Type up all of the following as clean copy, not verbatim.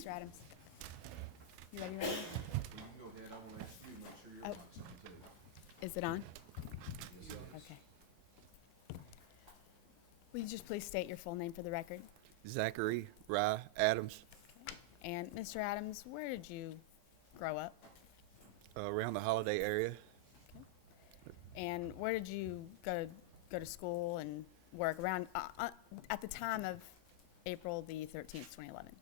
Mr. Adams. You ready, Randy? You can go ahead, I want to ask you, make sure your Oh. mic's on too. Is it on? Yes, it is. Okay. Will you just please state your full name for the record? Zachary Rye Adams, And Mr. Adams, where did you grow up? around the Holiday area. And where did you go to school and work around at the time of April the 13th, 2011?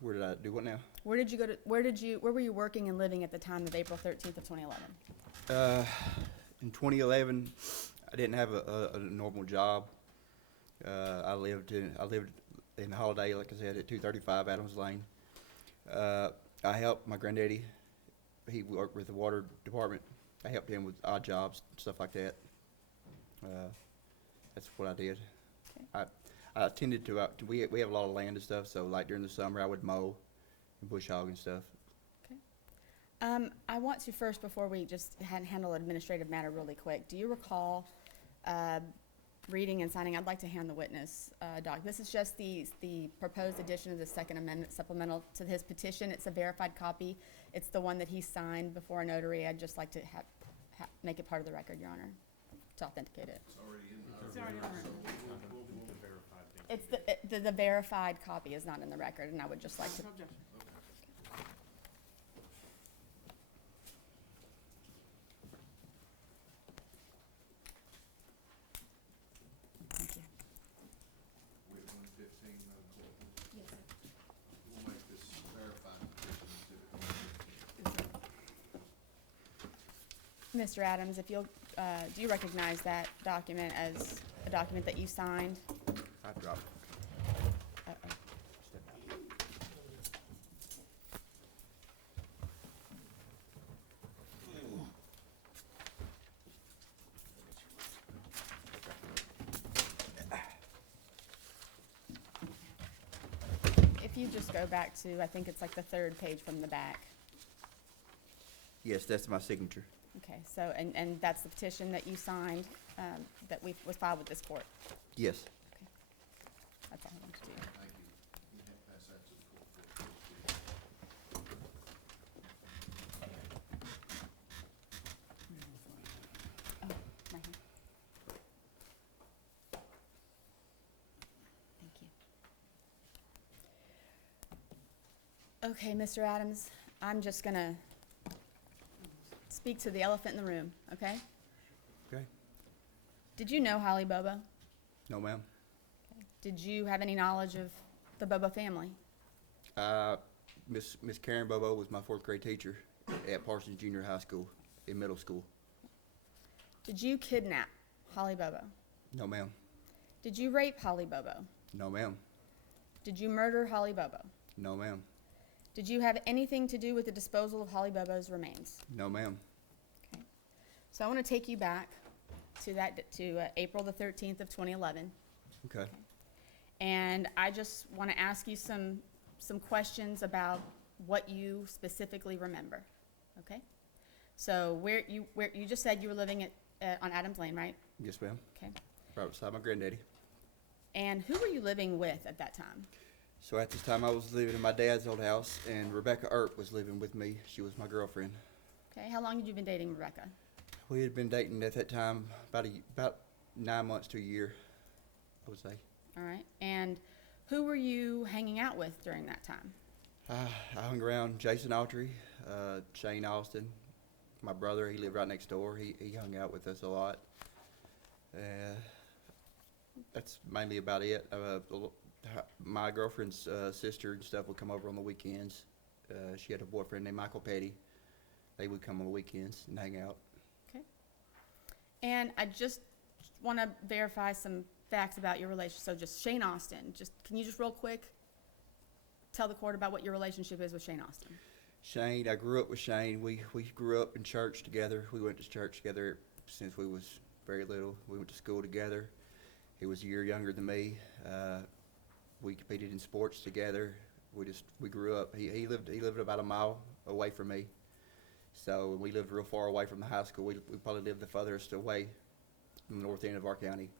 Where did I do what now? Where were you working and living at the time of April 13th of 2011? In 2011, I didn't have a normal job. I lived in Holiday, like I said, at 235 Adams Lane. I helped my granddaddy. He worked with the water department. I helped him with odd jobs, stuff like that. That's what I did. Okay. I tended to, we have a lot of land and stuff, so like during the summer I would mow and bush hog and stuff. Okay. I want to first, before we just handle an administrative matter really quick, do you recall reading and signing? I'd like to hand the witness doc. This is just the proposed addition of the Second Amendment supplemental to his petition. It's a verified copy. It's the one that he signed before a notary. I'd just like to make it part of the record, Your Honor, to authenticate it. It's already in the. It's already in the record. It's the verified copy is not in the record, and I would just like to. No objection. Thank you. We have 115, Madam Clerk. Yes, sir. We'll make this verified petition exhibit 115. Mr. Adams, if you'll, do you recognize that document as a document that you signed? I dropped. Uh-oh. Step out. If you just go back to, I think it's like the third page from the back. Yes, that's my signature. Okay, so, and that's the petition that you signed, that was filed with this court. Yes. Okay. That's all I want to do. Thank you. You can pass that to the court. Oh, right here. Thank you. Okay, Mr. Adams, I'm just gonna speak to the elephant in the room, okay? Okay. Did you know Holly Bobo? No, ma'am. Did you have any knowledge of the Bobo family? Miss Karen Bobo was my fourth grade teacher at Parsons Junior High School in middle school. Did you kidnap Holly Bobo? No, ma'am. Did you rape Holly Bobo? No, ma'am. Did you murder Holly Bobo? No, ma'am. Did you have anything to do with the disposal of Holly Bobo's remains? No, ma'am. Okay. So I want to take you back to April the 13th of 2011. Okay. And I just want to ask you some questions about what you specifically remember, okay? So where you just said you were living on Adams Lane, right? Yes, ma'am. Okay. Right beside my granddaddy. And who were you living with at that time? So at this time, I was living in my dad's old house, and Rebecca Earp was living with me. She was my girlfriend. Okay. How long had you been dating Rebecca? We had been dating at that time about 9 months to a year, I would say. All right. And who were you hanging out with during that time? I hung around Jason Autry, Shane Austin, my brother. He lived right next door. He hung out with us a lot. That's mainly about it. My girlfriend's sister and stuff would come over on the weekends. She had a boyfriend named Michael Petty. They would come on the weekends and hang out. Okay. And I just want to verify some facts about your relationship. So just Shane Austin, can you just real quick tell the court about what your relationship is with Shane Austin? Shane, I grew up with Shane. We grew up in church together. We went to church together since we was very little. We went to school together. He was a year younger than me. We competed in sports together. We grew up. He lived about a mile away from me. So we lived real far away from the high school. We probably lived the furthest away from the north end of our county.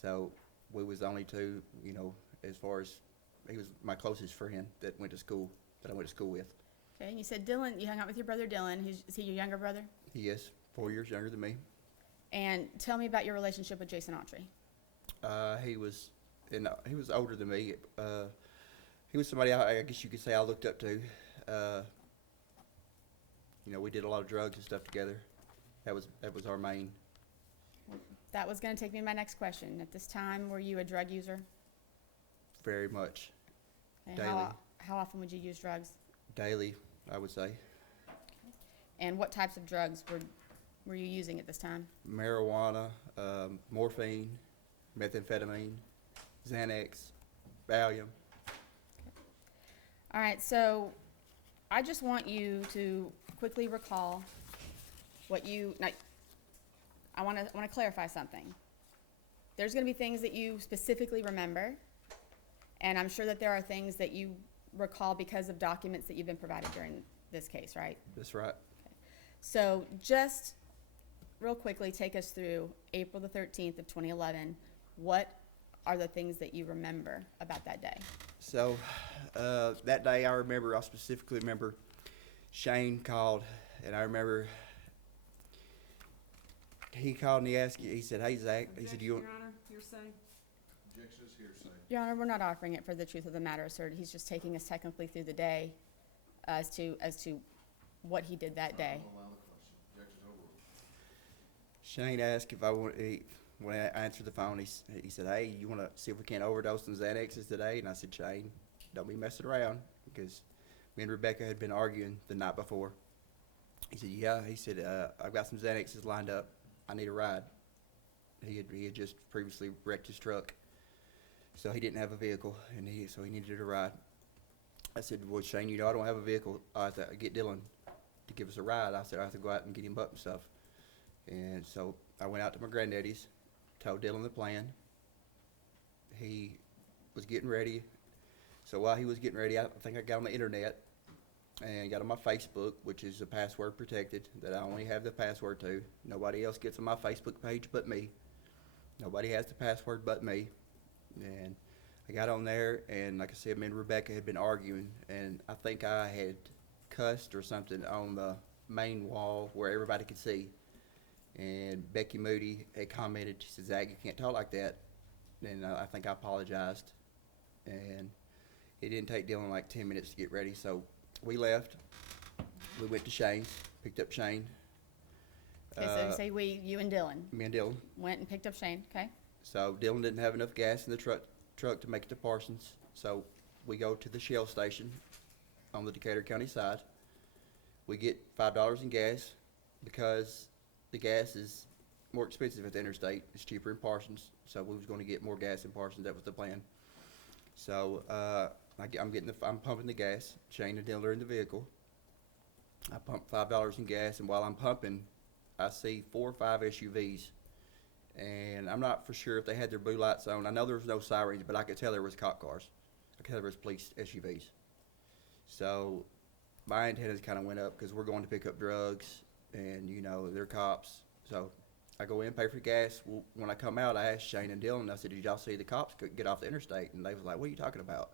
So we was the only two, as far as he was my closest friend that went to school that I went to school with. Okay, and you said Dylan, you hung out with your brother Dylan. Is he your younger brother? He is 4 years younger than me. And tell me about your relationship with Jason Autry. He was older than me. He was somebody I guess you could say I looked up to. We did a lot of drugs and stuff together. That was our main. That was going to take me to my next question. At this time, were you a drug user? Very much. And Daily. How often would you use drugs? Daily, I would say. And what types of drugs were you using at this time? Marijuana, morphine, methamphetamine, Xanax, Valium. All right, so I just want you to quickly recall what you, now, I want to clarify something. There's going to be things that you specifically remember, and I'm sure that there are things that you recall because of documents that you've been provided during this case, right? That's right. So just real quickly, take us through April the 13th of 2011. What are the things that you remember about that day? So that day I specifically remember Shane called, and I remember he called and he said, "Hey, Zach," he said, Your Honor, hearsay. Objection is hearsay. Your Honor, we're not offering it for the truth of the matter asserted. He's just taking us technically through the day as to what he did that day. I'll allow the question. Objection's overruled. Shane asked if I when I answered the phone, he said, "Hey, you want to see if we can't overdose on Xanaxes today?" And I said, "Shane, don't be messing around," because me and Rebecca had been arguing the night before. He said, "Yeah." He said, "I've got some Xanaxes lined up. I need a ride." He had just previously wrecked his truck, so he didn't have a vehicle, and so he needed a ride. I said, "Well, Shane, I don't have a vehicle. I have to get Dylan to give us a ride." I said, "I have to go out and get him up and stuff." And so I went out to my granddaddy's, told Dylan the plan. He was getting ready. So while he was getting ready, I think I got on the internet and got on my Facebook, which is a password protected that I only have the password to. Nobody else gets on my Facebook page but me. Nobody has the password but me. And I got on there, and like I said, me and Rebecca had been arguing, and I think I had cussed or something on the main wall where everybody could see. And Becky Moody had commented, she said, "Zach, you can't talk like that." And I think I apologized. And it didn't take Dylan like 10 minutes to get ready, so we left. We went to Shane's, picked up Shane. Okay, so you say you and Dylan Me and Dylan. went and picked up Shane, okay? So Dylan didn't have enough gas in the truck to make it to Parsons, so we go to the Shell station on the Decatur County side. We get $5 in gas because the gas is more expensive at the interstate. It's cheaper in Parsons, so we was going to get more gas in Parsons. That was the plan. So I'm pumping the gas. Shane and Dylan are in the vehicle. I pump $5 in gas, and while I'm pumping, I see 4 or 5 SUVs. And I'm not for sure if they had their blue lights on. I know there was no sirens, but I could tell there was cop cars. I could tell there was police SUVs. So my antennas kind of went up because we're going to pick up drugs, and they're cops. So I go in, pay for gas. Well, when I come out, I asked Shane and Dylan, I said, "Did y'all see the cops get off the interstate?" And they was like, "What are you talking about?"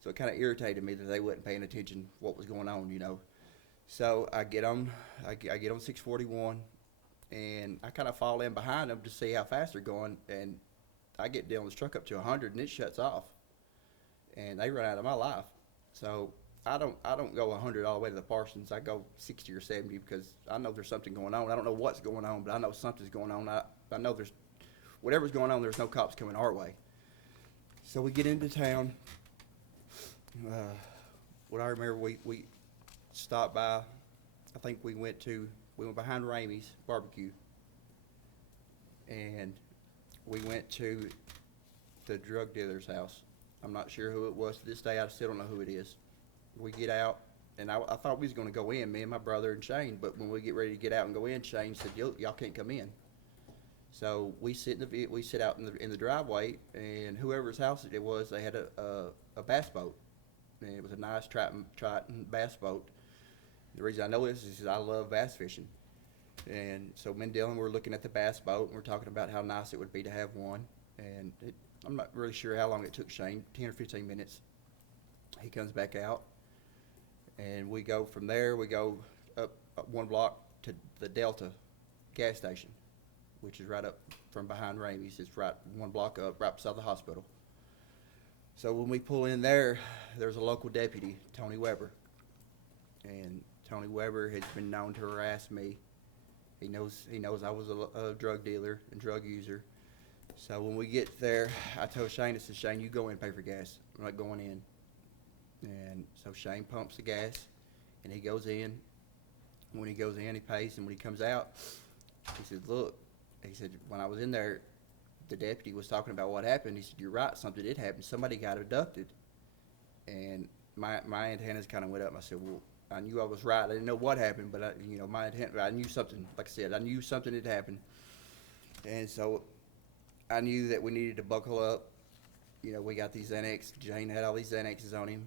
So it kind of irritated me that they wasn't paying attention what was going on, So I get on 641, and I kind of fall in behind them to see how fast they're going, and I get Dylan's truck up to 100, and it shuts off, and they run out of my life. So I don't go 100 all the way to the Parsons. I go 60 or 70 because I know there's something going on. I don't know what's going on, but I know something's going on. I know there's whatever's going on. There's no cops coming our way. So we get into town. What I remember, we stopped by. I think we went behind Ramey's barbecue, and we went to the drug dealer's house. I'm not sure who it was to this day. I still don't know who it is. We get out, and I thought we was going to go in, me and my brother and Shane, but when we get ready to get out and go in, Shane said, "Y'all can't come in." So we sit out in the driveway, and whoever's house it was, they had a bass boat, and it was a nice Triton bass boat. The reason I know this is I love bass fishing, and so me and Dylan were looking at the bass boat, and we're talking about how nice it would be to have one. And I'm not really sure how long it took Shane, 10 or 15 minutes. He comes back out. And we go from there, we go up one block to the Delta gas station, which is right up from behind Ramey's. It's right one block up, right beside the hospital. So when we pull in there, there's a local deputy, Tony Weber. And Tony Weber has been known to harass me. He knows I was a drug dealer and drug user. So when we get there, I told Shane, I said, Shane, you go in and pay for gas. I'm not going in. And so Shane pumps the gas, and he goes in. When he goes in, he pays, and when he comes out, he said, look, he said, when I was in there, the deputy was talking about what happened. He said, you're right, something did happen. Somebody got abducted. And my antennas kind of went up. I said, well, I knew I was right. I didn't know what happened, but I knew something, like I said, I knew something had happened. And so I knew that we needed to buckle up. You know, we got these Xanax. Jane had all these Xanaxes on him.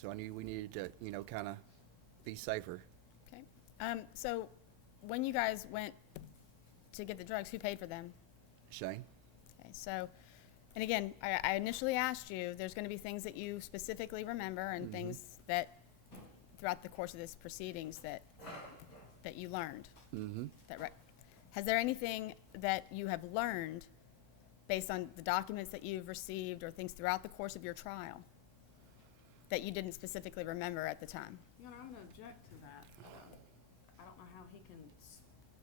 So I knew we needed to, kind of be safer. Okay. So when you guys went to get the drugs, who paid for them? Shane? Okay, so, and again, I initially asked you, there's going to be things that you specifically remember and things that throughout the course of this proceedings that you learned. Mm-hmm. That right? Has there anything that you have learned based on the documents that you've received or things throughout the course of your trial that you didn't specifically remember at the time? Your Honor, I'm going to object to that. I don't know how he can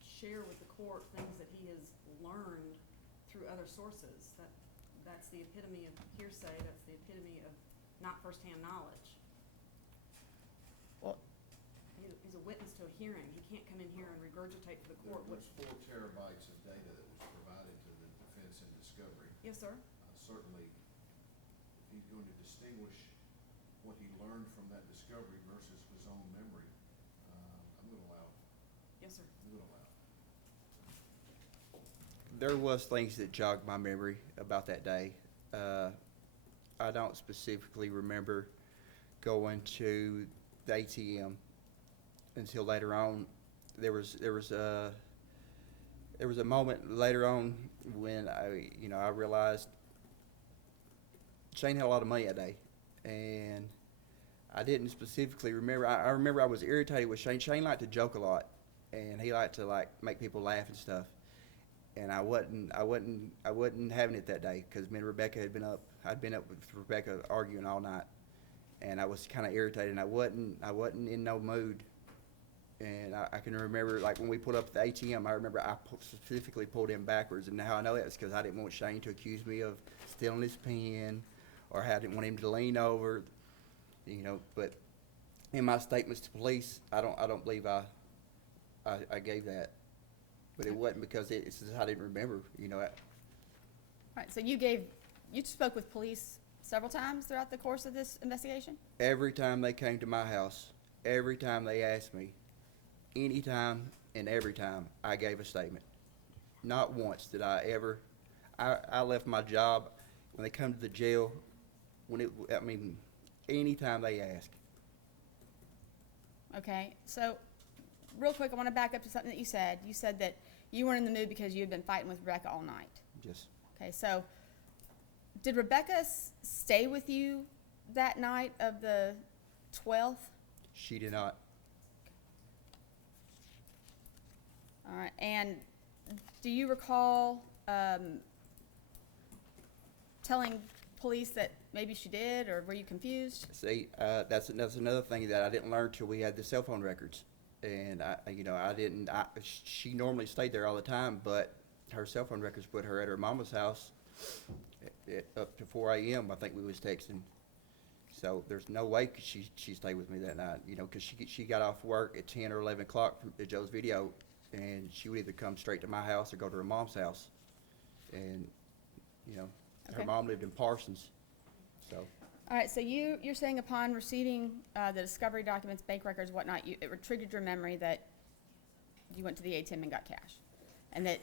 share with the court things that he has learned through other sources. That's the epitome of hearsay. That's the epitome of not firsthand knowledge. Well, He's a witness to a hearing. He can't come in here and regurgitate for the court There what. was 4 terabytes of data that was provided to the defense in discovery. Yes, sir. Certainly, if he's going to distinguish what he learned from that discovery versus his own memory, I'm going to allow it. Yes, sir. I'm going to allow it. There was things that jogged my memory about that day. I don't specifically remember going to the ATM until later on. There was a moment later on when I realized Shane had a lot of money that day, and I didn't specifically remember. I remember I was irritated with Shane. Shane liked to joke a lot, and he liked to make people laugh and stuff. And I wasn't having it that day because me and Rebecca had been up. I'd been up with Rebecca arguing all night, and I was kind of irritated. And I wasn't in no mood. And I can remember, when we pulled up at the ATM, I remember I specifically pulled him backwards. And how I know that is because I didn't want Shane to accuse me of stealing his pen, or I didn't want him to lean over, But in my statements to police, I don't believe I gave that. But it wasn't because it's just I didn't remember, right, so you spoke with police several times throughout the course of this investigation? Every time they came to my house, every time they asked me, anytime and every time, I gave a statement. Not once did I ever. I left my job when they come to the jail. Anytime they ask. Okay, so real quick, I want to back up to something that you said. You said that you weren't in the mood because you had been fighting with Rebecca all night. Just Okay, so did Rebecca stay with you that night of the 12th? she did not. All right, and do you recall telling police that maybe she did, or were you confused? See, that's another thing that I didn't learn till we had the cell phone records, and I didn't. She normally stayed there all the time, but her cell phone records put her at her mama's house at up to 4 a.m. I think we was texting. So there's no way she stayed with me that night, because she got off work at 10 or 11 o'clock from Joe's video, and she would either come straight to my house or go to her mom's house, and her Okay. mom lived in Parsons, so. All right, so you're saying upon receiving the discovery documents, bank records, whatnot, it triggered your memory that you went to the ATM and got cash, and that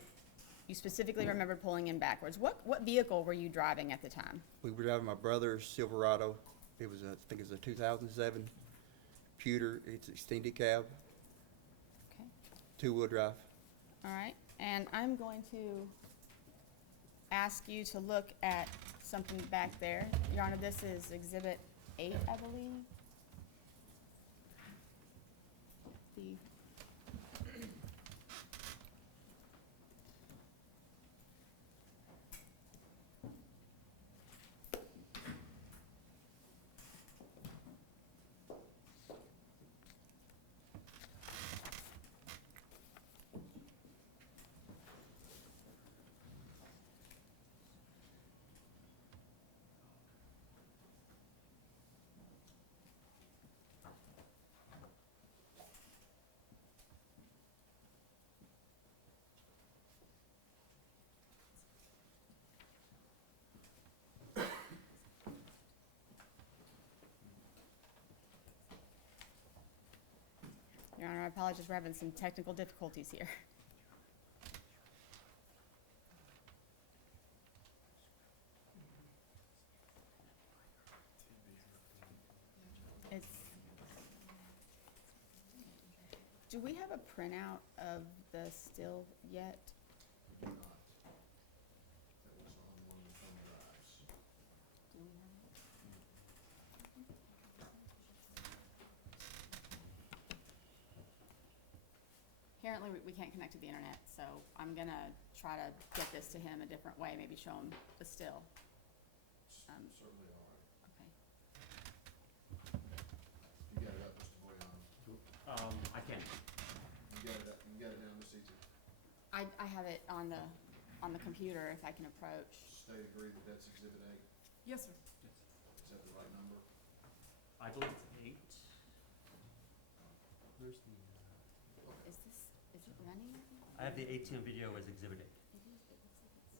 you specifically remembered pulling in backwards. What vehicle were you driving at the time? We were driving my brother's Silverado. It was I think it was a 2007 Pewter. It's extended cab, Okay. 2-wheel drive. All right, and I'm going to ask you to look at something back there. Your Honor, this is Exhibit 8, I believe. apologize, we're having some technical difficulties here. It's, do we have a printout of the still yet? Not. That was on one of the thumb drives. Do we have it? Apparently, we can't connect to the internet, so I'm gonna try to get this to him a different way, maybe show him the still. Certainly all right. Okay. You got it up, Mr. Boyan. I can. You got it up, you got it down, Ms. Etue. I have it on the computer if I can approach. State agree that that's Exhibit A. Yes, sir. Is that the right number? I believe it's 8. Where's the, Is it running? I have the ATM video as Exhibit A.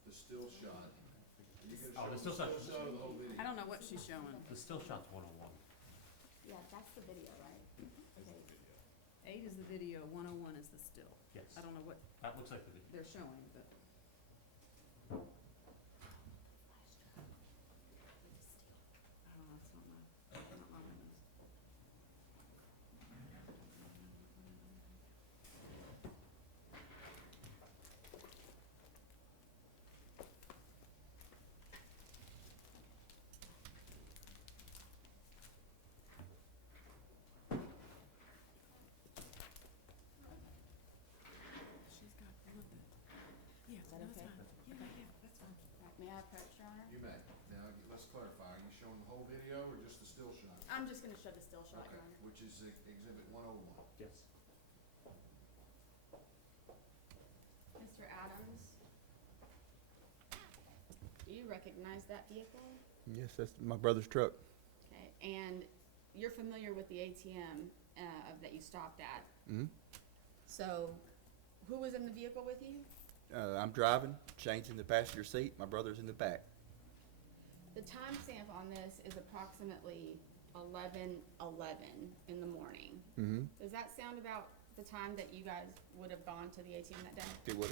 The still shot. Are you Oh, gonna the show still shot. the still shot of the whole video? I don't know what she's showing. The still shot's 101. Yeah, that's the video, right? Okay. 8 is the video, 101 is the still. Yes. I don't know what That looks like the video. they're showing, but. Oh, that's not my windows. She's got one of the, yeah, Is that no, it's okay? fine. Yeah, that's fine. May I approach, Your Honor? You may. Now, let's clarify. Are you showing the whole video or just the still shot? I'm just gonna show the still shot, Okay, Your Honor. which is Exhibit 101. Yes. Mr. Adams, do you recognize that vehicle? Yes, that's my brother's truck. Okay, and you're familiar with the ATM that you stopped at. Mm-hmm. So, who was in the vehicle with you? I'm driving, Shane's in the passenger seat, my brother's in the back. The timestamp on this is approximately 11:11 in the morning. Mm-hmm. Does that sound about the time that you guys would have gone to the ATM that day? It would.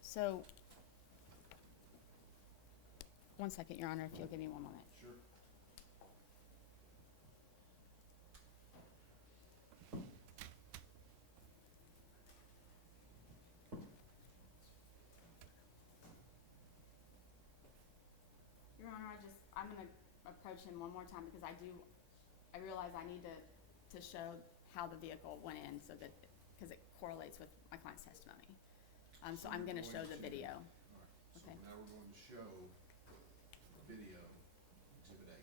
So, one second, Your Honor, if you'll give me one moment. Sure. Your Honor, I'm gonna approach him one more time because I realize I need to show how the vehicle went in so that, because it correlates with my client's testimony. So I'm gonna show the video. All right, so Okay. now we're going to show the video, Exhibit A.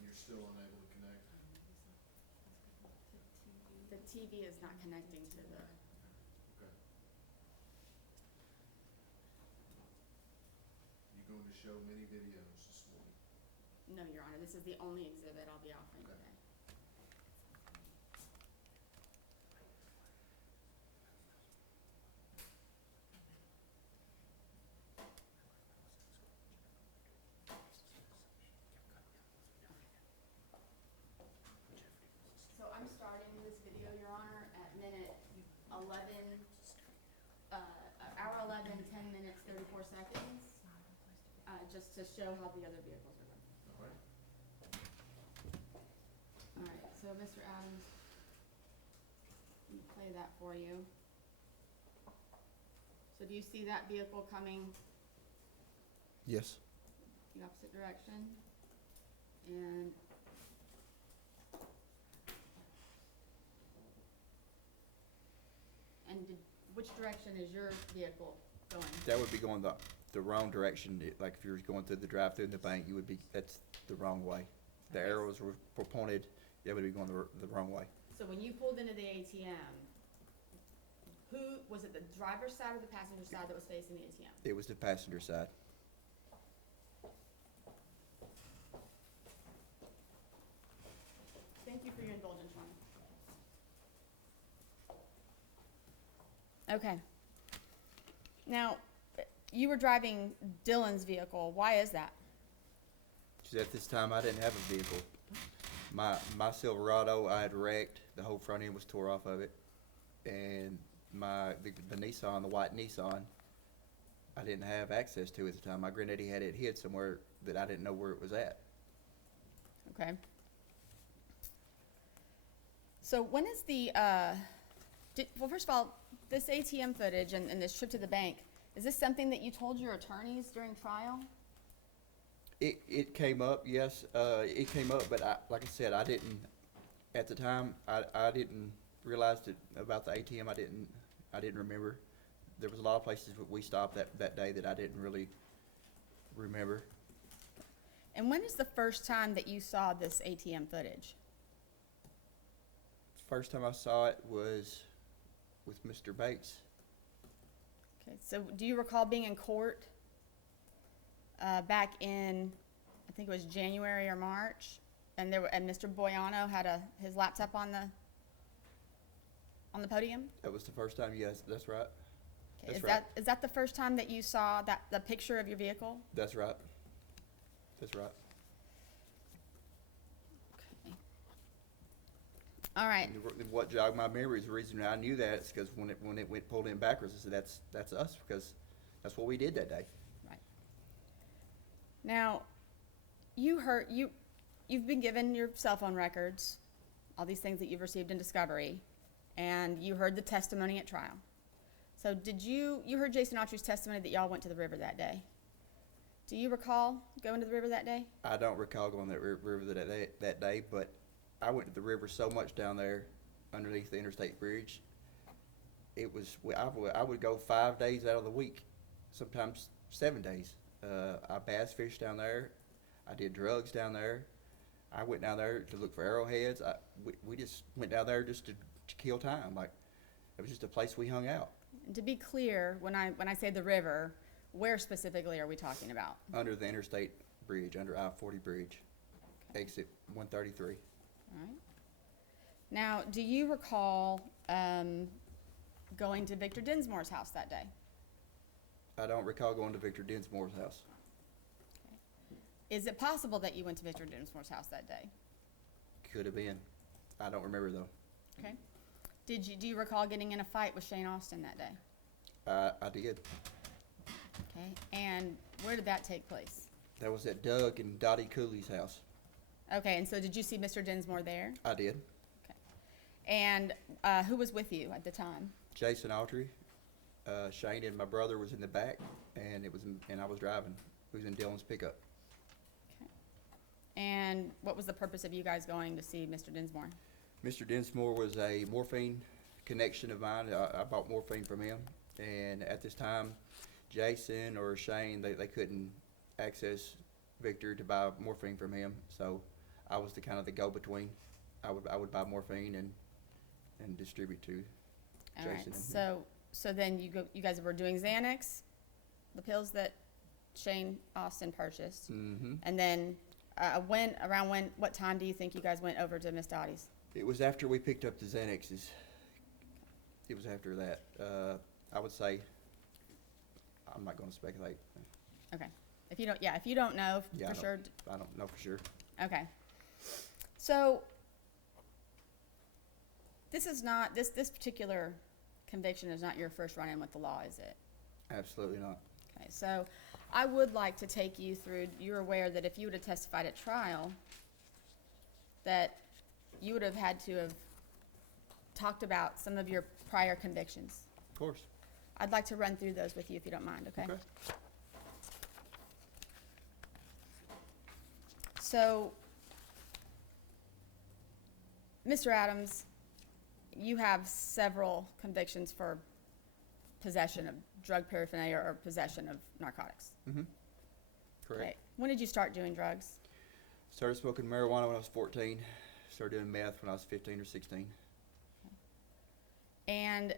You're still unable to connect? The TV is not connecting to the, Okay. You're going to show many videos this morning. no, Your Honor, this is the only exhibit I'll be offering Okay. today. So I'm starting this video, Your Honor, at minute 11, hour 11, 10 minutes, 34 seconds, just to show how the other vehicles are running. All right? All right, so Mr. Adams, let me play that for you. So do you see that vehicle coming Yes. the opposite direction? And which direction is your vehicle going? That would be going the wrong direction. Like if you were going through the drive-through in the bank, you would be, that's the wrong way. The Okay. arrows were pointed, it would be going the wrong way. So when you pulled into the ATM, was it the driver's side or the passenger side that was facing the ATM? It was the passenger side. Thank you for your indulgence, Ron. Okay. Now, you were driving Dylan's vehicle. Why is that? Because at this time, I didn't have a vehicle. My Silverado, I had wrecked. The whole front end was tore off of it. And the Nissan, the white Nissan, I didn't have access to at the time. My granddaddy had it hid somewhere that I didn't know where it was at. Okay. So when is the, well, first of all, this ATM footage and this trip to the bank, is this something that you told your attorneys during trial? It came up, yes, it came up, but like I said, I didn't, at the time, I didn't realize about the ATM, I didn't remember. There was a lot of places that we stopped that day that I didn't really remember. And when is the first time that you saw this ATM footage? First time I saw it was with Mr. Bates. Okay, so do you recall being in court back in, I think it was January or March, and Mr. Boyano had his laptop on the podium? That was the first time, yes, that's right. Okay, That's right. Is that the first time that you saw the picture of your vehicle? That's right. That's right. Okay. All right. And what jogged my memory is the reason I knew that is because when it went pulled in backwards, I said, that's us, because that's what we did that day. Right. Now, you've been given your cell phone records, all these things that you've received in discovery, and you heard the testimony at trial. So you heard Jason Autry's testimony that y'all went to the river that day. Do you recall going to the river that day? I don't recall going to that river that day, but I went to the river so much down there underneath the interstate bridge. I would go 5 days out of the week, sometimes 7 days. I bass fished down there. I did drugs down there. I went down there to look for arrowheads. We just went down there just to kill time. Like, it was just a place we hung out. And to be clear, when I say the river, where specifically are we talking about? Under the interstate bridge, under I-40 bridge, exit 133. All right. Now, do you recall going to Victor Dinsmore's house that day? I don't recall going to Victor Dinsmore's house. Is it possible that you went to Victor Dinsmore's house that day? Could have been. I don't remember though. Okay. Do you recall getting in a fight with Shane Austin that day? I did. Okay. And where did that take place? That was at Doug and Dottie Cooley's house. Okay. And so did you see Mr. Dinsmore there? I did. Okay. And who was with you at the time? Jason Autry, Shane and my brother was in the back, and I was driving. We was in Dylan's pickup. Okay. And what was the purpose of you guys going to see Mr. Dinsmore? Mr. Dinsmore was a morphine connection of mine. I bought morphine from him, and at this time, Jason or Shane, they couldn't access Victor to buy morphine from him, so I was the kind of the go-between. I would buy morphine and distribute to All Jason. right. and him. So then you guys were doing Xanax, the pills that Shane Austin purchased, Mm-hmm. and then what time do you think you guys went over to Miss Dottie's? It was after we picked up the Xanaxes. It was after that. I would say, I'm not going to speculate. Okay. If you don't know Yeah, for sure. I don't know for sure. Okay. So this particular conviction is not your first run-in with the law, is it? Absolutely not. Okay. So I would like to take you through, you're aware that if you would have testified at trial, that you would have had to have talked about some of your prior convictions. Of course. I'd like to run through those with you if you don't mind, okay? So, Mr. Adams, you have several convictions for possession of drug paraphernalia or possession of narcotics. Mm-hmm. Correct. Okay. When did you start doing drugs? Started smoking marijuana when I was 14. Started doing meth when I was 15 or 16. And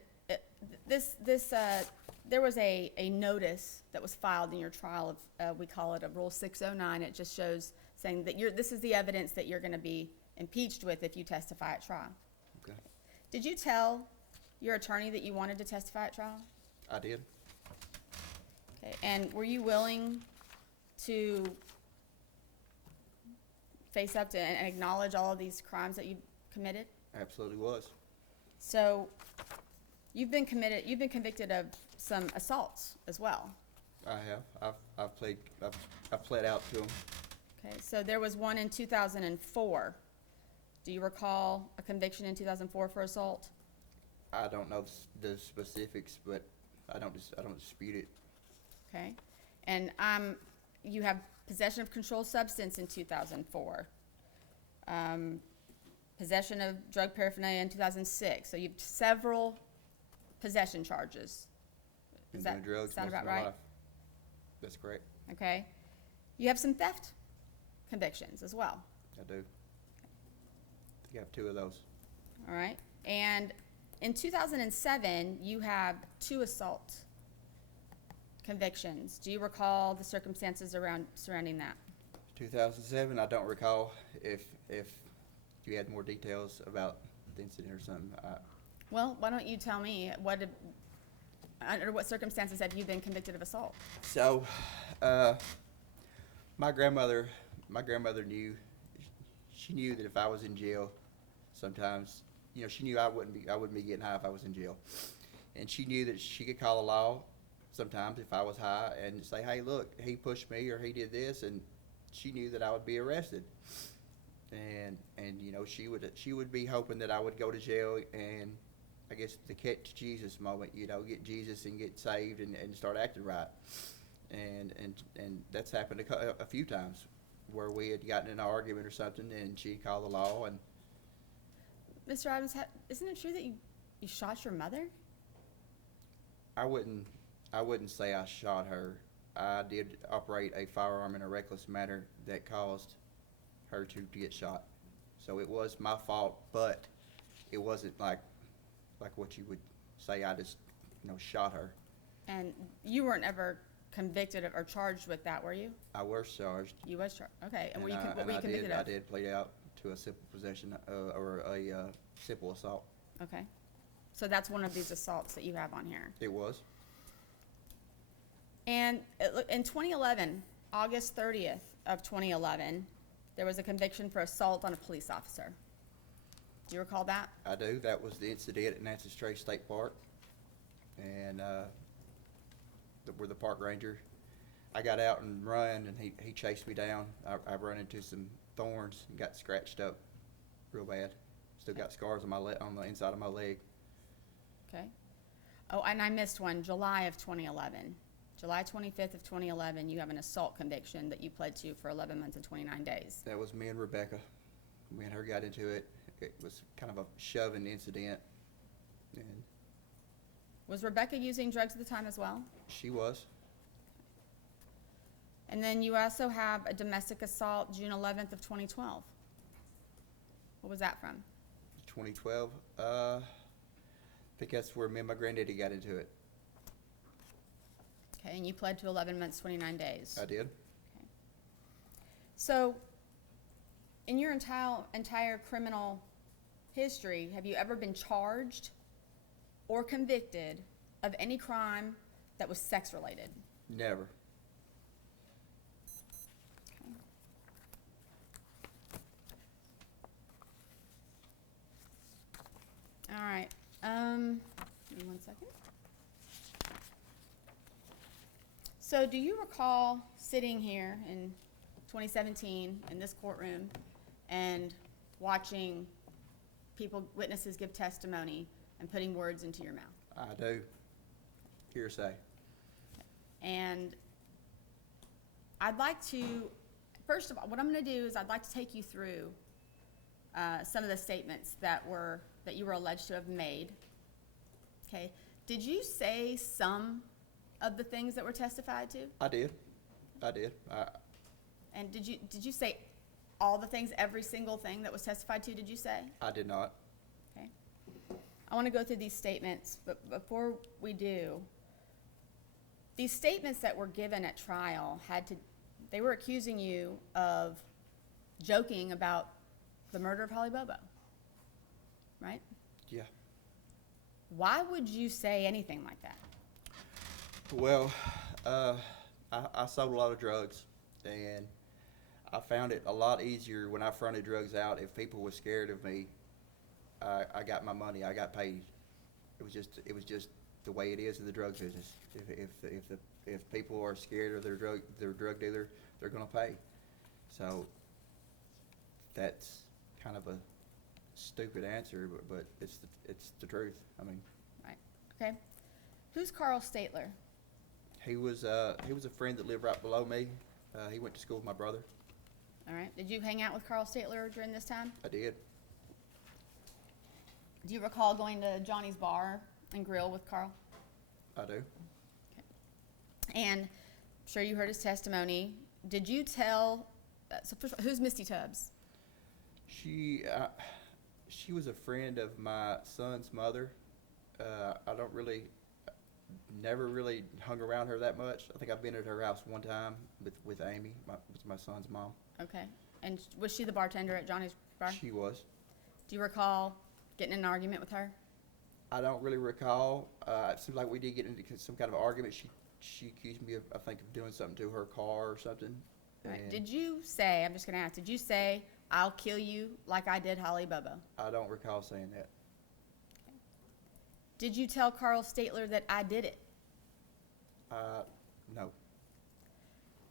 there was a notice that was filed in your trial of, we call it a Rule 609. It just shows saying that this is the evidence that you're going to be impeached with if you testify at trial. Okay. Did you tell your attorney that you wanted to testify at trial? I did. Okay. And were you willing to face up to and acknowledge all of these crimes that you committed? Absolutely was. So you've been convicted of some assaults as well. I have. I've pled out to them. Okay, so there was one in 2004. Do you recall a conviction in 2004 for assault? I don't know the specifics, but I don't dispute it. Okay, and you have possession of controlled substance in 2004. Possession of drug paraphernalia in 2006. So you've several possession charges. Been Does that doing drugs sound most about of my right? life. That's correct. Okay, you have some theft convictions as well. I do. I think I have 2 of those. All right, and in 2007, you have 2 assault convictions. Do you recall the circumstances surrounding that? 2007. I don't recall if you had more details about the incident or something. Well, why don't you tell me under what circumstances have you been convicted of assault? So, my grandmother knew. She knew that if I was in jail, sometimes, she knew I wouldn't be getting high if I was in jail, and she knew that she could call the law sometimes if I was high and say, "Hey, look, he pushed me or he did this," and she knew that I would be arrested, and she would be hoping that I would go to jail and, I guess, the catch Jesus moment, get Jesus and get saved and start acting right. And that's happened a few times where we had gotten in an argument or something and she'd call the law. And Mr. Adams, isn't it true that you shot your mother? I wouldn't say I shot her. I did operate a firearm in a reckless manner that caused her to get shot. So it was my fault, but it wasn't like what you would say I just, shot her. And you weren't ever convicted of or charged with that, were you? I was charged. You was charged. Okay. And what were you I convicted I of? did plead out to a simple possession or a simple assault. Okay. So that's one of these assaults that you have on here. It was. And in 2011, August 30th of 2011, there was a conviction for assault on a police officer. Do you recall that? I do. That was the incident at Nancy Stray State Park. And where the park ranger, I got out and run, and he chased me down. I run into some thorns and got scratched up real bad. Still got scars on on the inside of my leg. Okay. Oh, and I missed one, July of 2011. July 25th of 2011, you have an assault conviction that you pled to for 11 months and 29 days. That was me and Rebecca. Me and her got into it. It was kind of a shoving incident. And Was Rebecca using drugs at the time as well? she was. And then you also have a domestic assault June 11th of 2012. What was that from? 2012. I think that's where me and my granddaddy got into it. Okay, and you pled to 11 months, 29 days. I did. Okay. So, in your entire criminal history, have you ever been charged or convicted of any crime that was sex-related? Never. Okay. All right. Give me 1 second. So, do you recall sitting here in 2017 in this courtroom and watching witnesses give testimony and putting words into your mouth? I do. Hearsay. And I'd like to, first of all, what I'm going to do is I'd like to take you through some of the statements that you were alleged to have made. Okay. Did you say some of the things that were testified to? I did. And did you say all the things, every single thing that was testified to, did you say? I did not. Okay. I want to go through these statements, but before we do, these statements that were given at trial they were accusing you of joking about the murder of Holly Bobo, right? Yeah. Why would you say anything like that? Well, I sold a lot of drugs, and I found it a lot easier when I fronted drugs out. If people were scared of me, I got my money. I got paid. It was just the way it is in the drug business. If people are scared of their drug dealer, they're gonna pay. So that's kind of a stupid answer, but it's the truth. I mean, Right. Okay. Who's Carl Statler? he was a friend that lived right below me. He went to school with my brother. All right. Did you hang out with Carl Statler during this time? I did. Do you recall going to Johnny's Bar and Grill with Carl? I do. And I'm sure you heard his testimony. Did you tell, so first of all, who's Misty Tubbs? She was a friend of my son's mother. Never really hung around her that much. I think I've been at her house one time with Amy, with my son's mom. Okay. And was she the bartender at Johnny's Bar? She was. Do you recall getting in an argument with her? I don't really recall. It seems like we did get into some kind of argument. She accused me of, I think, of doing something to her car or something. All right. And Did you say, I'm just going to ask, did you say, I'll kill you like I did Holly Bobo? I don't recall saying that. Did you tell Carl Statler that I did it? No.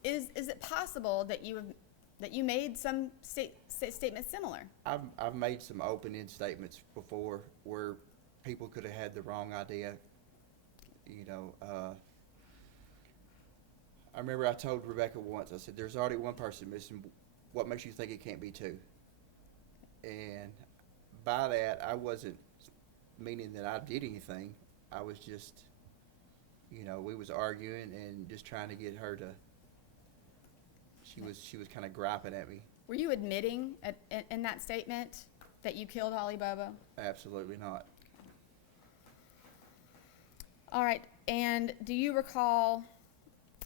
Is it possible that you made some statements similar? I've made some open-end statements before where people could have had the wrong idea. You know, I remember I told Rebecca once, I said, there's already one person missing. What makes you think it can't be two? And by that, I wasn't meaning that I did anything. I was just, we was arguing and just trying to get her to, she was kind of griping at me. Were you admitting in that statement that you killed Holly Bobo? Absolutely not. All right. And do you recall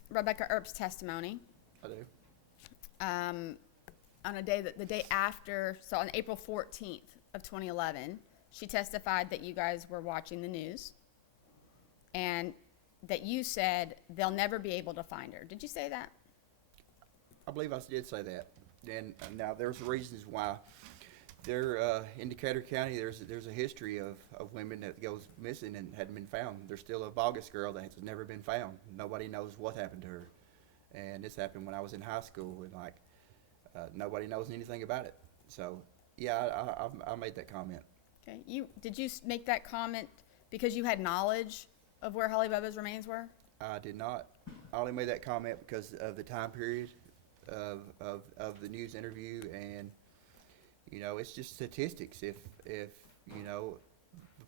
Rebecca Earp's testimony? I do. On the day after, so on April 14th of 2011, she testified that you guys were watching the news and that you said they'll never be able to find her. Did you say that? I believe I did say that. And now there's reasons why. There, in Decatur County, there's a history of women that goes missing and hadn't been found. There's still a Bogus girl that has never been found. Nobody knows what happened to her. And this happened when I was in high school, and nobody knows anything about it. So, yeah, I made that comment. Okay. Did you make that comment because you had knowledge of where Holly Bobo's remains were? I did not. I only made that comment because of the time period of the news interview, and it's just statistics. If the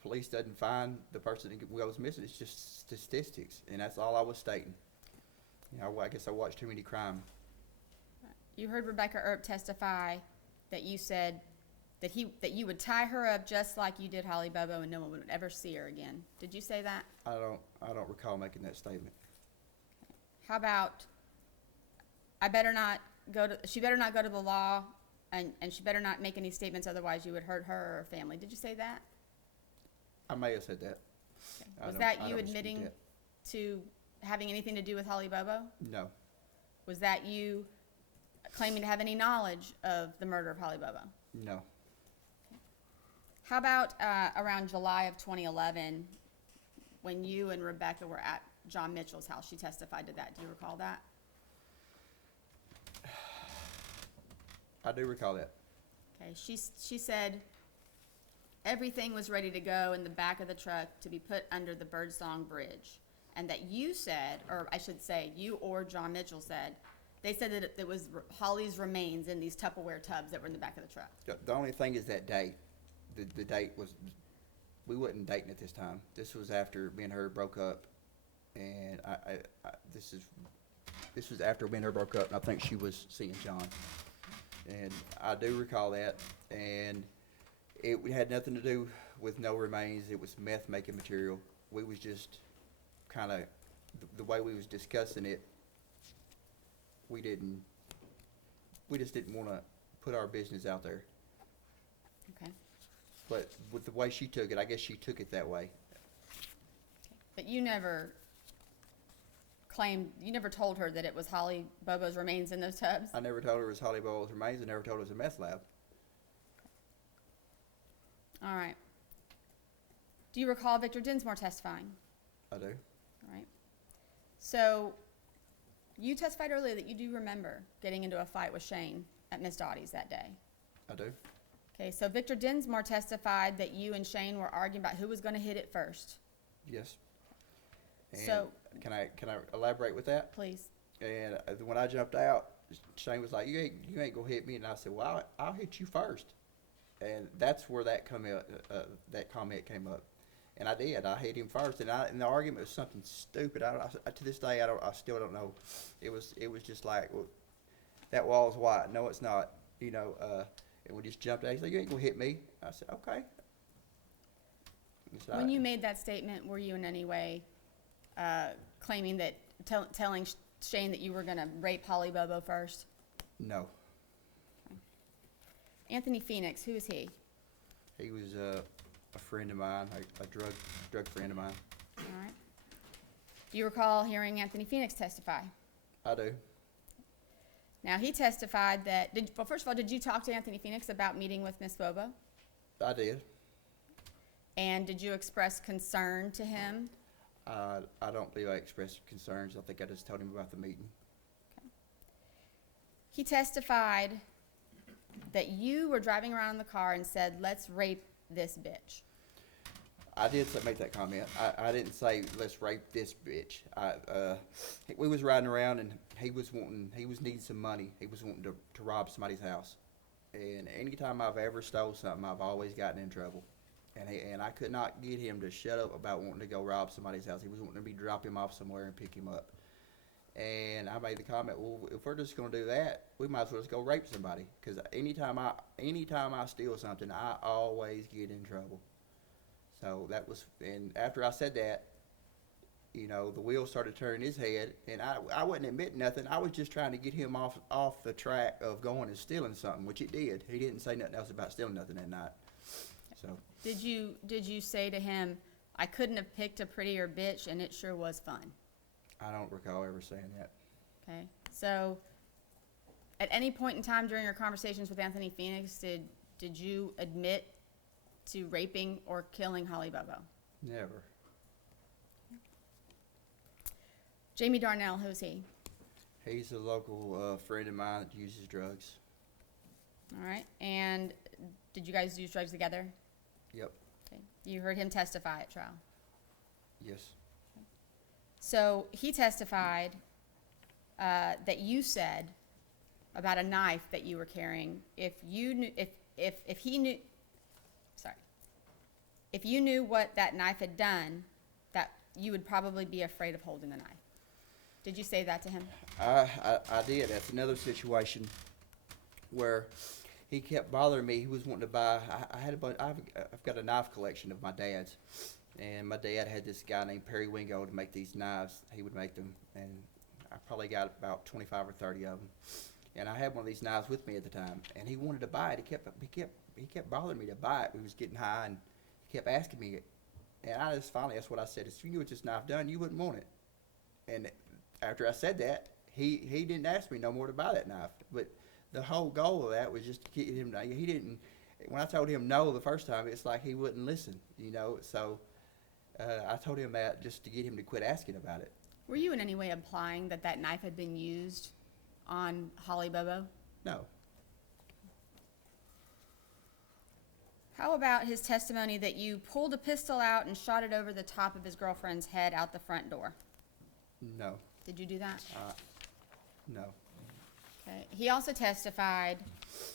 police doesn't find the person that goes missing, it's just statistics, and that's all I was stating. I guess I watched too many crime. You heard Rebecca Earp testify that you said that you would tie her up just like you did Holly Bobo and no one would ever see her again. Did you say that? I don't recall making that statement. How about she better not go to the law and she better not make any statements, otherwise you would hurt her or her family. Did you say that? I may have said that. Okay. Was that you admitting to having anything to do with Holly Bobo? No. Was that you claiming to have any knowledge of the murder of Holly Bobo? No. How about around July of 2011, when you and Rebecca were at John Mitchell's house? She testified to that. Do you recall that? I do recall that. Okay. She said everything was ready to go in the back of the truck to be put under the Birdsong Bridge, and that you said, or I should say, you or John Mitchell said, they said that it was Holly's remains in these Tupperware tubs that were in the back of the truck. The only thing is that date. The date was, we wasn't dating at this time. This was after me and her broke up, and this was after me and her broke up, and I think she was seeing John. And I do recall that, and it had nothing to do with no remains. It was meth making material. We was just kind of, the way we was discussing it, we just didn't want to put our business out there. Okay. But with the way she took it, I guess she took it that way. But you never told her that it was Holly Bobo's remains in those tubs? I never told her it was Holly Bowles' remains. I never told her it was a meth lab. All right. Do you recall Victor Dinsmore testifying? I do. All right. So, you testified earlier that you do remember getting into a fight with Shane at Miss Dottie's that day. I do. Okay, so Victor Dinsmore testified that you and Shane were arguing about who was going to hit it first. Yes. And So- can I elaborate with that? Please. And when I jumped out, Shane was like, "You ain't gonna hit me," and I said, "Well, I'll hit you first." And that's where that comment came up. And I did. I hit him first, and the argument was something stupid. To this day, I still don't know. It was just like, well, that wall's white. No, it's not. And we just jumped out. He said, "You ain't gonna hit me." I said, "Okay." So When you made that statement, were you in any way claiming that, telling Shane that you were going to rape Holly Bobo first? No, Anthony Phoenix, who is he? he was a friend of mine, a drug friend of mine. All right. Do you recall hearing Anthony Phoenix testify? I do. Now, he testified that, well, first of all, did you talk to Anthony Phoenix about meeting with Miss Bobo? I did. And did you express concern to him? I don't believe I expressed concerns. I think I just told him about the meeting. He testified that you were driving around in the car and said, "Let's rape this bitch." I did make that comment. I didn't say let's rape this bitch. We was riding around and he was needing some money. He was wanting to rob somebody's house. And anytime I've ever stole something, I've always gotten in trouble. And I could not get him to shut up about wanting to go rob somebody's house. He was wanting me to drop him off somewhere and pick him up. And I made the comment, well, if we're just going to do that, we might as well just go rape somebody. Because anytime I steal something, I always get in trouble. So that was, and after I said that, the wheels started turning his head, and I wasn't admitting nothing. I was just trying to get him off the track of going and stealing something, which it did. He didn't say nothing else about stealing nothing that night. So Did you say to him, "I couldn't have picked a prettier bitch, and it sure was fun"? I don't recall ever saying that. Okay. So, at any point in time during your conversations with Anthony Phoenix, did you admit to raping or killing Holly Bobo? Never. Jamie Darnell, who's he? He's a local friend of mine that uses drugs. All right. And did you guys use drugs together? Yep. Okay. You heard him testify at trial. Yes. So he testified that you said about a knife that you were carrying. If you knew what that knife had done, that you would probably be afraid of holding the knife. Did you say that to him? I did. That's another situation where he kept bothering me. He was wanting to buy. I've got a knife collection of my dad's, and my dad had this guy named Perry Wingo to make these knives. He would make them, and I probably got about 25 or 30 of them. And I had one of these knives with me at the time, and he wanted to buy it. He kept bothering me to buy it. We was getting high, and he kept asking me it. And I just finally, that's what I said. If you knew what this knife done, you wouldn't want it. And after I said that, he didn't ask me no more to buy that knife. But the whole goal of that was just to get him to, he didn't, when I told him no the first time, it's like he wouldn't listen, So I told him that just to get him to quit asking about it. Were you in any way implying that that knife had been used on Holly Bobo? No. How about his testimony that you pulled a pistol out and shot it over the top of his girlfriend's head out the front door? No. Did you do that? No. Okay. He also testified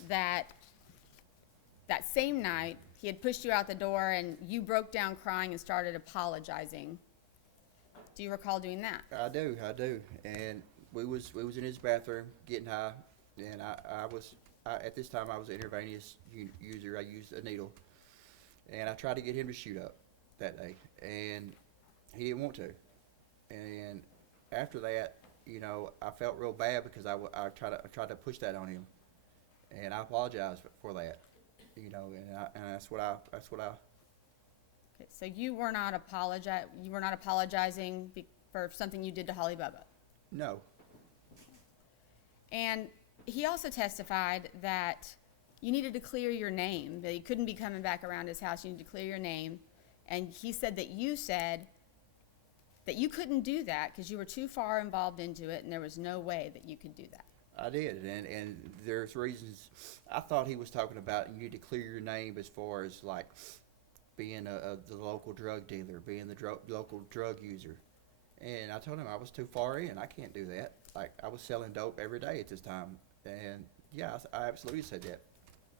that that same night he had pushed you out the door and you broke down crying and started apologizing. Do you recall doing that? I do. And we was in his bathroom getting high, and I was at this time I was an intravenous user. I used a needle, and I tried to get him to shoot up that day, and he didn't want to. And after that, you know, I felt real bad because I tried to push that on him, and I apologized for that, you know, and that's what I. Okay, so you were not apologizing for something you did to Holly Bobo. No, And he also testified that you needed to clear your name, that you couldn't be coming back around his house, you needed to clear your name. And he said that you couldn't do that because you were too far involved into it and there was no way that you could do that. I did, and there's reasons. I thought he was talking about you need to clear your name as far as like being the local drug dealer, being the local drug user. And I told him I was too far in. I can't do that. Like, I was selling dope every day at this time. And yeah, I absolutely said that.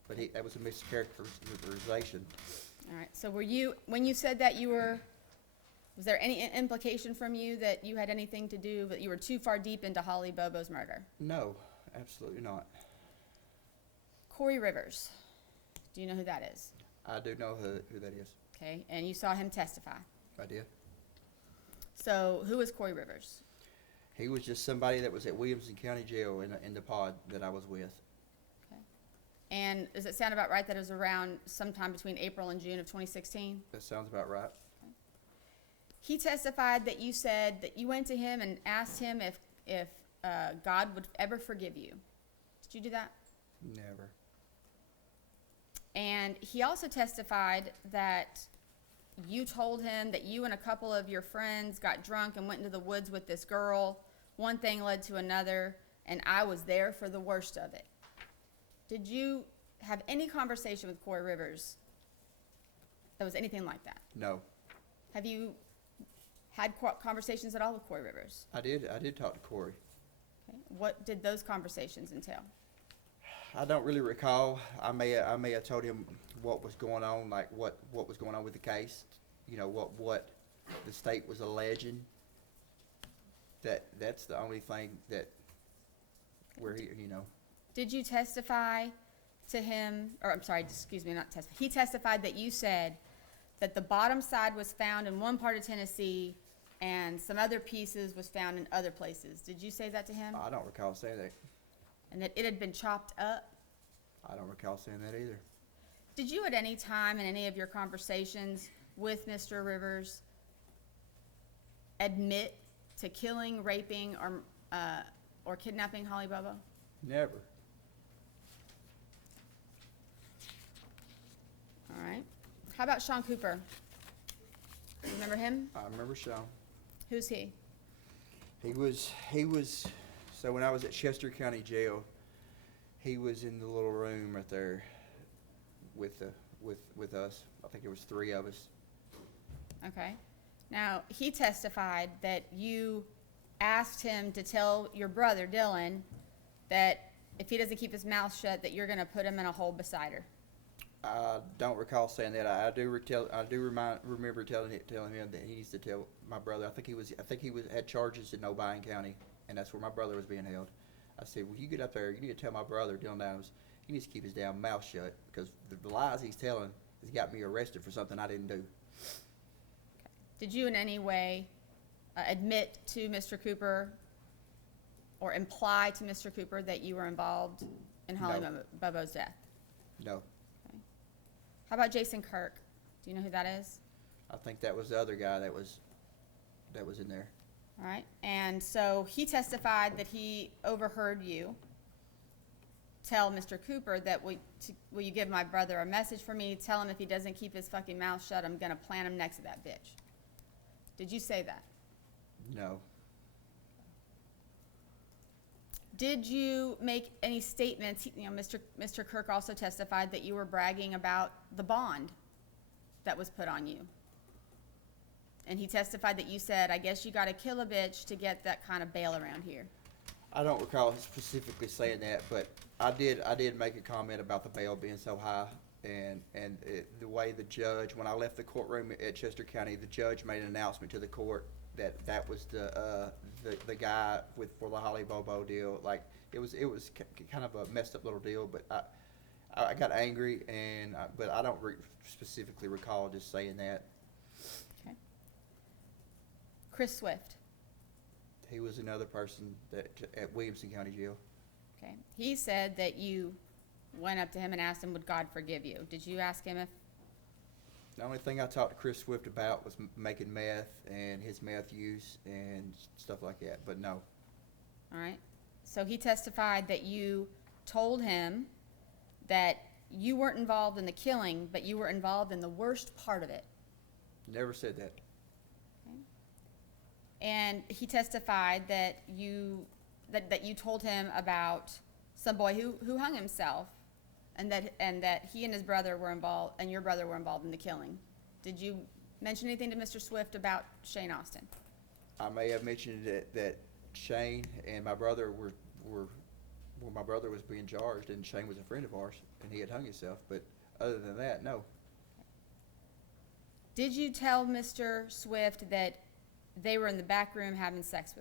But that was a mischaracterization. All right, so when you said that was there any implication from you that you had anything to do, that you were too far deep into Holly Bobo's murder? No, absolutely not. Corey Rivers, do you know who that is? I do know who that is. Okay, and you saw him testify. I did. So who is Corey Rivers? He was just somebody that was at Williamson County Jail in the pod that I was with. Okay. And does it sound about right that it was around sometime between April and June of 2016? That sounds about right. He testified that you said that you went to him and asked him if God would ever forgive you. Did you do that? Never. And he also testified that you told him that you and a couple of your friends got drunk and went into the woods with this girl. One thing led to another, and I was there for the worst of it. Did you have any conversation with Corey Rivers that was anything like that? No. Have you had conversations at all with Corey Rivers? I did talk to Corey. Okay. What did those conversations entail? I don't really recall. I may have told him what was going on, like what was going on with the case. You know, what the state was alleging. That's the only thing that where he, you know. Did you testify to him, or I'm sorry, excuse me, not testify. He testified that you said that the bottom side was found in one part of Tennessee and some other pieces was found in other places. Did you say that to him? I don't recall saying that. And that it had been chopped up? I don't recall saying that either. Did you at any time in any of your conversations with Mr. Rivers admit to killing, raping, or kidnapping Holly Bobo? Never. All right. How about Sean Cooper? Remember him? I remember Sean. Who's he? He was, so when I was at Chester County Jail, he was in the little room right there with us. I think there was 3 of us. Okay. Now, he testified that you asked him to tell your brother, Dylan, that if he doesn't keep his mouth shut, that you're going to put him in a hole beside her. I don't recall saying that. I do remember telling him that he needs to tell my brother. I think he had charges in Obion County, and that's where my brother was being held. I said, well, you get up there, you need to tell my brother, Dylan Adams, he needs to keep his damn mouth shut, because the lies he's telling has got me arrested for something I didn't do. Did you in any way admit to Mr. Cooper or imply to Mr. Cooper that you were involved in Holly No. Bobo's death? No. How about Jason Kirk? Do you know who that is? I think that was the other guy that was in there. All right. And so he testified that he overheard you tell Mr. Cooper that, will you give my brother a message for me? Tell him if he doesn't keep his fucking mouth shut, I'm going to plant him next to that bitch. Did you say that? No. Did you make any statements? Mr. Kirk also testified that you were bragging about the bond that was put on you. And he testified that you said, I guess you got to kill a bitch to get that kind of bail around here. I don't recall specifically saying that, but I did make a comment about the bail being so high, The way the judge, when I left the courtroom at Chester County, the judge made an announcement to the court that was the guy for the Holly Bobo deal. Like, it was kind of a messed up little deal, but I got angry, but I don't specifically recall just saying that. Okay. Chris Swift. He was another person at Williamson County Jail. Okay. He said that you went up to him and asked him, would God forgive you? Did you ask him if? The only thing I talked to Chris Swift about was making meth and his meth use and stuff like that, but no. All right. So he testified that you told him that you weren't involved in the killing, but you were involved in the worst part of it. Never said that. Okay. And he testified that you told him about some boy who hung himself, and that he and his brother were involved, and your brother were involved in the killing. Did you mention anything to Mr. Swift about Shane Austin? I may have mentioned that Shane and my brother were my brother was being charged, and Shane was a friend of ours, and he had hung himself. But other than that, no. Did you tell Mr. Swift that they were in the back room having sex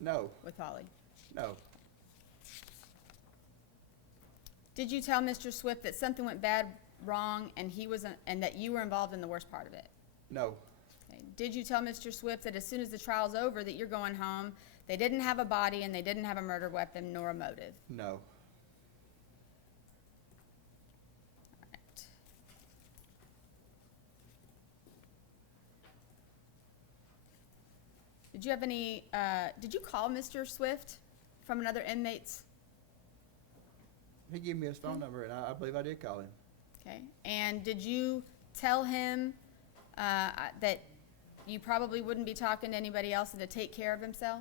No. with Holly? No. Did you tell Mr. Swift that something went wrong, and and that you were involved in the worst part of it? No. Okay. Did you tell Mr. Swift that as soon as the trial's over, that you're going home, they didn't have a body and they didn't have a murder weapon nor a motive? No. All right. Did you have any? Did you call Mr. Swift from another inmate's? He gave me his phone number, and I believe I did call him. Okay. And did you tell him that you probably wouldn't be talking to anybody else and to take care of himself?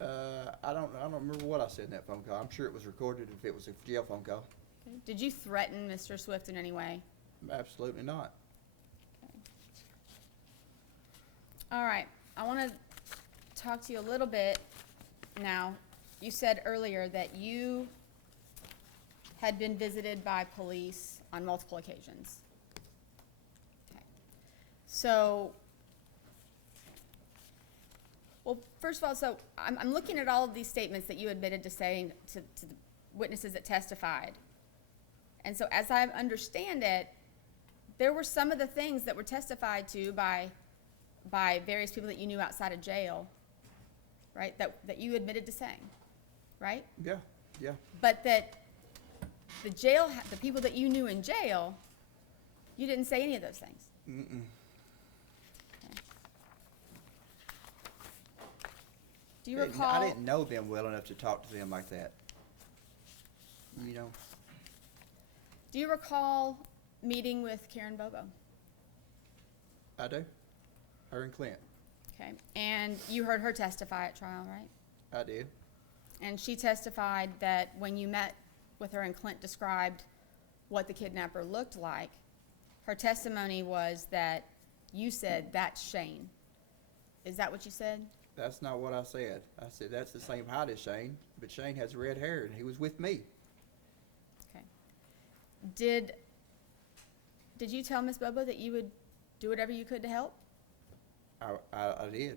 I don't remember what I said in that phone call. I'm sure it was recorded if it was a jail phone call. Okay. Did you threaten Mr. Swift in any way? Absolutely not. Okay. All right. I want to talk to you a little bit now. You said earlier that you had been visited by police on multiple occasions. Okay. So, well, first of all, so I'm looking at all of these statements that you admitted to saying to the witnesses that testified. And so as I understand it, there were some of the things that were testified to by various people that you knew outside of jail, right, that you admitted to saying, right? Yeah. Yeah. But that the people that you knew in jail, you didn't say any of those things. Mm-mm. Okay. Do you recall? I didn't know them well enough to talk to them like that. You know. Do you recall meeting with Karen Bobo? I do. Her and Clint. Okay. And you heard her testify at trial, right? I did. And she testified that when you met with her and Clint described what the kidnapper looked like, her testimony was that you said, "That's Shane." Is that what you said? That's not what I said. I said that's the same height as Shane, but Shane has red hair, and he was with me. Okay. Did you tell Miss Bobo that you would do whatever you could to help? I did.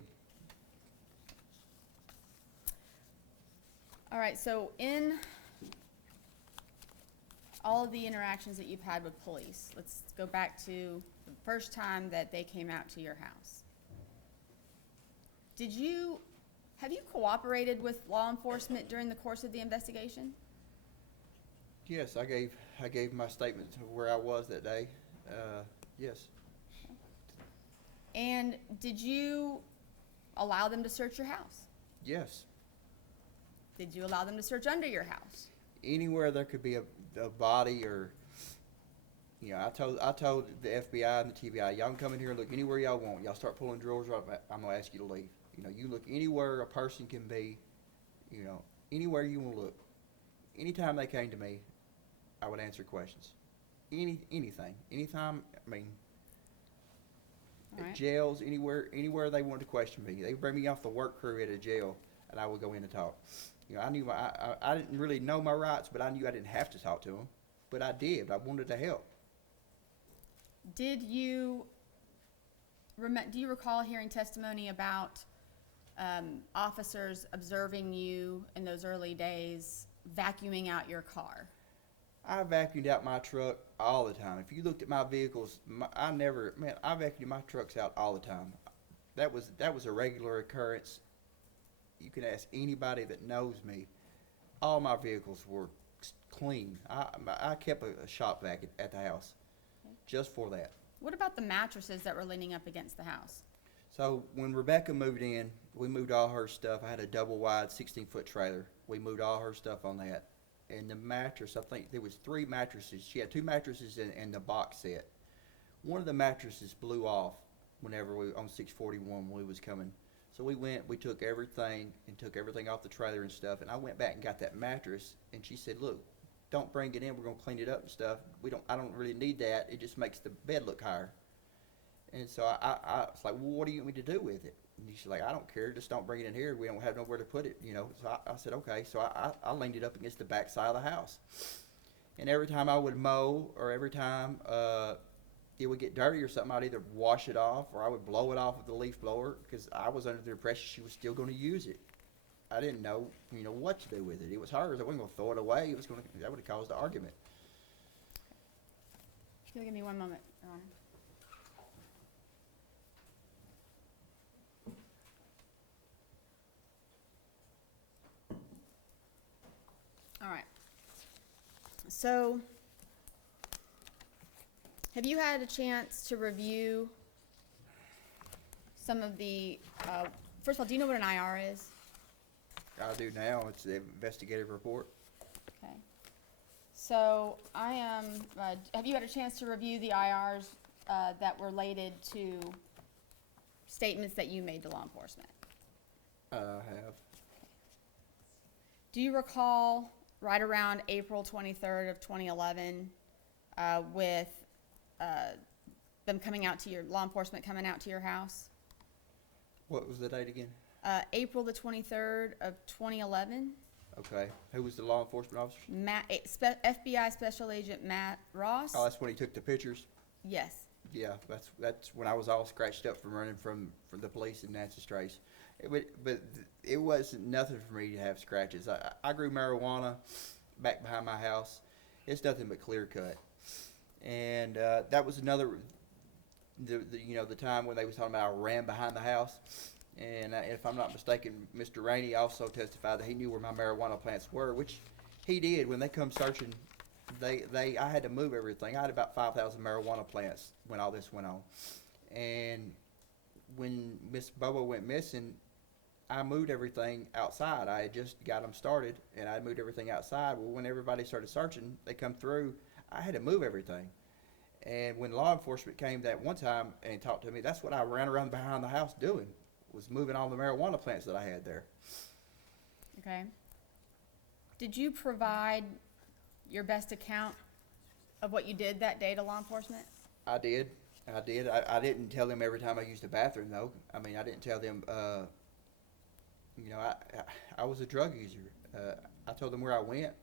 All right, so in all of the interactions that you've had with police, let's go back to the first time that they came out to your house. Have you cooperated with law enforcement during the course of the investigation? Yes, I gave my statement of where I was that day. Yes. And did you allow them to search your house? Yes. Did you allow them to search under your house? Anywhere there could be a body, or I told the FBI and the TBI, y'all can come in here and look anywhere y'all want. Y'all start pulling drawers up, I'm gonna ask you to leave. You look anywhere a person can be, anywhere you want to look. Anytime they came to me, I would answer questions. Anything, anytime. I mean, All at right. jails, anywhere they wanted to question me. They would bring me off the work crew at a jail, and I would go in and talk. I knew I didn't really know my rights, but I knew I didn't have to talk to them. but I did. I wanted to help. Do you recall hearing testimony about officers observing you in those early days vacuuming out your car? I vacuumed out my truck all the time. If you looked at my vehicles, I vacuumed my trucks out all the time. That was a regular occurrence. You can ask anybody that knows me. All my vehicles were clean. I kept a shop vac at the house just for that. What about the mattresses that were leaning up against the house? So when Rebecca moved in, we moved all her stuff. I had a double wide 16-foot trailer. We moved all her stuff on that. And the mattress, I think there was 3 mattresses. She had 2 mattresses in the box set. One of the mattresses blew off whenever on 641 when we was coming. So we took everything off the trailer and stuff. And I went back and got that mattress. And she said, look, don't bring it in. We're going to clean it up and stuff. I don't really need that. It just makes the bed look higher. And so I was like, well, what do you want me to do with it? And she's like, I don't care. Just don't bring it in here. We don't have nowhere to put it, So I said, okay. So I leaned it up against the back side of the house. And every time I would mow or every time it would get dirty or something, I'd either wash it off or I would blow it off with the leaf blower because I was under the impression she was still going to use it. I didn't know, what to do with it. It was hers. I wasn't going to throw it away. That would have caused an argument. If you'll give me one moment, Your Honor. All right. So, have you had a chance to review some of the, first of all, do you know what an IR is? I do now. It's the investigative report. Okay. So, have you had a chance to review the IRs that were related to statements that you made to law enforcement? I have. Do you recall right around April 23rd of 2011 with them law enforcement coming out to your house? What was the date again? April the 23rd of 2011. Okay. Who was the law enforcement officer? FBI Special Agent Matt Ross. Oh, that's when he took the pictures? Yes. Yeah, that's when I was all scratched up from running from the police in Nancy Strace. But it wasn't nothing for me to have scratches. I grew marijuana back behind my house. It's nothing but clear cut. And that was another, the time when they was talking about I ran behind the house. And if I'm not mistaken, Mr. Rainey also testified that he knew where my marijuana plants were, which he did. When they come searching, I had to move everything. I had about 5,000 marijuana plants when all this went on. And when Miss Bobo went missing, I moved everything outside. I had just got them started, and I moved everything outside. Well, when everybody started searching, they come through. I had to move everything. And when law enforcement came that one time and talked to me, that's what I ran around behind the house doing, was moving all the marijuana plants that I had there. Okay. Did you provide your best account of what you did that day to law enforcement? I did. I didn't tell them every time I used the bathroom, though. I mean, I didn't tell them, I was a drug user. I told them where I went,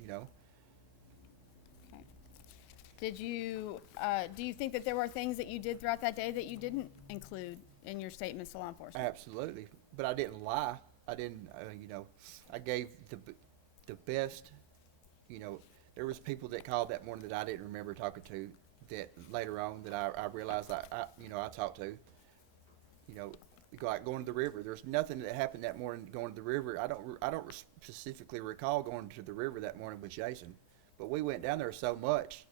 Okay. Did you, do you think that there were things that you did throughout that day that you didn't include in your statements to law enforcement? Absolutely. But I didn't lie. I didn't, I gave the best, there was people that called that morning that I didn't remember talking to that later on that I realized I talked to, like going to the river. There's nothing that happened that morning going to the river. I don't specifically recall going to the river that morning with Jason, but we went down there so much.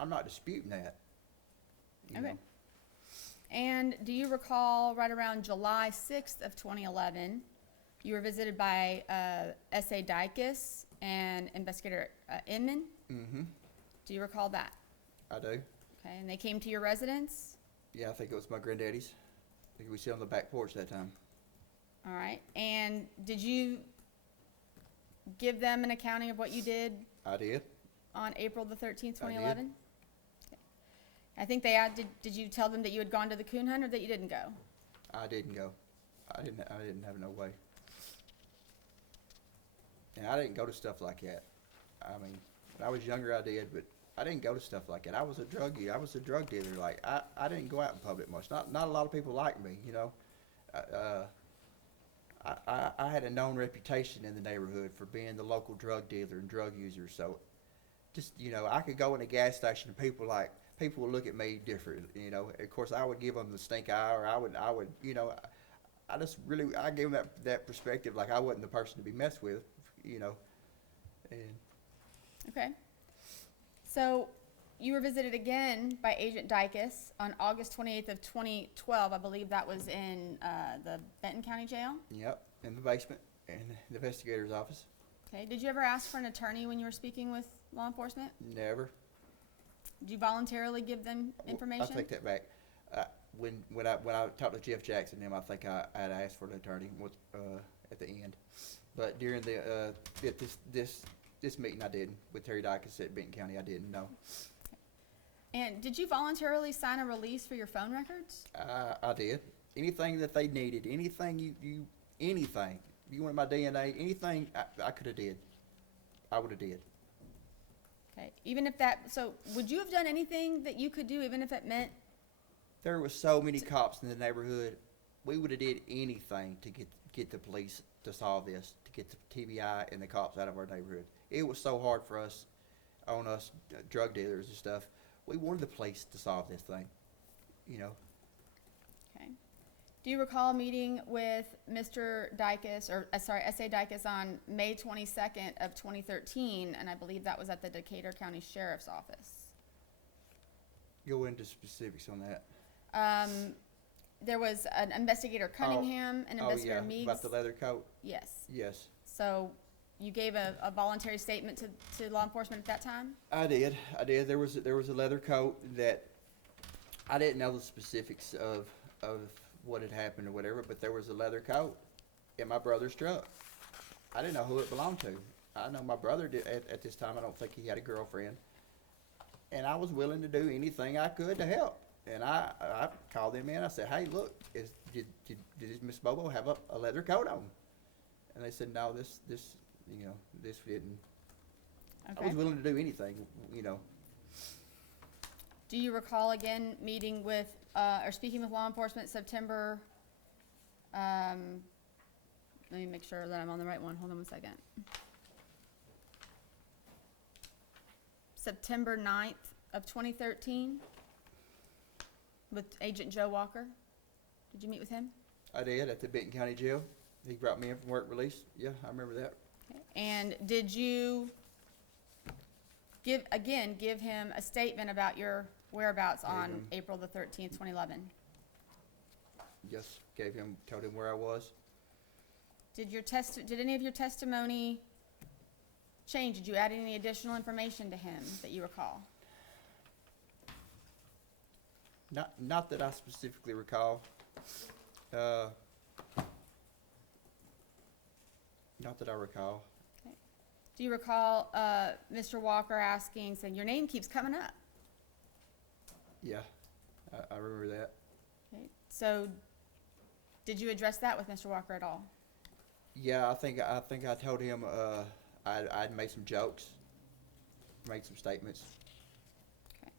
I'm not disputing that. you Okay. know. And do you recall right around July 6th of 2011, you were visited by S.A. Dykes and Investigator Inman? Mm-hmm. Do you recall that? I do. Okay, and they came to your residence? Yeah, I think it was my granddaddy's. I think we sit on the back porch that time. All right, and did you give them an accounting of what you did I did. on April the 13th, I did. 2011? Okay. I think they did you tell them that you had gone to the coon hunt or that you didn't go? I didn't go. I didn't have no way. And I didn't go to stuff like that. I mean, When I was younger, I did, but I didn't go to stuff like that. I was a druggie. I was a drug dealer. Like, I didn't go out in public much. Not a lot of people liked me, you know. I had a known reputation in the neighborhood for being the local drug dealer and drug user. So, just, you know, I could go in a gas station and people would look at me different, you know. Of course, I would give them the stink eye, or I would, you know, I gave them that perspective, like I wasn't the person to be messed with, you know. And Okay. So you were visited again by Agent Dykus on August 28th of 2012. I believe that was in the Benton County Jail. yep, in the basement, in the investigator's office. Okay. Did you ever ask for an attorney when you were speaking with law enforcement? Never. Did you voluntarily give them information? I'll take that back. When I talked to Jeff Jackson, I think I had asked for an attorney at the end, but during this meeting I didn't with Terry Dykus at Benton County. I didn't know. And did you voluntarily sign a release for your phone records? I did. Anything that they needed, anything anything you wanted my DNA, anything I could have did. I would have did. Okay. Even if that, so would you have done anything that you could do, even if it meant? There were so many cops in the neighborhood. We would have did anything to get the police to solve this, to get the TBI and the cops out of our neighborhood. It was so hard for us, drug dealers and stuff. We wanted the police to solve this thing, you know. Okay. Do you recall meeting with Mr. Dykus, S.A. Dykus on May 22nd of 2013, and I believe that was at the Decatur County Sheriff's Office? Go into specifics on that. There was an investigator Cunningham and investigator Meeks. About the leather coat? Yes. Yes. So you gave a voluntary statement to law enforcement at that time? I did. There was a leather coat that I didn't know the specifics of what had happened or whatever, but there was a leather coat in my brother's truck. I didn't know who it belonged to. I know my brother did at this time. I don't think he had a girlfriend, and I was willing to do anything I could to help. And I called them in. I said, "Hey, look, did Miss Bobo have a leather coat on?" And they said, "No, this didn't." Okay. I was willing to do anything, you know. Do you recall again meeting with, or speaking with law enforcement September, let me make sure that I'm on the right one. Hold on one second. September 9th of 2013 with Agent Joe Walker? Did you meet with him? I did at the Benton County Jail. He brought me in from work release. Yeah, I remember that. Okay. And did you give him a statement about your whereabouts on him. April the 13th, 2011? Yes, told him where I was. Did any of your testimony change? Did you add any additional information to him that you recall? Not that I specifically recall. Not that I recall. Okay. Do you recall Mr. Walker saying, your name keeps coming up? Yeah, I remember that. Okay. So did you address that with Mr. Walker at all? Yeah, I think I told him I'd made some jokes, made some statements. Okay.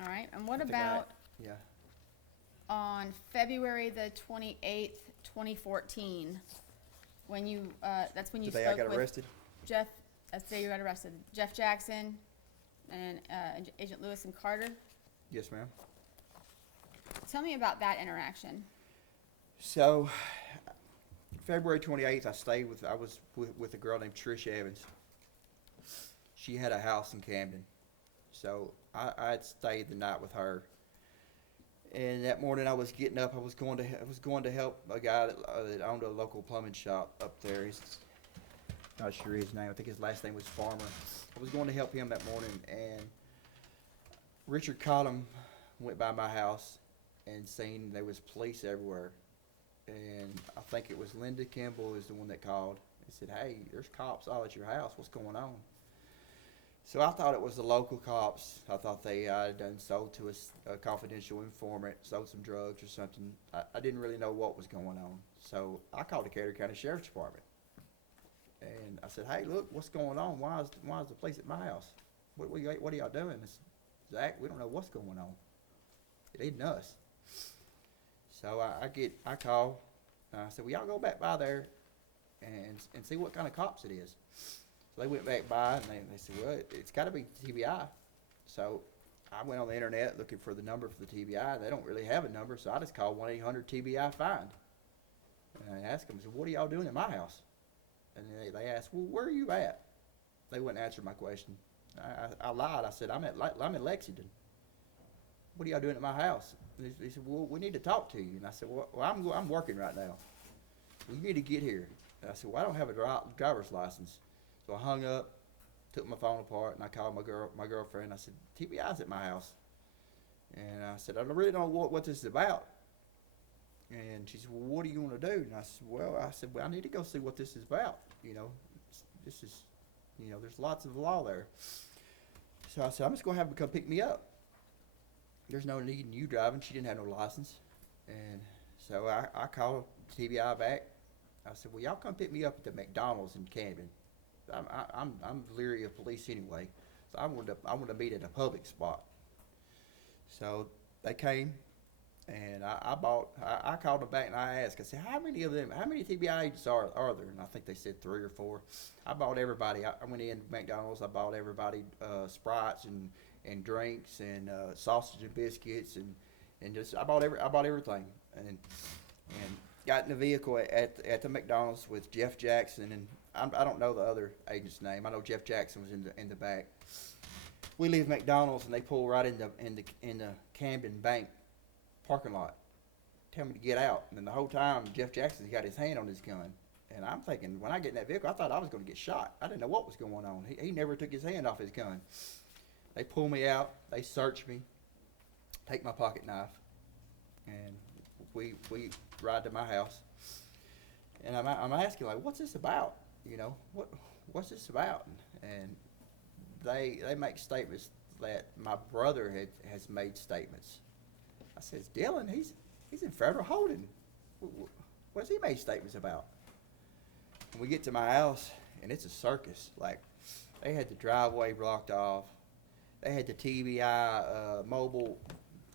All right. And what I think I- about Yeah. on February the 28th, 2014, when you, that's when you The day I spoke got with arrested? Jeff, that's the day you got arrested, Jeff Jackson and Agent Lewis and Carter? Yes, ma'am. Tell me about that interaction. So, February 28th, I was with a girl named Trish Evans. She had a house in Camden. So, I had stayed the night with her. And that morning I was getting up, I was going to help a guy that owned a local plumbing shop up there. He's not sure his name. I think his last name was Farmer. I was going to help him that morning, and Richard Cottom went by my house and seen there was police everywhere. And I think it was Linda Kimball is the one that called and said, "Hey, there's cops all at your house. What's going on?" So I thought it was the local cops. I thought they had done sold to a confidential informant, sold some drugs or something. I didn't really know what was going on. So I called the Decatur County Sheriff's Department. And I said, hey, look, what's going on? Why is the police at my house? What are y'all doing? I said, Zach, we don't know what's going on. It ain't us. So I call, and I said, well, y'all go back by there and see what kind of cops it is. So they went back by, and they said, well, it's got to be TBI. So I went on the internet looking for the number for the TBI. They don't really have a number, so I just called 1-800-TBI-FIND. And I asked them, I said, what are y'all doing in my house? And they asked, well, where are you at? They wouldn't answer my question. I lied. I said, I'm in Lexington. What are y'all doing at my house? They said, well, we need to talk to you. And I said, well, I'm working right now. Well, you need to get here. And I said, well, I don't have a driver's license. So I hung up, took my phone apart, and I called my girlfriend. I said, TBI's at my house. And I said, I really don't know what this is about. And she said, well, what do you want to do? And I said, well, I need to go see what this is about. You know, this is, you know, there's lots of law there. So I said, I'm just going to have them come pick me up. There's no need in you driving. She didn't have no license. And so I called TBI back. I said, well, y'all come pick me up at the McDonald's in Camden. I'm leery of police anyway. So I wanted to meet at a public spot. So they came, and I called them back and I asked, I said, how many TBI agents are there? And I think they said 3 or 4. I bought everybody. I went in McDonald's. I bought everybody Sprites and drinks and sausage and biscuits and just I bought everything and got in the vehicle at the McDonald's with Jeff Jackson, and I don't know the other agent's name. I know Jeff Jackson was in the back. We leave McDonald's and they pull right in the Camden Bank parking lot. Tell me to get out, and then the whole time Jeff Jackson's got his hand on his gun. And I'm thinking, when I get in that vehicle, I thought I was going to get shot. I didn't know what was going on. He never took his hand off his gun. They pull me out. They search me, take my pocket knife, and we ride to my house. And I'm asking, like, what's this about? You know, what's this about? And they make statements that my brother has made statements. I says, Dylan, he's in federal holding. What's he made statements about? And we get to my house, and it's a circus. Like, they had the driveway blocked off. They had the TBI mobile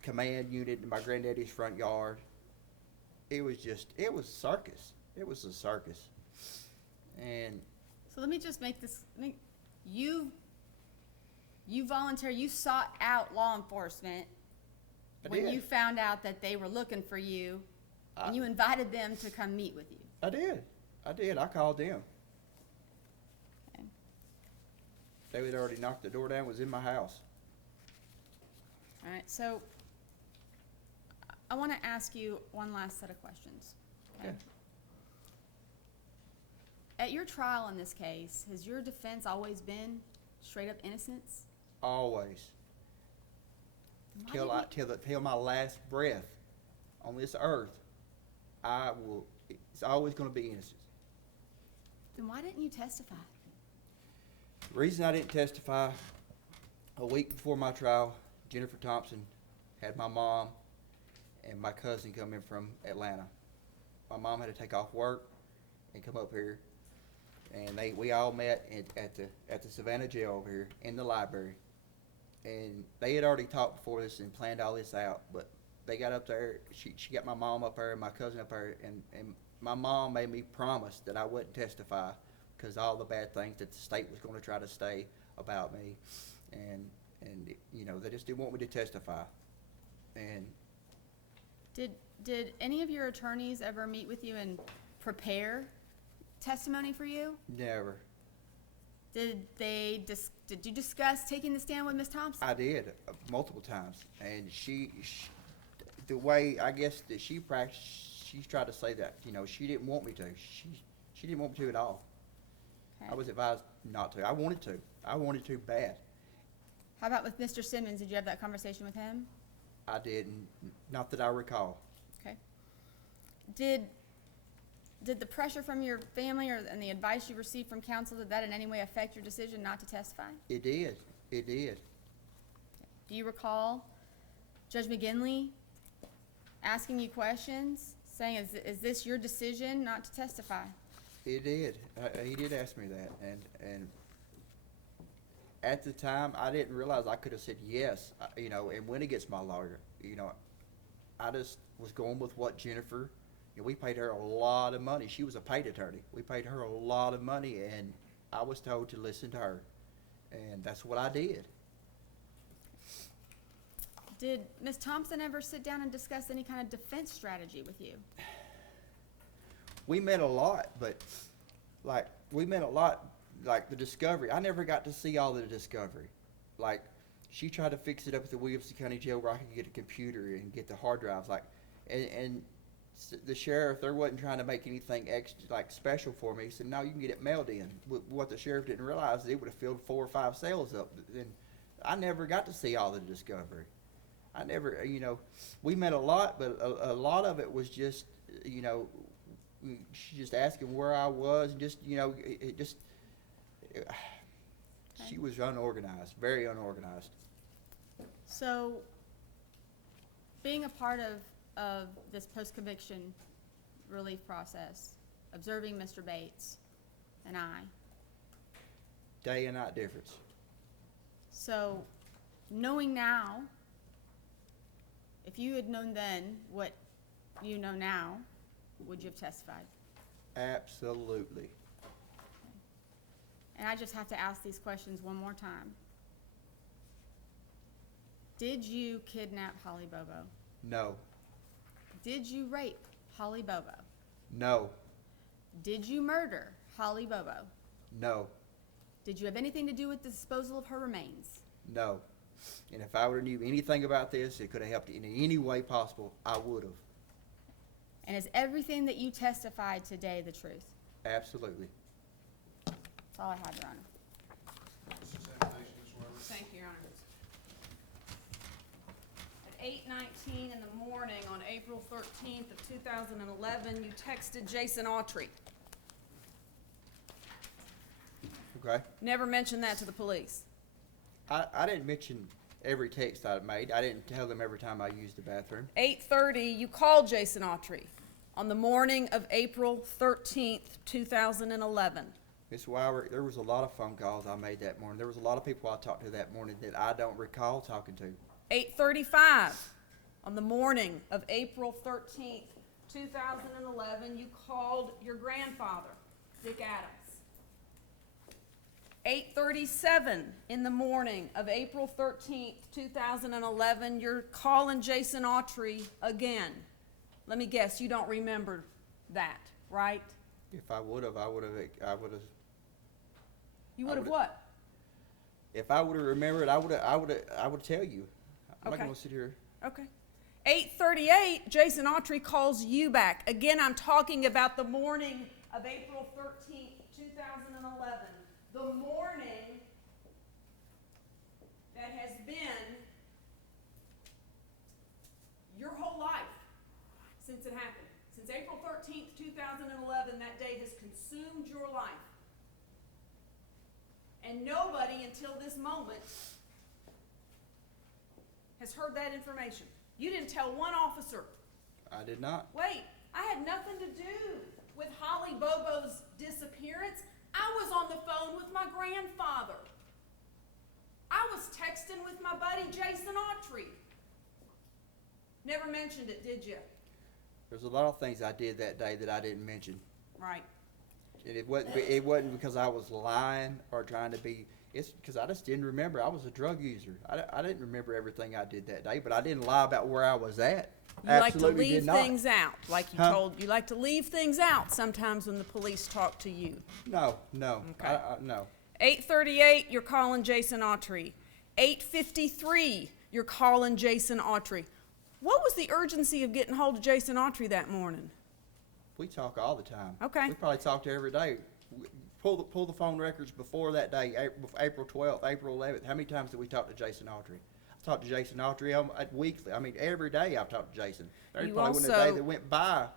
command unit in my granddaddy's front yard. It was a circus. It was a circus. And So let me just make this, you voluntarily, you sought out law enforcement I when did. you found out that they were looking for you, and you invited them to come meet with you. I did. I called them. Okay. They had already knocked the door down, was in my house. All right, so I want to ask you one last set of questions. Okay? Okay. At your trial in this case, has your defense always been straight up innocence? Always. Then why didn't you- Till my last breath on this earth, it's always going to be innocence. Then why didn't you testify? The reason I didn't testify, a week before my trial, Jennifer Thompson had my mom and my cousin come in from Atlanta. My mom had to take off work and come up here, and we all met at the Savannah jail over here in the library. And they had already talked before this and planned all this out, but they got up there. She got my mom up there and my cousin up there, and my mom made me promise that I wouldn't testify because all the bad things that the state was going to try to say about me, and you know, they just didn't want me to testify. And Did any of your attorneys ever meet with you and prepare testimony for you? never. Did you discuss taking the stand with Ms. Thompson? I did multiple times, and she the way I guess that she practiced, she tried to say that, you know, she didn't want me to. She didn't want me to at all. Okay. I was advised not to. I wanted to bad. How about with Mr. Simmons? Did you have that conversation with him? I didn't, not that I recall. Okay. Did the pressure from your family and the advice you received from counsel, did that in any way affect your decision not to testify? It did. Do you recall Judge McGinley asking you questions, saying, is this your decision not to testify? It did. He did ask me that, and at the time, I didn't realize I could have said yes, you know, and went against my lawyer. You know, I just was going with what Jennifer, you know, we paid her a lot of money. She was a paid attorney. We paid her a lot of money, and I was told to listen to her, and that's what I did. Did Ms. Thompson ever sit down and discuss any kind of defense strategy with you? We met a lot, but like the discovery. I never got to see all of the discovery. Like, she tried to fix it up at the Williamson County Jail where I could get a computer and get the hard drives. Like, and the sheriff, there wasn't trying to make anything extra, like, special for me. He said, no, you can get it mailed in. What the sheriff didn't realize is it would have filled 4 or 5 cells up. And I never got to see all the discovery. I never, you know, we met a lot, but a lot of it was just, you know, she just asking where I was, and just, you know, she was unorganized, very unorganized. So, being a part of this post-conviction relief process, observing Mr. Bates and I, Day and night difference. so knowing now, if you had known then what you know now, would you have testified? Absolutely. And I just have to ask these questions one more time. Did you kidnap Holly Bobo? No. Did you rape Holly Bobo? No. Did you murder Holly Bobo? No. Did you have anything to do with the disposal of her remains? No. And if I would have knew anything about this, it could have helped in any way possible, I would have. And is everything that you testified today the truth? Absolutely. That's all I have, Your Honor. This examination, Ms. Weirich. Thank you, Your Honor. At 8:19 in the morning on April 13th of 2011, you texted Jason Autry. Okay. Never mentioned that to the police. I didn't mention every text I made. I didn't tell them every time I used the bathroom. 8:30, you called Jason Autry on the morning of April 13th, 2011. Ms. Weirich, there was a lot of phone calls I made that morning. There was a lot of people I talked to that morning that I don't recall talking to. 8:35 on the morning of April 13th, 2011, you called your grandfather, Dick Adams. 8:37 in the morning of April 13th, 2011, you're calling Jason Autry again. Let me guess, you don't remember that, right? If I would have, You I would have would've- what? if I would have remembered, I would tell you. I'm not Okay. gonna sit here. Okay. 8:38, Jason Autry calls you back. Again, I'm talking about the morning of April 13th, 2011. The morning that has been your whole life since it happened. Since April 13th, 2011, that day has consumed your life. And nobody until this moment has heard that information. You didn't tell one officer. I did not. Wait, I had nothing to do with Holly Bobo's disappearance. I was on the phone with my grandfather. I was texting with my buddy Jason Autry. Never mentioned it, did you? There's a lot of things I did that day that I didn't mention. Right. And it wasn't because I was lying or trying to be. It's because I just didn't remember. I was a drug user. I didn't remember everything I did that day, but I didn't lie about where I was at. You like to Absolutely leave did not. things out, like you Huh? told. You like to leave things out sometimes when the police talk to you. No. Okay. No. 8:38, you're calling Jason Autry. 8:53, you're calling Jason Autry. What was the urgency of getting hold of Jason Autry that morning? We talk all the time. Okay. We probably talked every day. Pull the phone records before that day, April 12th, April 11th. How many times did we talk to Jason Autry? I talked to Jason Autry weekly. I mean, every day I've talked to Jason. There You probably wasn't a also- day that went by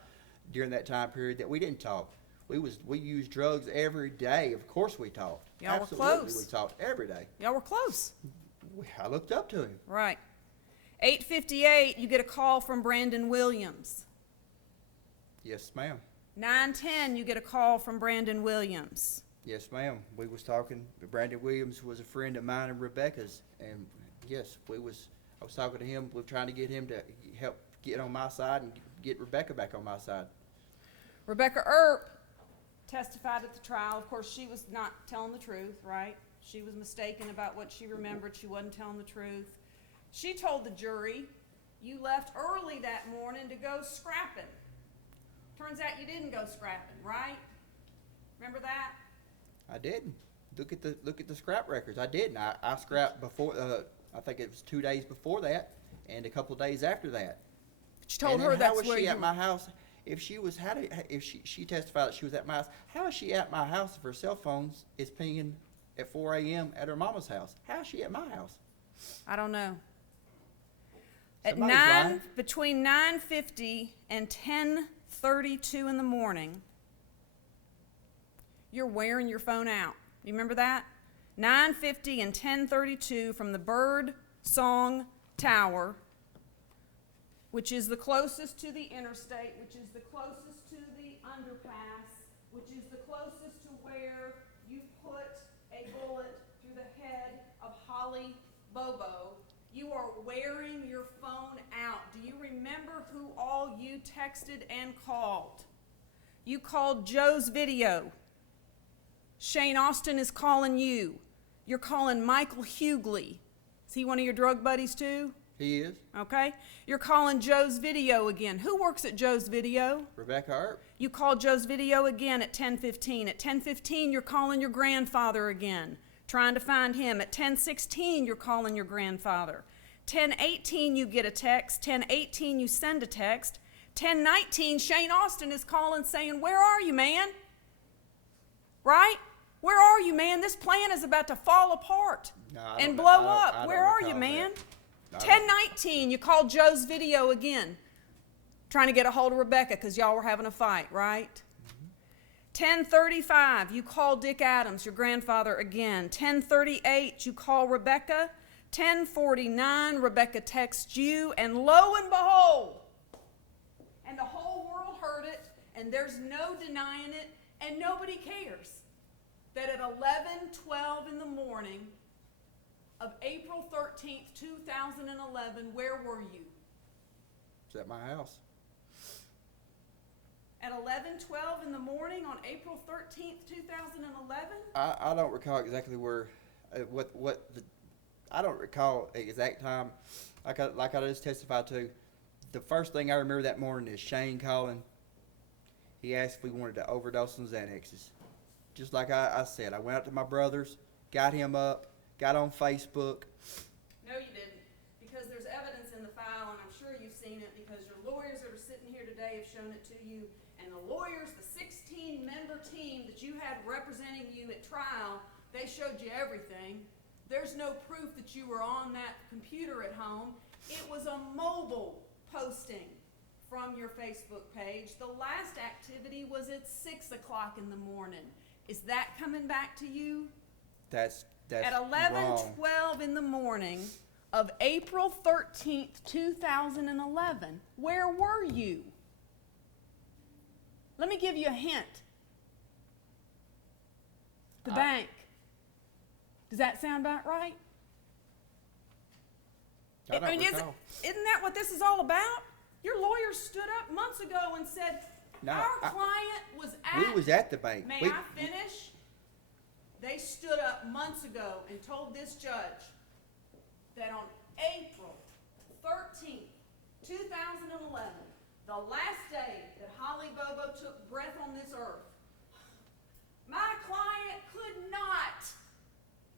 during that time period that we didn't talk. We used drugs every day. Of course we talked. Y'all were Absolutely, close. we talked every day. Y'all were close. I looked up to him. Right. 8:58, you get a call from Brandon Williams. Yes, ma'am. 9:10, you get a call from Brandon Williams. Yes, ma'am. We was talking, Brandon Williams was a friend of mine and Rebecca's, and yes, I was talking to him, we were trying to get him to help get on my side and get Rebecca back on my side. Rebecca Earp testified at the trial. Of course, she was not telling the truth, right? She was mistaken about what she remembered. She wasn't telling the truth. She told the jury, you left early that morning to go scrapping. Turns out you didn't go scrapping, right? Remember that? I didn't. Look at the scrap records. I didn't. I scrapped before, I think it was 2 days before that and a couple of days after that. But you told And her then that's how was where she you at my house? If she was, if she testified that she was at my house, how is she at my house if her cell phone is pinging at 4 a.m. at her mama's house? How is she at my house? I don't know. At Somebody's lying. between 9:50 and 10:32 in the morning, you're wearing your phone out. You remember that? 9:50 and 10:32 from the Bird Song Tower, which is the closest to the interstate, which is the closest to the underpass, which is the closest to where you put a bullet through the head of Holly Bobo. You are wearing your phone out. Do you remember who all you texted and called? You called Joe's Video. Shane Austin is calling you. You're calling Michael Hughley. Is he one of your drug buddies too? He is. Okay. You're calling Joe's Video again. Who works at Joe's Video? Rebecca Earp. You called Joe's Video again at 10:15. At 10:15, you're calling your grandfather again, trying to find him. At 10:16, you're calling your grandfather. 10:18, you get a text. 10:18, you send a text. 10:19, Shane Austin is calling saying, where are you, man? Right? Where are you, man? This plan is about to fall apart No, I and don't- blow I don't- up. I don't Where are you, recall man? that. 10:19, you called Joe's Video again, trying to get a hold of Rebecca because y'all were having a fight, right? 10:35, you call Dick Adams, your grandfather, again. 10:38, you call Rebecca. 10:49, Rebecca texts you, and lo and behold, and the whole world heard it, and there's no denying it, and nobody cares, that at 11:12 in the morning of April 13th, 2011, where were you? It's at my house. At 11:12 in the morning on April 13th, 2011? I don't recall exactly where, I don't recall the exact time. Like I just testified to, the first thing I remember that morning is Shane calling. He asked if we wanted to overdose on Xanaxes. Just like I said, I went out to my brother's, got him up, got on Facebook. No, you didn't, because there's evidence in the file, and I'm sure you've seen it, because your lawyers that are sitting here today have shown it to you, and the lawyers, the 16-member team that you had representing you at trial, they showed you everything. There's no proof that you were on that computer at home. It was a mobile posting from your Facebook page. The last activity was at 6 o'clock in the morning. Is that coming back to you? That's At wrong. 11:12 in the morning of April 13th, 2011, where were you? Let me give you a hint. The bank. Does that sound about right? I don't isn't recall. that what this is all about? Your lawyers stood up months ago and said, No, our client was at... We was at the bank. May We- I finish? They stood up months ago and told this judge that on April 13th, 2011, the last day that Holly Bobo took breath on this earth, my client could not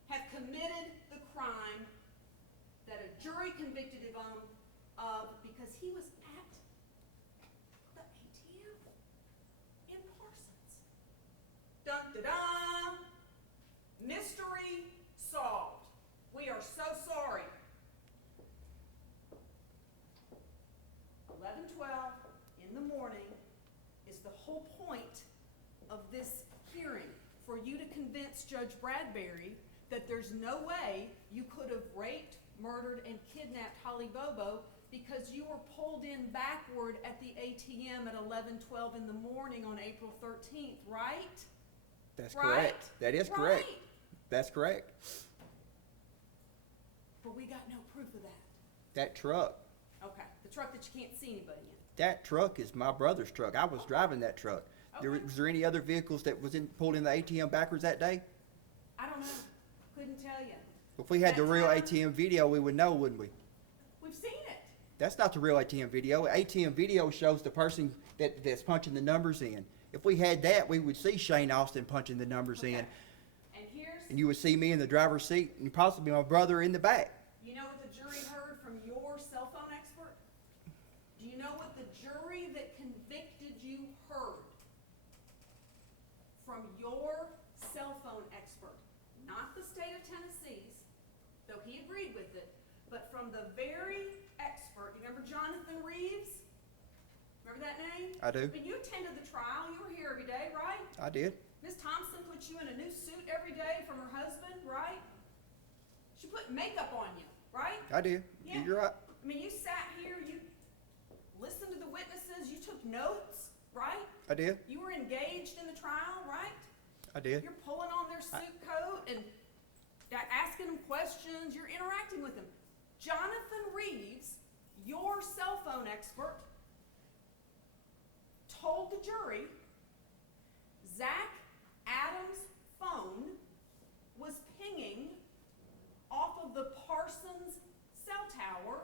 have committed the crime that a jury convicted him of because he was at the ATM in Parsons. Dun da dun! Mystery solved. We are so sorry. 11:12 in the morning is the whole point of this hearing, for you to convince Judge Bradberry that there's no way you could have raped, murdered, and kidnapped Holly Bobo because you were pulled in backward at the ATM at 11:12 in the morning on April 13th, right? That's Right? correct. That is correct. Right. That's correct. But we got no proof of that. That truck, Okay, the truck that you can't see anybody in. that truck is my brother's truck. I was driving that truck. Okay. Was there any other vehicles that was pulled in the ATM backwards that day? I don't know, couldn't tell you. If we had the That real time- ATM video, we would know, wouldn't we? We've seen it. That's not the real ATM video. ATM video shows the person that's punching the numbers in. If we had that, we would see Shane Austin punching the numbers in, Okay. And here's, and you would see me in the driver's seat, and possibly my brother in the back. you know what the jury heard from your cell phone expert? Do you know what the jury that convicted you heard from your cell phone expert? Not the state of Tennessee's, though he agreed with it, but from the very expert. You remember Jonathan Reeves? Remember that name? I do. When you attended the trial, you were here every day, right? I did. Miss Thompson put you in a new suit every day from her husband, right? She put makeup on you, right? I did. Yeah. You're right. I mean, you sat here, you listened to the witnesses, you took notes, right? I did. You were engaged in the trial, right? I did. You're pulling on their suit coat and asking them questions, you're interacting with them. Jonathan Reeves, your cell phone expert, told the jury Zach Adams' phone was pinging off of the Parsons cell tower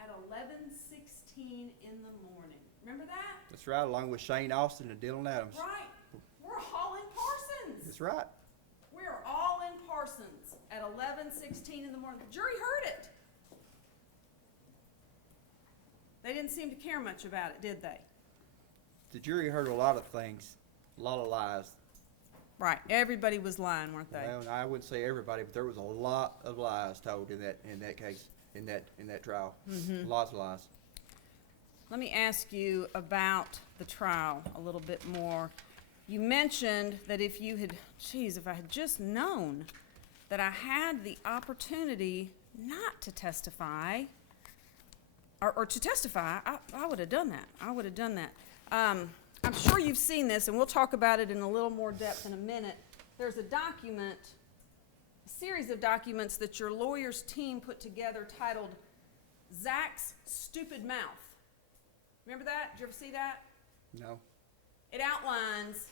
at 11:16 in the morning. Remember that? That's right, along with Shane Austin and Dylan Adams. Right. We're all in Parsons. That's right. We're all in Parsons at 11:16 in the morning. The jury heard it. They didn't seem to care much about it, did they? The jury heard a lot of things, a lot of lies. Right. Everybody was lying, weren't they? Well, I wouldn't say everybody, but there was a lot of lies told in that case, in that trial. Lots of lies. Let me ask you about the trial a little bit more. You mentioned that if you had, if I had just known that I had the opportunity not to testify, or to testify, I would have done that. I would have done that. I'm sure you've seen this, and we'll talk about it in a little more depth in a minute. There's a document, a series of documents that your lawyer's team put together titled Zach's Stupid Mouth. Remember that? Did you ever see that? No. It outlines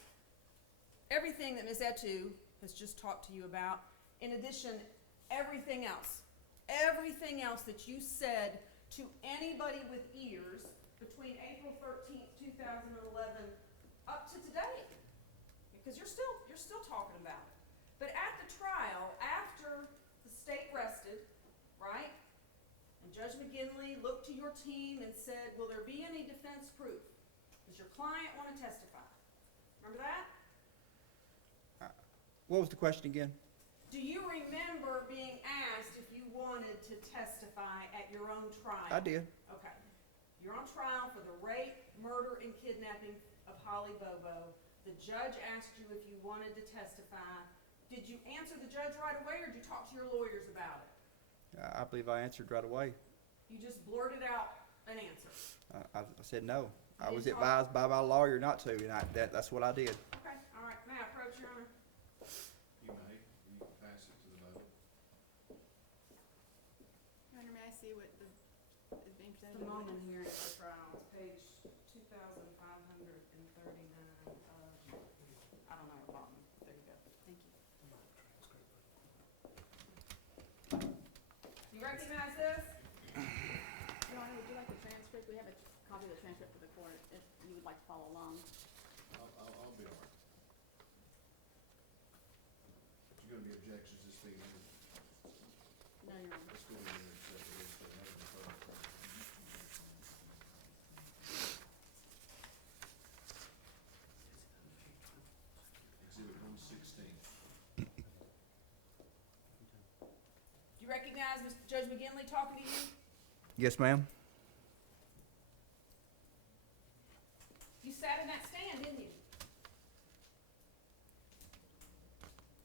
everything that Ms. Etue has just talked to you about. In addition, everything else that you said to anybody with ears between April 13th, 2011 up to today. Because you're still talking about it. But at the trial, after the state rested, right? And Judge McGinley looked to your team and said, will there be any defense proof? Does your client want to testify? Remember that? What was the question again? Do you remember being asked if you wanted to testify at your own trial? I did. Okay. You're on trial for the rape, murder, and kidnapping of Holly Bobo. The judge asked you if you wanted to testify. Did you answer the judge right away, or did you talk to your lawyers about it? I believe I answered right away. You just blurted out an answer. I said no. I You was didn't advised by my lawyer not to, and that's what I did. Okay, all right. May I approach, Your Honor? You may, you can pass it to the vote. Your Honor, may I see what is being presented? The to the moment witness? hearing for trial, it's page 2,539 of, I don't know, bottom. There you go. Thank you. Do you recognize this? Your Honor, would you like the transcript? We have a copy of the transcript for the court if you would like to follow along. I'll be all right. But you're gonna be objections this evening, No, Your Honor. let's go in and accept it, so have it in front of us. Exhibit 116. Do you recognize Mr. Judge McGinley talking to you? Yes, ma'am. You sat in that stand, didn't you?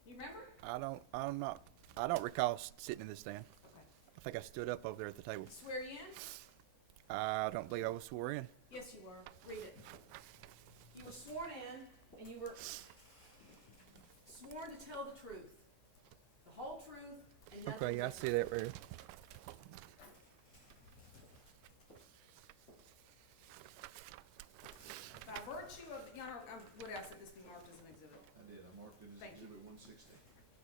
You remember? I don't recall sitting in the stand. Okay. I I think I stood up over there at the table. Swear you in? I don't believe I was sworn in. Yes, you were. Read it. You were sworn in, and you were sworn to tell the truth, the whole truth, and nothing Okay, yeah, I but see that right here. by virtue of, Your Honor, I would ask that this be marked as an exhibit. I did, I marked it as Thank you. Exhibit 160.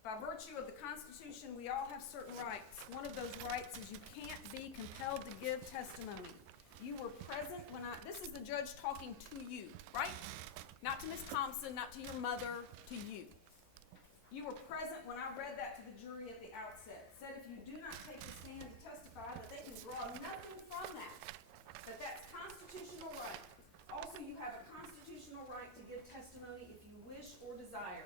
By virtue of the Constitution, we all have certain rights. One of those rights is you can't be compelled to give testimony. You were present when this is the judge talking to you, right? Not to Ms. Thompson, not to your mother, to you. You were present when I read that to the jury at the outset. Said if you do not take the stand to testify, that they can draw nothing from that that's constitutional right. Also, you have a constitutional right to give testimony if you wish or desire.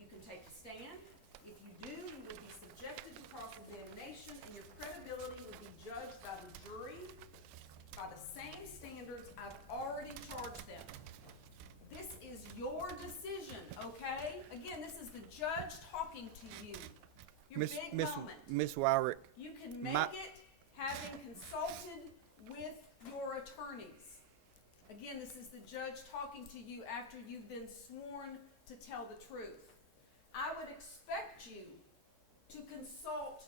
You can take a stand. If you do, you will be subjected to cross-examination, and your credibility will be judged by the jury by the same standards I've already charged them. This is your decision, okay? Again, this is the judge talking to you. Your big moment. Miss Weirich, You can my- make it having consulted with your attorneys. Again, this is the judge talking to you after you've been sworn to tell the truth. I would expect you to consult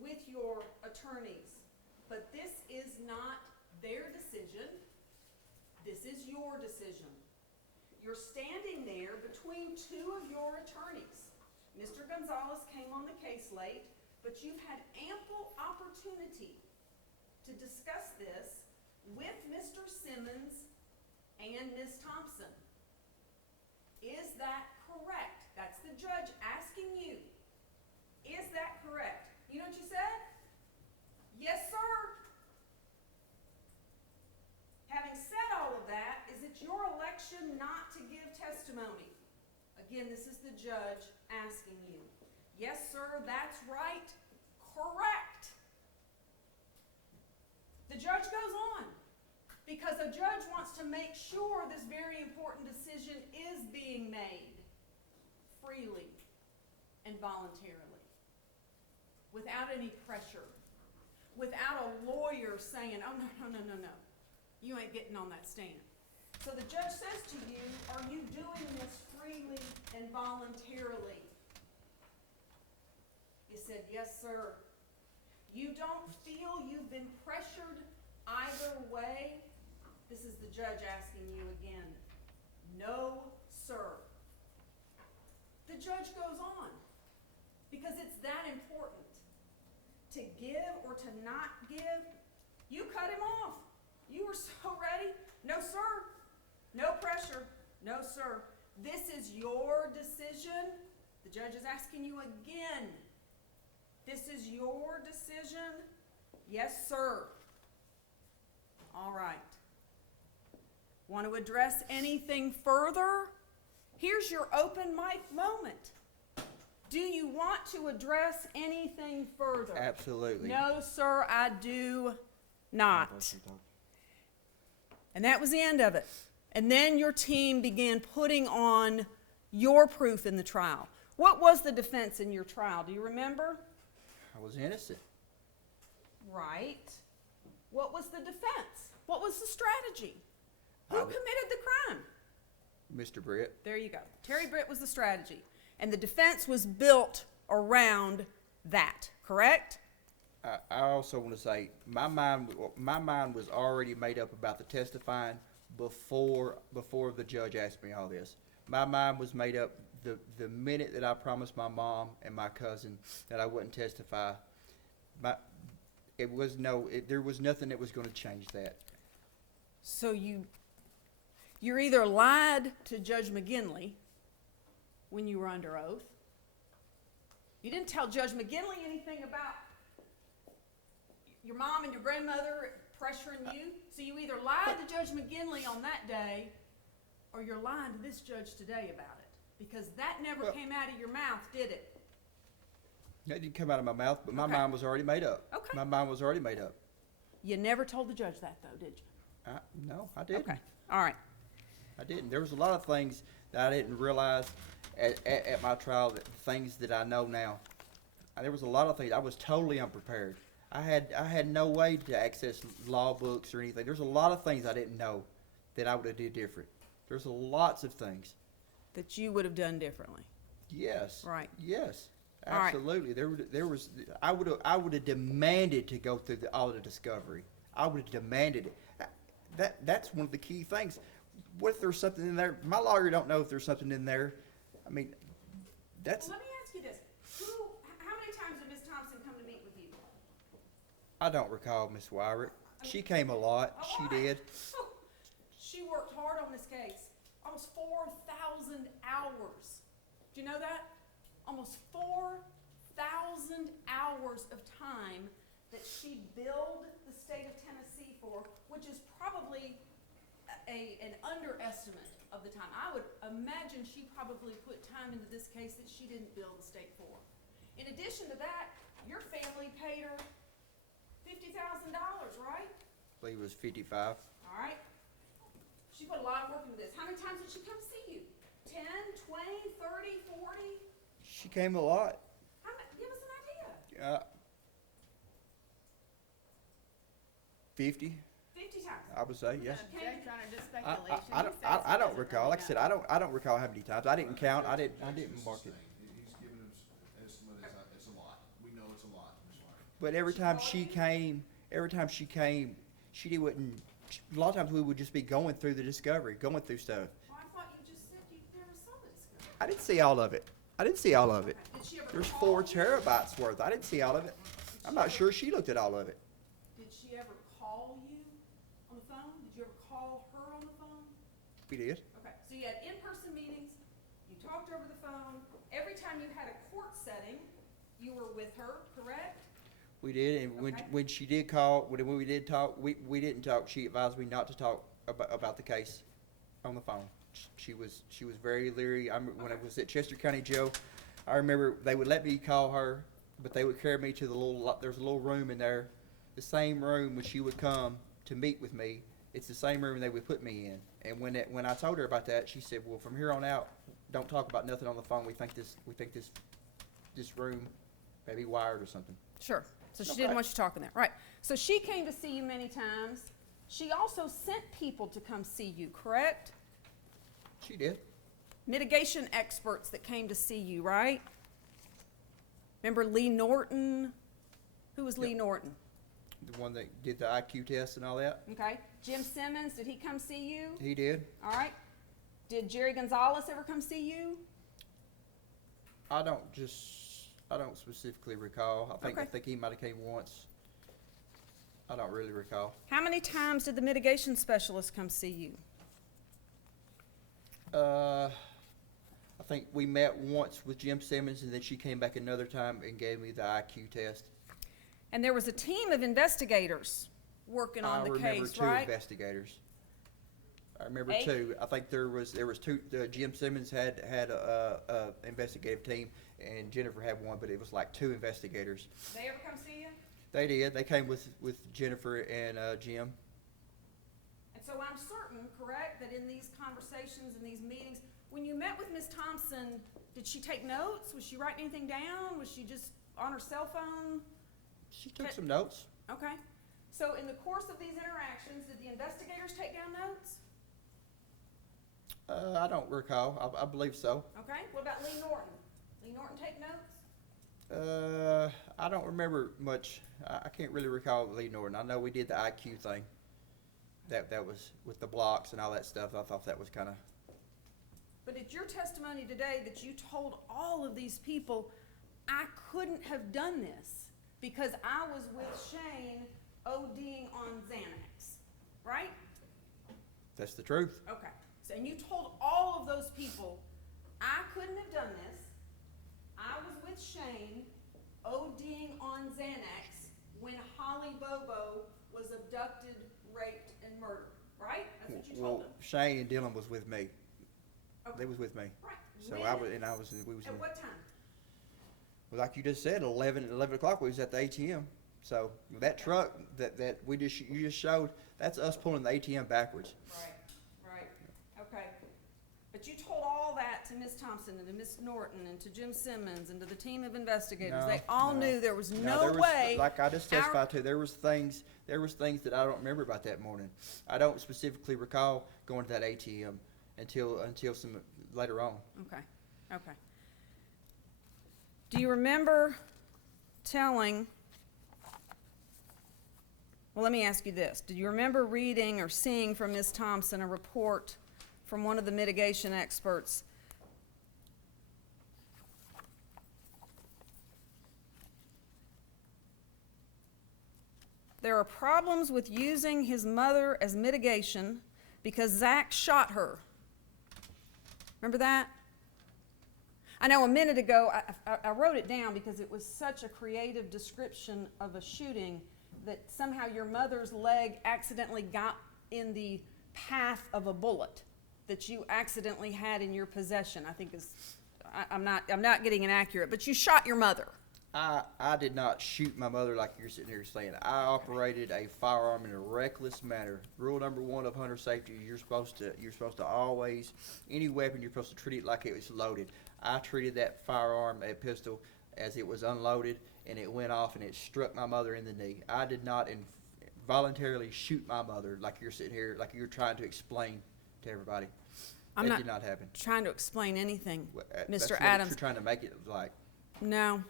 with your attorneys, but this is not their decision. This is your decision. You're standing there between two of your attorneys. Mr. Gonzalez came on the case late, but you've had ample opportunity to discuss this with Mr. Simmons and Ms. Thompson. Is that correct? That's the judge asking you. Is that correct? You know what you said? Yes, sir. Having said all of that, is it your election not to give testimony? Again, this is the judge asking you. Yes, sir, that's right. Correct. The judge goes on because a judge wants to make sure this very important decision is being made freely and voluntarily, without any pressure, without a lawyer saying, oh, no, you ain't getting on that stand. So the judge says to you, are you doing this freely and voluntarily? You said, yes, sir. You don't feel you've been pressured either way? This is the judge asking you again. No, sir. The judge goes on because it's that important. To give or to not give, you cut him off. You were so ready. No, sir. No pressure. No, sir. This is your decision. The judge is asking you again. This is your decision? Yes, sir. All right. Want to address anything further? Here's your open mic moment. Do you want to address anything further? absolutely. No, sir, I do not. And that was the end of it. And then your team began putting on your proof in the trial. What was the defense in your trial? Do you remember? I was innocent. Right. What was the defense? What was the strategy? Who I- committed the crime? Mr. Brett, There you go. Terry Britt was the strategy. And the defense was built around that, correct? I also want to say my mind was already made up about the testifying before the judge asked me all this. My mind was made up the minute that I promised my mom and my cousin that I wouldn't testify. There was nothing that was going to change that. So you're either lied to Judge McGinley when you were under oath. You didn't tell Judge McGinley anything about your mom and your grandmother pressuring you. So you either lied to Judge McGinley on that day, or you're lying to this judge today about it. Because that never Well- came out of your mouth, did it? That didn't come out of my mouth, but my Okay. mind was already made up. Okay. My mind was already made up. You never told the judge that, though, did you? No, I didn't. Okay, all right. I didn't. There was a lot of things that I didn't realize at my trial, things that I know now. There was a lot of things. I was totally unprepared. I had no way to access law books or anything. There's a lot of things I didn't know that I would have did different. There's lots of things. That you would have done differently. Yes. Right. Yes. All right. Absolutely. There was I would have demanded to go through all the discovery. I would have demanded it. That's one of the key things. What if there's something in there? My lawyer don't know if there's something in there. I mean, that's Well, let me ask you this. How many times did Ms. Thompson come to meet with you? I don't recall Miss Weirich. She came a lot. A She lot. did. She worked hard on this case. Almost 4,000 hours. Do you know that? Almost 4,000 hours of time that she billed the state of Tennessee for, which is probably an underestimate of the time. I would imagine she probably put time into this case that she didn't bill the state for. In addition to that, your family paid her $50,000, right? I believe it was 55. All right. She put a lot of work into this. How many times did she come see you? 10, 20, 30, 40? She came a lot. Give us an idea. 50, 50 times. I would say, yes. Judge Brennan, just I, speculation. I, I, don't, I don't recall. Like I said, I don't recall how many times. I didn't count. I didn't Jackson's mark the it. same. He's giving us an estimate, it's a lot. We know it's a lot, Ms. Weirich. But every time she came, she wouldn't. A lot of times we would just be going through the discovery, going through stuff. Well, I thought you just said you never saw the discovery. I didn't see all of it. Did she ever There's call 4 you? terabytes worth. I didn't see all of it. I'm not sure she looked at all of it. Did she ever call you on the phone? Did you ever call her on the phone? We did. Okay, so you had in-person meetings, you talked over the phone. Every time you had a court setting, you were with her, correct? We did, and Okay. when she did call, when we did talk, we didn't talk. She advised me not to talk about the case on the phone. She was very leery. When I was at Chester County Jail, I remember they would let me call her, but they would carry me to there's a little room in there, the same room when she would come to meet with me. It's the same room they would put me in. And when I told her about that, she said, "Well, from here on out, don't talk about nothing on the phone. We think this room may be wired or something." Sure. So she Okay. didn't want you talking there. Right. So she came to see you many times. She also sent people to come see you, correct? She did. Mitigation experts that came to see you, right? Remember Lee Norton? Who was Lee Yep. Norton? The one that did the IQ test and all that. Okay. Jim Simmons, did he come see you? He did. All right. Did Jerry Gonzalez ever come see you? I don't specifically recall. I Okay. think he might have came once. I don't really recall. How many times did the mitigation specialist come see you? I think we met once with Jim Simmons, and then she came back another time and gave me the IQ test. And there was a team of investigators working on the I remember case, two right? investigators. I remember Eight? 2. I think there was 2. Jim Simmons had a investigative team, and Jennifer had one, but it was like 2 investigators. They ever come see you? They did. They came with Jennifer and Jim. And so I'm certain, correct, that in these conversations and these meetings, when you met with Ms. Thompson, did she take notes? Was she writing anything down? Was she just on her cell phone? She took Okay. some notes. Okay. So in the course of these interactions, did the investigators take down notes? I don't recall. I believe so. Okay. What about Lee Norton? Lee Norton take notes? I don't remember much. I can't really recall Lee Norton. I know we did the IQ thing. That was with the blocks and all that stuff. I thought that was kind of. But it's your testimony today that you told all of these people, I couldn't have done this because I was with Shane ODing on Xanax, right? That's the truth. Okay. So, and you told all of those people, I couldn't have done this. I was with Shane ODing on Xanax when Holly Bobo was abducted, raped, and murdered, right? That's what you told them. Shane and Dylan was with me. Okay. They was with me. Right. So When- we was in, At what time? well, like you just said, 11 o'clock we was at the ATM. So that truck that you just showed, that's us pulling the ATM backwards. Right, right, okay. But you told all that that to Ms. Thompson and to Ms. Norton and to Jim Simmons and to the team of investigators. No, They all no. knew there was there no was- way. Like I just testified to, there was things that I don't remember about that morning. I don't specifically recall going to that ATM until some later on. Okay, okay. Do you remember telling, well, let me ask you this. Do you remember reading or seeing from Ms. Thompson a report from one of the mitigation experts there are problems with using his mother as mitigation because Zach shot her? Remember that? I know a minute ago, I wrote it down because it was such a creative description of a shooting that somehow your mother's leg accidentally got in the path of a bullet that you accidentally had in your possession. I think I'm not getting it accurate, but you shot your mother. I did not shoot my mother like you're sitting here saying. I operated a firearm in a reckless manner. Rule number 1 of hunter safety: you're supposed to always, any weapon, you're supposed to treat it like it was loaded. I treated that firearm, a pistol, as it was unloaded, and it went off and it struck my mother in the knee. I did not voluntarily shoot my mother like you're sitting here, like you're trying to explain to everybody. That did not happen. Trying to explain anything, That's Mr. what Adams. you're trying to make it like. No.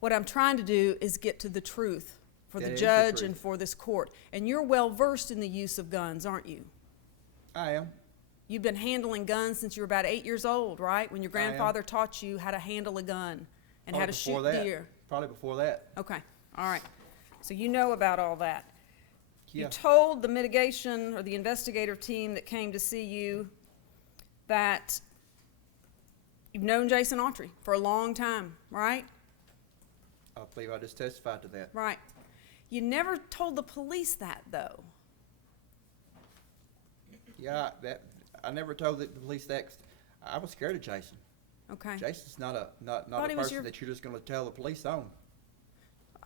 What I'm trying to do is get to the truth for That the is the judge truth. and for this court. And you're well versed in the use of guns, aren't you? I am. You've been handling guns since you were about 8 years old, right? When your I am. grandfather taught you how to handle a gun and how to shoot Probably before that. deer. Probably before that. Okay, all right. So you know about all that. Yeah. You told the mitigation or the investigative team that came to see you that you've known Jason Autry for a long time, right? I believe I just testified to that. Right. You never told the police that, though. Yeah, I never told the police that. I was scared of Jason. Okay. Jason's not a Thought he was person your- that you're just going to tell the police on.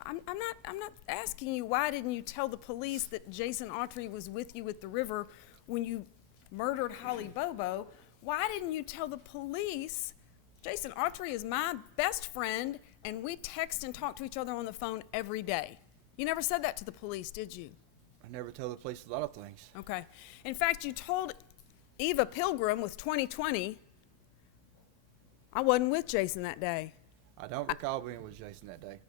I'm not asking you why didn't you tell the police that Jason Autry was with you at the river when you murdered Holly Bobo. Why didn't you tell the police Jason Autry is my best friend and we text and talk to each other on the phone every day? You never said that to the police, did you? I never tell the police a lot of things. Okay. In fact, you told Eva Pilgrim with 2020, I wasn't with Jason that day. I don't recall being with Jason that day.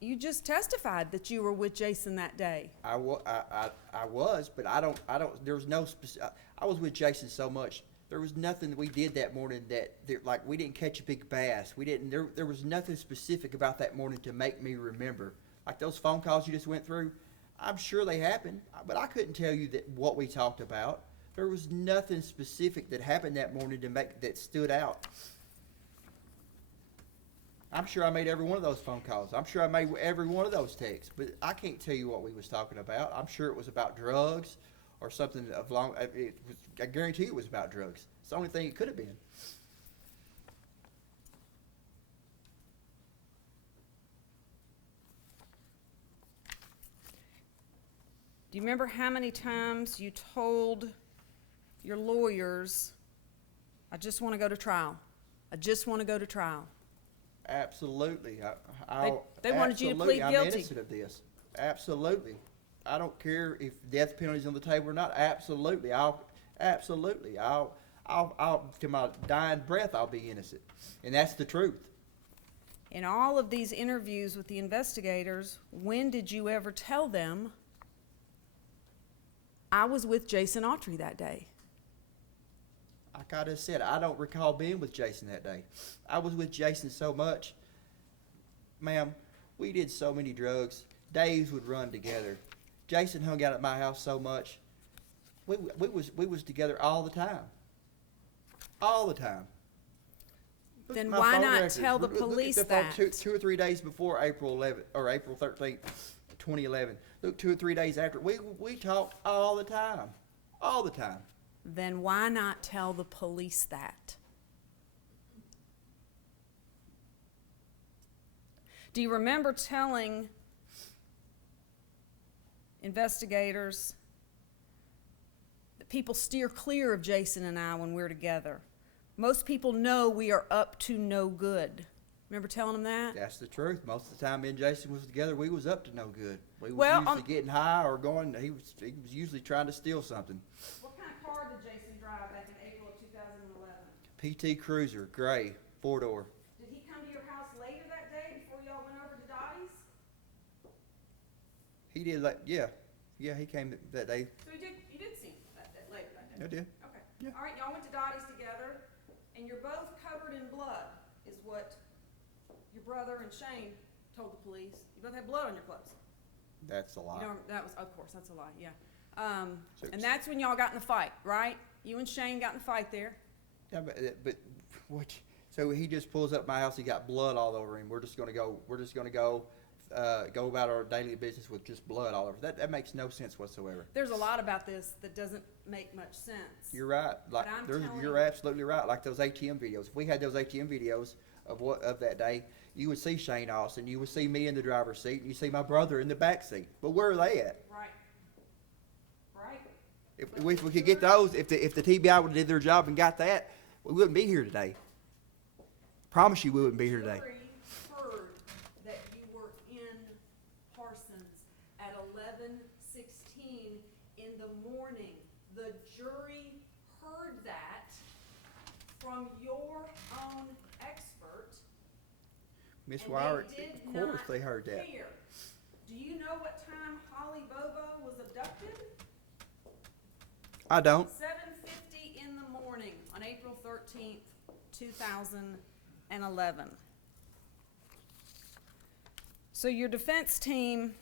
You just testified that you were with Jason that day. I was, but I don't, there was no specific, I was with Jason so much. There was nothing that we did that morning like, we didn't catch a big bass. There was nothing specific about that morning to make me remember. Like those phone calls you just went through, I'm sure they happened, but I couldn't tell you what we talked about. There was nothing specific that happened that morning that stood out. I'm sure I made every one of those phone calls. I'm sure I made every one of those texts, but I can't tell you what we was talking about. I'm sure it was about drugs or something I guarantee it was about drugs. It's the only thing it could have been. Do you remember how many times you told your lawyers, I just want to go to trial. I just want to go to trial. Absolutely. They wanted you to absolutely, plead I'm guilty. innocent of this. Absolutely. I don't care if death penalty's on the table or not. Absolutely. I'll to my dying breath, I'll be innocent. And that's the truth. In all of these interviews with the investigators, when did you ever tell them, I was with Jason Autry that day? Like I just said, I don't recall being with Jason that day. I was with Jason so much. Ma'am, we did so many drugs. Days would run together. Jason hung out at my house so much. We was together all the time. All the time. Look Then at my why phone not records. tell the Look at police the phone that? two or 3 days before April 11th or April 13th, 2011. Look, 2 or 3 days after. We talked all the time. All the time. Then why not tell the police that? Do you remember telling investigators that people steer clear of Jason and I when we're together? Most people know we are up to no good. Remember telling them that? That's the truth. Most of the time me and Jason was together, we was up to no good. We was Well, usually getting high or going, he was usually trying to steal something. What kind of car did Jason drive back in April of 2011? PT Cruiser, gray, 4-door. Did he come to your house later that day before y'all went over to Dottie's? He did yeah, he came that day. So you did see him later that day? I did. Okay. Yeah. All right, y'all went to Dottie's together, and you're both covered in blood, is what your brother and Shane told the police. You both had blood on your clothes. That's a lie. You know, that was, of course, that's a lie, yeah. So- And that's when y'all got in the fight, right? You and Shane got in the fight there. Yeah, but what? So he just pulls up my house. He got blood all over him. We're just gonna go go about our daily business with just blood all over. That makes no sense whatsoever. There's a lot about this that doesn't make much sense. You're right. Like But I'm telling you're you- absolutely right. Like those ATM videos. If we had those ATM videos of that day, you would see Shane Austin. You would see me in the driver's seat. And you see my brother in the back seat. But where are they at? Right. Right? If we could get those, if the TBI would have did their job and got that, we wouldn't be here today. Promise you, we wouldn't be here today. Jury heard that you were in Parsons at 11:16 in the morning. The jury heard that from your own expert. Miss and Weirich, they did of course not they heard that. care. Do you know what time Holly Bobo was abducted? I don't. 7:50 in the morning on April 13th, 2011. So your defense team,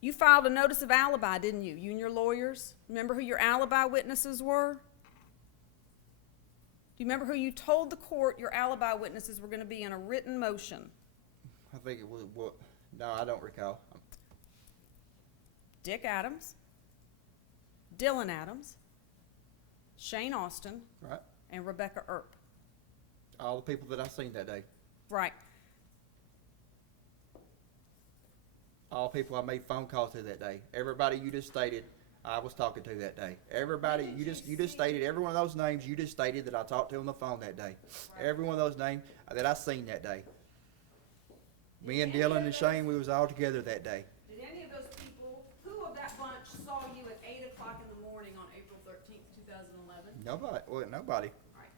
you filed a notice of alibi, didn't you? You and your lawyers? Remember who your alibi witnesses were? Do you remember who you told the court your alibi witnesses were going to be in a written motion? I think it was what? No, I don't recall. Dick Adams, Dylan Adams, Shane Austin, Right. and Rebecca Earp. All the people that I seen that day. Right. All the people I made phone calls to that day. Everybody you just stated, I was talking to that day. Everybody you just stated every one of those names you just stated that I talked to on the phone that day. Every one of those names that I seen that day. Me and Dylan and Shane, we was all together that day. Did any of those people, who of that bunch saw you at 8 o'clock in the morning on April 13th, 2011? Nobody. Well, nobody. Right.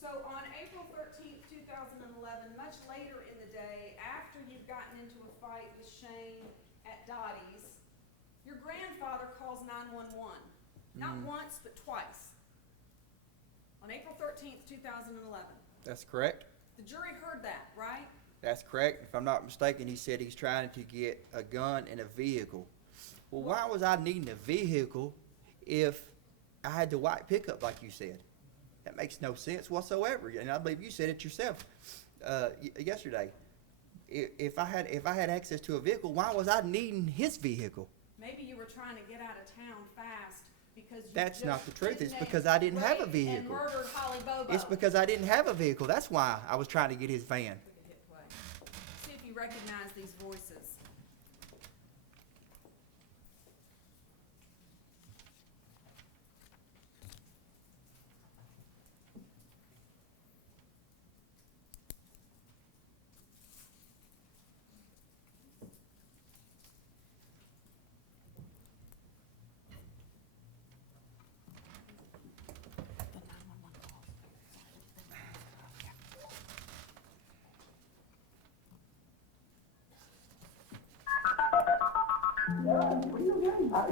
So on April 13th, 2011, much later in the day, after you've gotten into a fight with Shane at Dottie's, your grandfather calls 911. Not once, but twice. On April 13th, 2011. That's correct. The jury heard that, right? That's correct. If I'm not mistaken, he said he's trying to get a gun and a vehicle. Well, why was I needing a vehicle if I had the white pickup like you said? That makes no sense whatsoever. And I believe you said it yourself yesterday. If I had access to a vehicle, why was I needing his vehicle? Maybe you were trying to get out of town fast because you That's just not the truth. It's kidnapped, because I didn't have a raped, vehicle. And murdered Holly Bobo. It's because I didn't have a vehicle. That's why I was trying to get his van. We could hit play. See if you recognize these voices.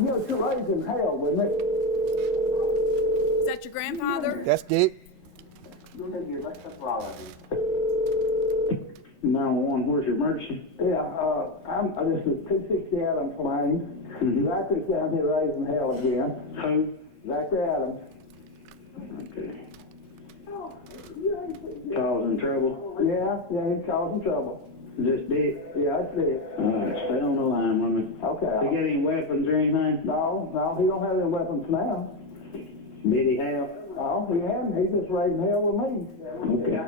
You're too raising hell with me. Is that your grandfather? That's Dick. 911, where's your emergency? Yeah, this is 260 Adams Lane. Zachary's down here raising hell again. Who? Zachary Adams. Okay. Causing trouble? Yeah, he's causing trouble. Is this Dick? Yeah, that's it. Alright, stay on the line with me. Okay. You got any weapons or anything? No, he don't have any weapons now. Did he have? No, he hasn't. He's just raising hell with me. Okay.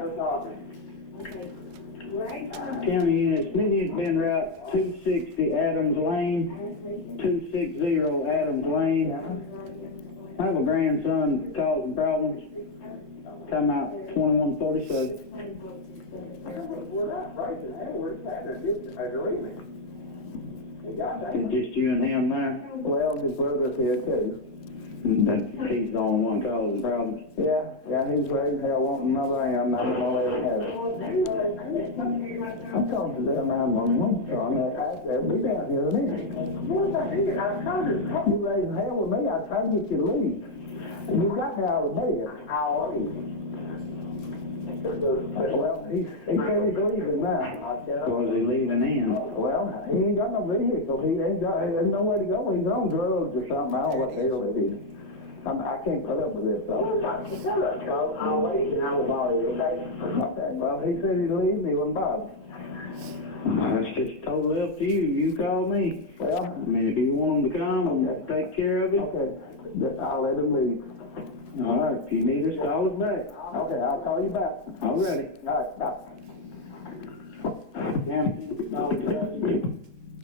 County units, Minnie's been route 260 Adams Lane, 260 Adams Lane. I have a grandson causing problems. Time out 2147. We're not racing hell, we're having a agreement. It's just you and him there? Well, his brother's here too. That he's the only one causing problems. Yeah, he's raising hell wanting another am, I'm gonna let him have it. I'm talking to them, I'm on one side, they'll be down here in a minute. You raising hell with me, I tried to get you to leave. And you got me out of bed. How are you? Well, he said he's leaving now. Was he leaving in? Well, he ain't got no vehicle, there's nowhere to go, he's on drugs or something, I don't know what the hell it is. I can't put up with this, though. I'll wait and I'll bother you, okay? Okay, well, he said he'd leave me, he wouldn't bother. It's just totally up to you. You call me. Well, I mean, if you want him to come and take care of it, okay, I'll let him leave. all right. If you need us, call us back. Okay, I'll call you back. All righty. All right, bye.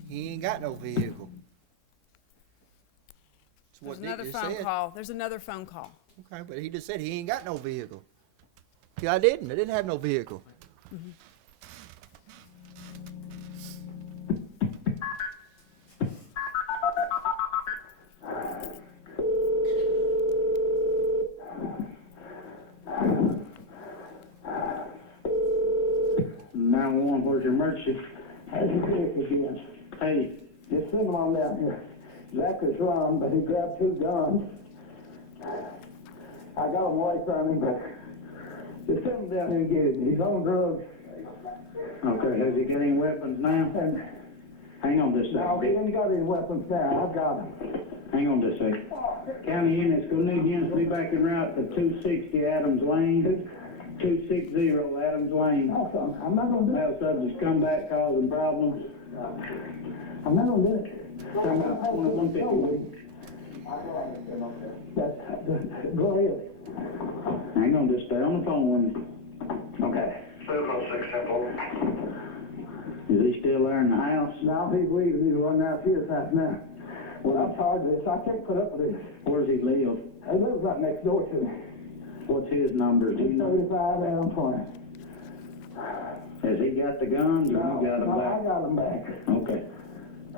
He ain't got no vehicle. That's There's what Dick another just phone said. call. There's another phone call. Okay, but he just said he ain't got no vehicle. Yeah, I didn't have no vehicle. Where's your emergency? How's your dick again? Hey, Just send him on down here. Zach's wrong, but he grabbed two guns. I got him away from him, but just send him down here and get him. He's on drugs. okay, has he got any weapons now? And Hang on just a no, he second. ain't got any weapons now. I've got him. Hang on just a second. County units, gonna need units to be back en route to 260 Adams Lane. 260 Adams Lane. Also, I'm not gonna do it. Have subjects come back causing problems. I'm not gonna do it. Time out 2150. Go ahead. Hang on, just stay on the phone with me. Okay. 706 Temple. Is he still there in the house? Now he's leaving. He's running out here house now. Well, I'm tired of this. I can't put up with this. Where's he live? He lives right next door to me. What's his number? Do you know? 235 Adam 20. Has he got the guns or you got him I back? got him back. Okay.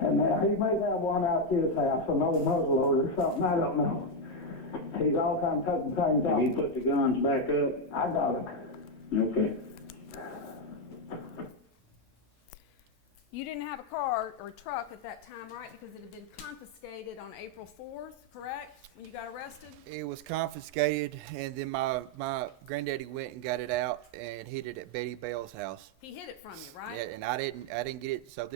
And he may have one out to his house, an old muzzleloader or something. I don't know. He's all kind of cutting things Have you off. put the guns back up? I got him. Okay. You didn't have a car or a truck at that time, right? Because it had been confiscated on April 4th, correct? When you got arrested? It was confiscated, and then my granddaddy went and got it out and hid it at Betty Bell's house. He hid it from you, right? Yeah, and I didn't get it. So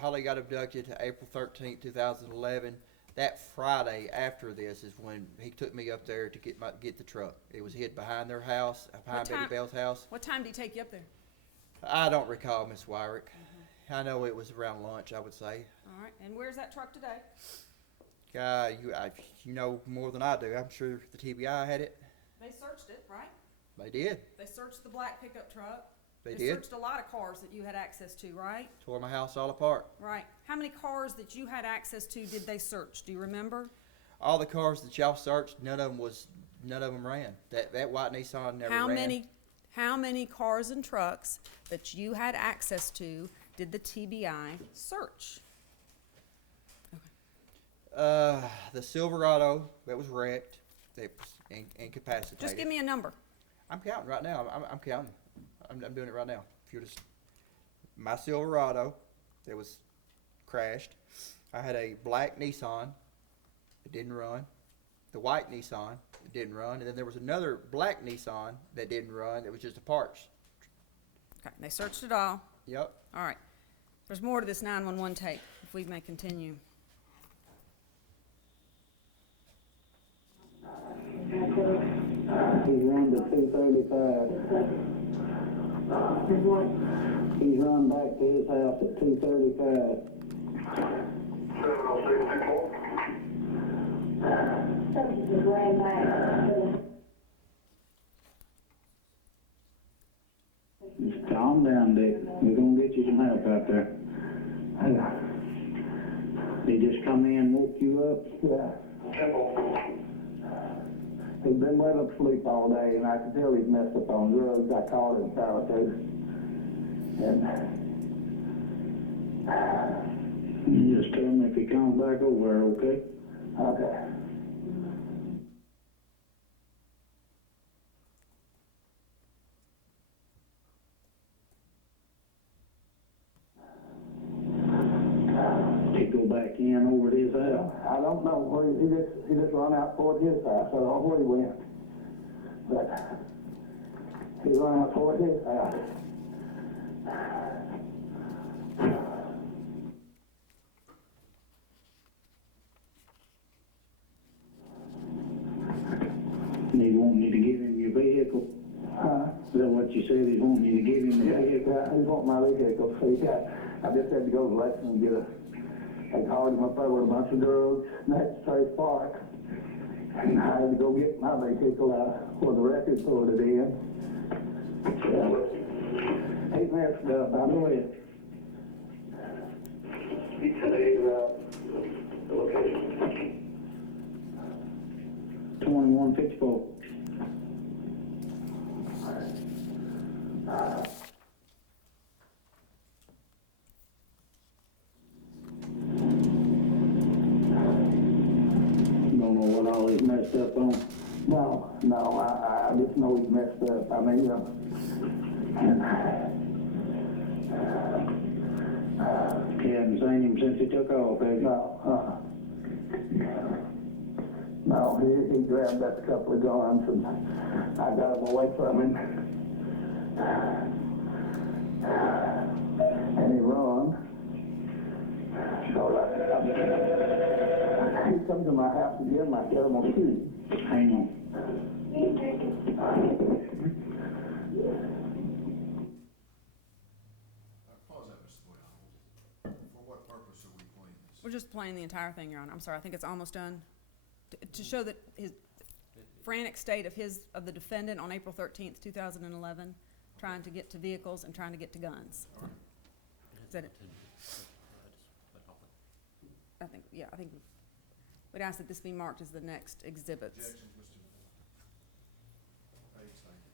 Holly got abducted April 13th, 2011. That Friday after this is when he took me up there to get the truck. It was hid behind their house, behind Betty Bell's house. What time did he take you up there? I don't recall, Miss Weirich. I know it was around lunch, I would say. All right, and where's that truck today? You know more than I do. I'm sure the TBI had it. They searched it, right? They did. They searched the black pickup truck. They did. Searched a lot of cars that you had access to, right? Tore my house all apart. Right. How many cars that you had access to did they search? Do you remember? All the cars that y'all searched, none of them ran. That white Nissan never ran. How many cars and trucks that you had access to did the TBI search? The Silverado that was wrecked, that was incapacitated. Just give me a number. I'm counting right now. I'm counting. I'm doing it right now. If you're just my Silverado that was crashed. I had a black Nissan that didn't run. The white Nissan that didn't run, and then there was another black Nissan that didn't run. It was just a parts. Okay, they searched it all. Yep. All right. There's more to this 911 tape, if we may continue. He's run to 235. He's run back to his house at 235. 706 Temple. Just calm down, Dick. We're gonna get you some help out there. He just come in and woke you up? Yeah. Temple. He's been letting him sleep all day, and I can tell he's messed up on drugs. I called him Friday too. And You just tell him if he comes back over, okay? okay. He go back in over at his house. I don't know where he just run out toward his house. I don't know where he went, but he run out toward his house. And he wanting you to give him your vehicle. Is that what you said? He's wanting you to give him the vehicle? Yeah, he want my vehicle. So I just had to go to Lexington and get I called him up there with a bunch of drugs, and that's Trace Park. And I had to go get my vehicle out where the record pulled it in. Yeah. He messed up. I know it. He said the location. 2154. Don't know what all he's messed up on. No, I just know he's messed up. I mean, You haven't seen him since he took off, have you? no, he grabbed that couple of guns and I got him away from him. And he run. So he come to my house again, I tell him I'll shoot him. Hang on. Pause that, Mr. Boyd. For what purpose are we playing this? We're just playing the entire thing, Your Honor. I'm sorry, I think it's almost done. To show that his frantic state of the defendant on April 13th, 2011, trying to get to vehicles and trying to get to guns. Is that it? I think we'd ask that this be marked as the next exhibits. Objections, Mr. Bates, thank you.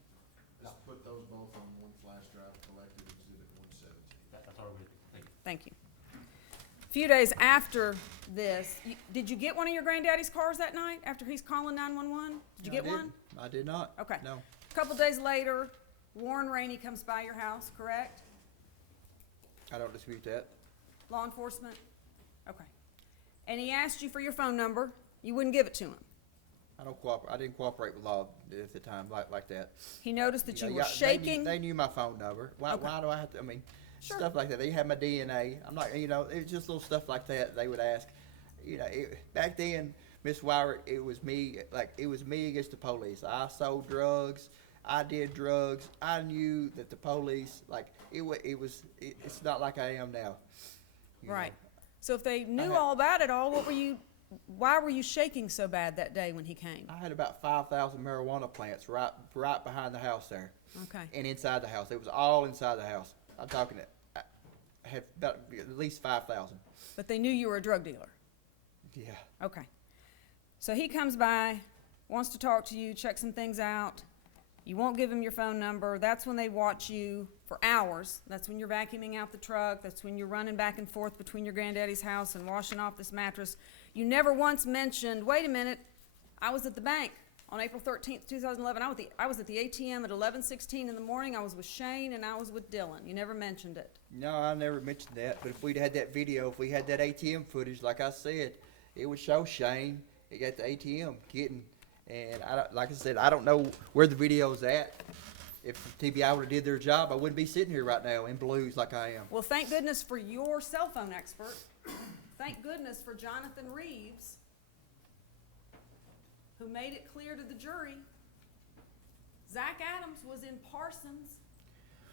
Let's put those both on one flash drive, collected exhibit 117. That's all we do. Thank you. Thank you. A few days after this, did you get one of your granddaddy's cars that night after he's calling 911? Did you get one? I did not. Okay. No. A couple days later, Warren Rainey comes by your house, correct? I don't dispute that. Law enforcement? Okay. And he asked you for your phone number. You wouldn't give it to him. I didn't cooperate with law at the time like that. He noticed that you were Yeah, shaking. They knew my phone number. Why do I have to, Sure. stuff like that. They had my DNA. I'm not, it was just little stuff like that they would ask. Back then, Miss Weirich, it was me against the police. I sold drugs. I did drugs. I knew that the police, it's not like I am now. you Right. know. So if they knew had- all about it all, why were you shaking so bad that day when he came? I had about 5,000 marijuana plants right behind the house there. Okay. And inside the house. It was all inside the house. I'm talking, I had about at least 5,000. But they knew you were a drug dealer. Yeah. Okay. So he comes by, wants to talk to you, check some things out. You won't give him your phone number. That's when they watch you for hours. That's when you're vacuuming out the truck. That's when you're running back and forth between your granddaddy's house and washing off this mattress. You never once mentioned, wait a minute, I was at the bank on April 13th, 2011. I was at the ATM at 11:16 in the morning. I was with Shane and I was with Dylan. You never mentioned it. No, I never mentioned that. But if we'd had that video, if we had that ATM footage, like I said, it would show Shane at the ATM getting. And like I said, I don't know where the video's at. If TBI would have did their job, I wouldn't be sitting here right now in blues like I am. Well, thank goodness for your cell phone expert. Thank goodness for Jonathan Reeves, who made it clear to the jury. Zach Adams was in Parsons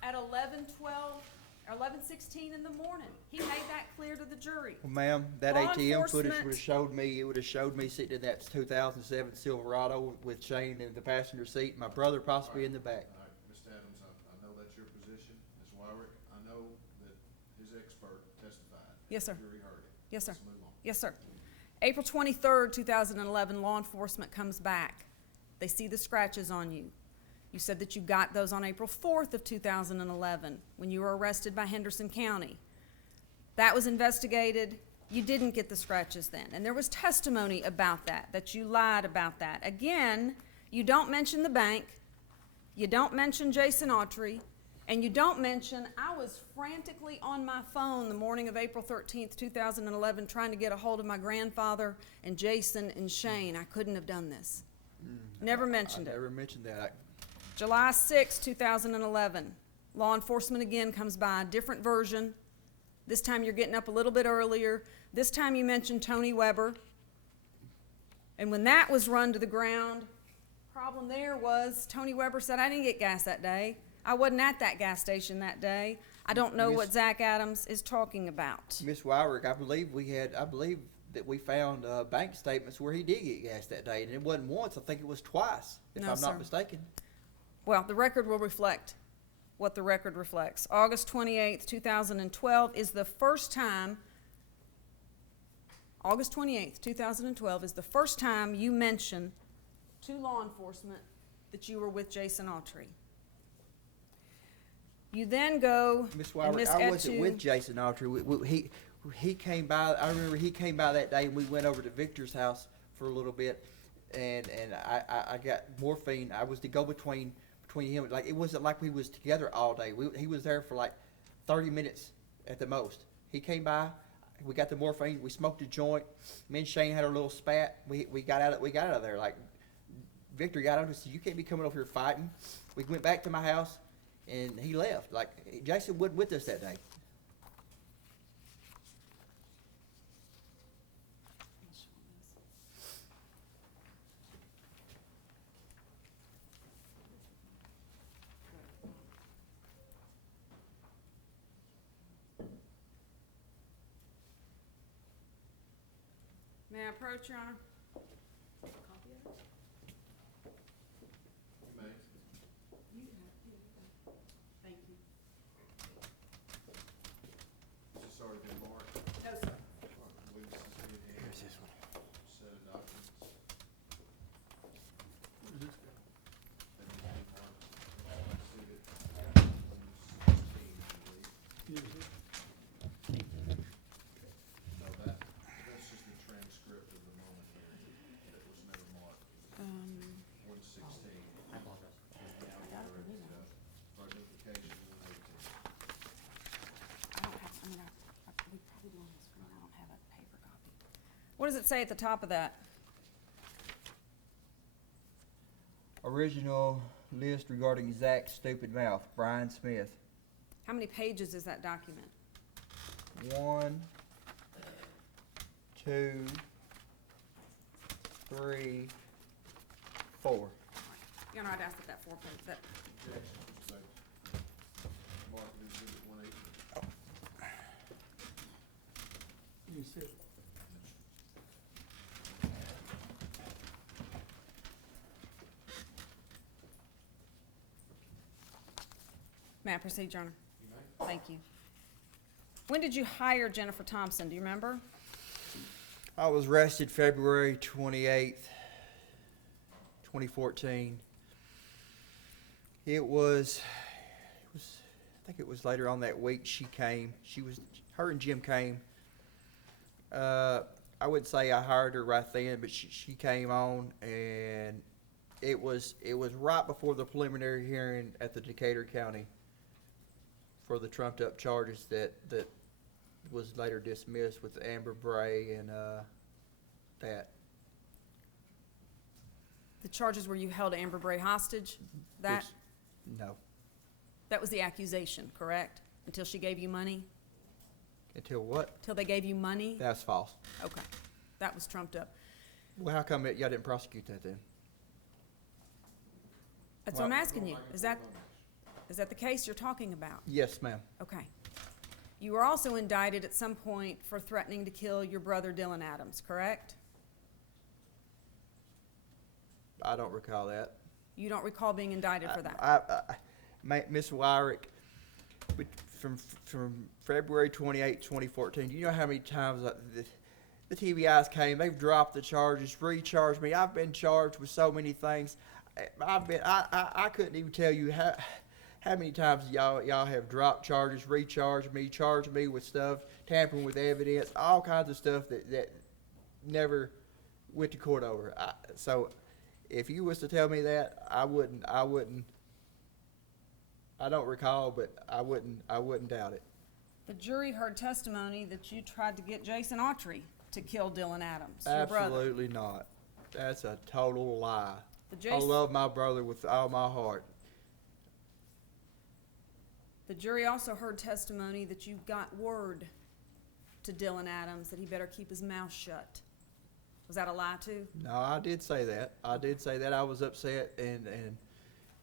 at 11:16 in the morning. He made that clear to the jury. Well, ma'am, that Law ATM footage enforcement- would have showed me sitting in that 2007 Silverado with Shane in the passenger seat, my brother possibly in the back. All right, Mr. Adams, I know that's your position. Ms. Weirich, I know that his expert testified. Yes, sir. The jury heard it. Yes, sir. Let's move on. Yes, sir. April 23rd, 2011, law enforcement comes back. They see the scratches on you. You said that you got those on April 4th of 2011 when you were arrested by Henderson County. That was investigated. You didn't get the scratches then. And there was testimony about that you lied about that. Again, you don't mention the bank, you don't mention Jason Autry, and you don't mention I was frantically on my phone the morning of April 13th, 2011, trying to get a hold of my grandfather and Jason and Shane. I couldn't have done this. Never mentioned I it. never mentioned that. July 6, 2011, law enforcement again comes by, different version. This time you're getting up a little bit earlier. This time you mentioned Tony Weber. And when that was run to the ground, problem there was Tony Weber said, I didn't get gas that day. I wasn't at that gas station that day. I don't know what Zach Adams is talking about. Miss Weirich, I believe that we found bank statements where he did get gas that day, and it wasn't once. I think it was twice, if No, I'm sir. not mistaken. Well, the record will reflect what the record reflects. August 28th, 2012 is the first time, August 28th, 2012 is the first time you mention to law enforcement that you were with Jason Autry. You then go, Miss and Weirich, Miss I wasn't Etue- with Jason Autry. He came by. I remember he came by that day, and we went over to Victor's house for a little bit, and I got morphine. I was the go-between between him. Like, it wasn't like we was together all day. He was there for like 30 minutes at the most. He came by. We got the morphine. We smoked a joint. Me and Shane had our little spat. We got out of there. Like, Victor got out and said, "You can't be coming over here fighting." We went back to my house, and he left. Like, Jason wasn't with us that day. May I approach, Your Honor? You may. Thank you. Is this already been marked? No, sir. All right, witnesses be in hand. Here's this one. Set of documents. That needs to be marked. Exhibit 16, I believe. No, that's just a transcript of the moment hearing that was never marked. 116. I apologize. Now you're at, identification 118. I don't have, we probably on the screen, I don't have a paper copy. What does it say at the top of that? Original list regarding Zach's stupid mouth, Brian Smith. How many pages is that document? 1, 2, 3, 4. Your Honor, I'd ask that 4 page, that, Objection, say. Mark it exhibit 118. may I proceed, Your Honor? You may. Thank you. When did you hire Jennifer Thompson, do you remember? I was arrested February 28th, 2014. I think it was later on that week she came. Her and Jim came. I wouldn't say I hired her right then, but she came on, and it was right before the preliminary hearing at the Decatur County for the trumped up charges that was later dismissed with Amber Bray and that. The charges where you held Amber Bray hostage? That, No, that was the accusation, correct? Until she gave you money? until what? Till they gave you money? That's false. Okay, that was trumped up. Well, how come y'all didn't prosecute that then? That's what I'm Well- asking you. Is that the case you're talking about? Yes, ma'am. Okay. You were also indicted at some point for threatening to kill your brother Dylan Adams, correct? I don't recall that. You don't recall being indicted for that? Miss Weirich, from February 28, 2014, do you know how many times the TBIs came, they've dropped the charges, recharged me. I've been charged with so many things. I couldn't even tell you how many times y'all have dropped charges, recharged me, charged me with stuff, tampering with evidence, all kinds of stuff that never went to court over. So if you was to tell me that, I wouldn't. I don't recall, but I wouldn't doubt it. The jury heard testimony that you tried to get Jason Autry to kill Dylan Adams, your brother. Absolutely not. That's a total lie. The I love my brother with all my heart. The jury also heard testimony that you got word to Dylan Adams that he better keep his mouth shut. Was that a lie too? No, I did say that. I was upset, and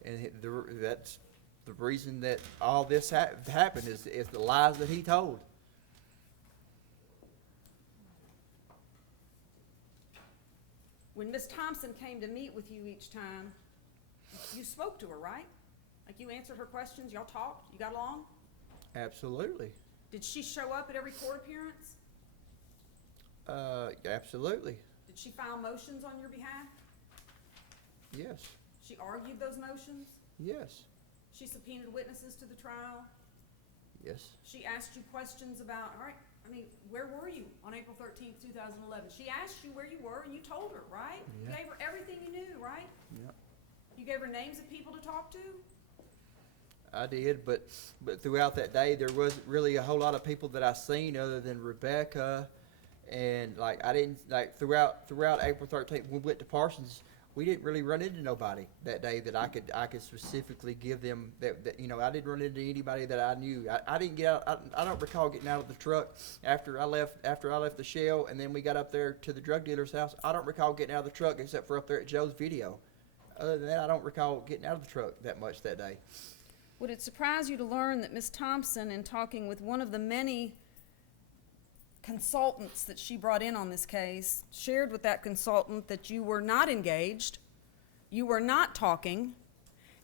that's the reason that all this happened is the lies that he told. When Miss Thompson came to meet with you each time, you spoke to her, right? Like you answered her questions, y'all talked, you got along? Absolutely. Did she show up at every court appearance? Absolutely. Did she file motions on your behalf? Yes. She argued those motions? Yes. She subpoenaed witnesses to the trial? Yes. She asked you questions about, all right, I mean, where were you on April 13th, 2011? She asked you where you were and you told her, right? Yeah. You gave her everything you knew, right? Yep. You gave her names of people to talk to? I did, but throughout that day, there wasn't really a whole lot of people that I seen other than Rebecca, and I didn't throughout April 13th when we went to Parsons, we didn't really run into nobody that day that I could specifically give them that I didn't run into anybody that I knew. I didn't get out. I don't recall getting out of the truck after I left the Shell, and then we got up there to the drug dealer's house. I don't recall getting out of the truck except for up there at Joe's video. Other than that, I don't recall getting out of the truck that much that day. Would it surprise you to learn that Ms. Thompson, in talking with one of the many consultants that she brought in on this case, shared with that consultant that you were not engaged, you were not talking,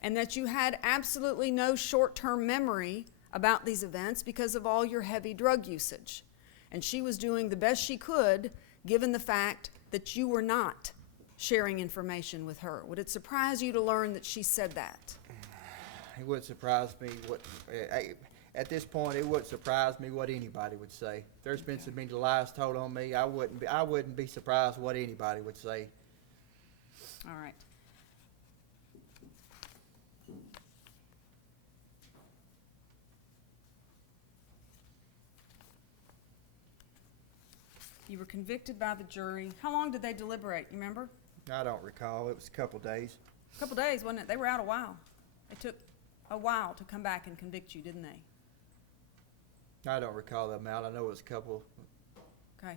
and that you had absolutely no short-term memory about these events because of all your heavy drug usage? And she was doing the best she could given the fact that you were not sharing information with her. Would it surprise you to learn that she said that? It wouldn't surprise me at this point. It wouldn't surprise me what anybody would say. There's been so many lies told on me. I wouldn't be surprised what anybody would say. All right. You were convicted by the jury. How long did they deliberate? You remember? I don't recall. It was a couple days. A couple days, wasn't it? They were out a while. It took a while to come back and convict you, didn't they? I don't recall the amount. I know it was a couple. Okay.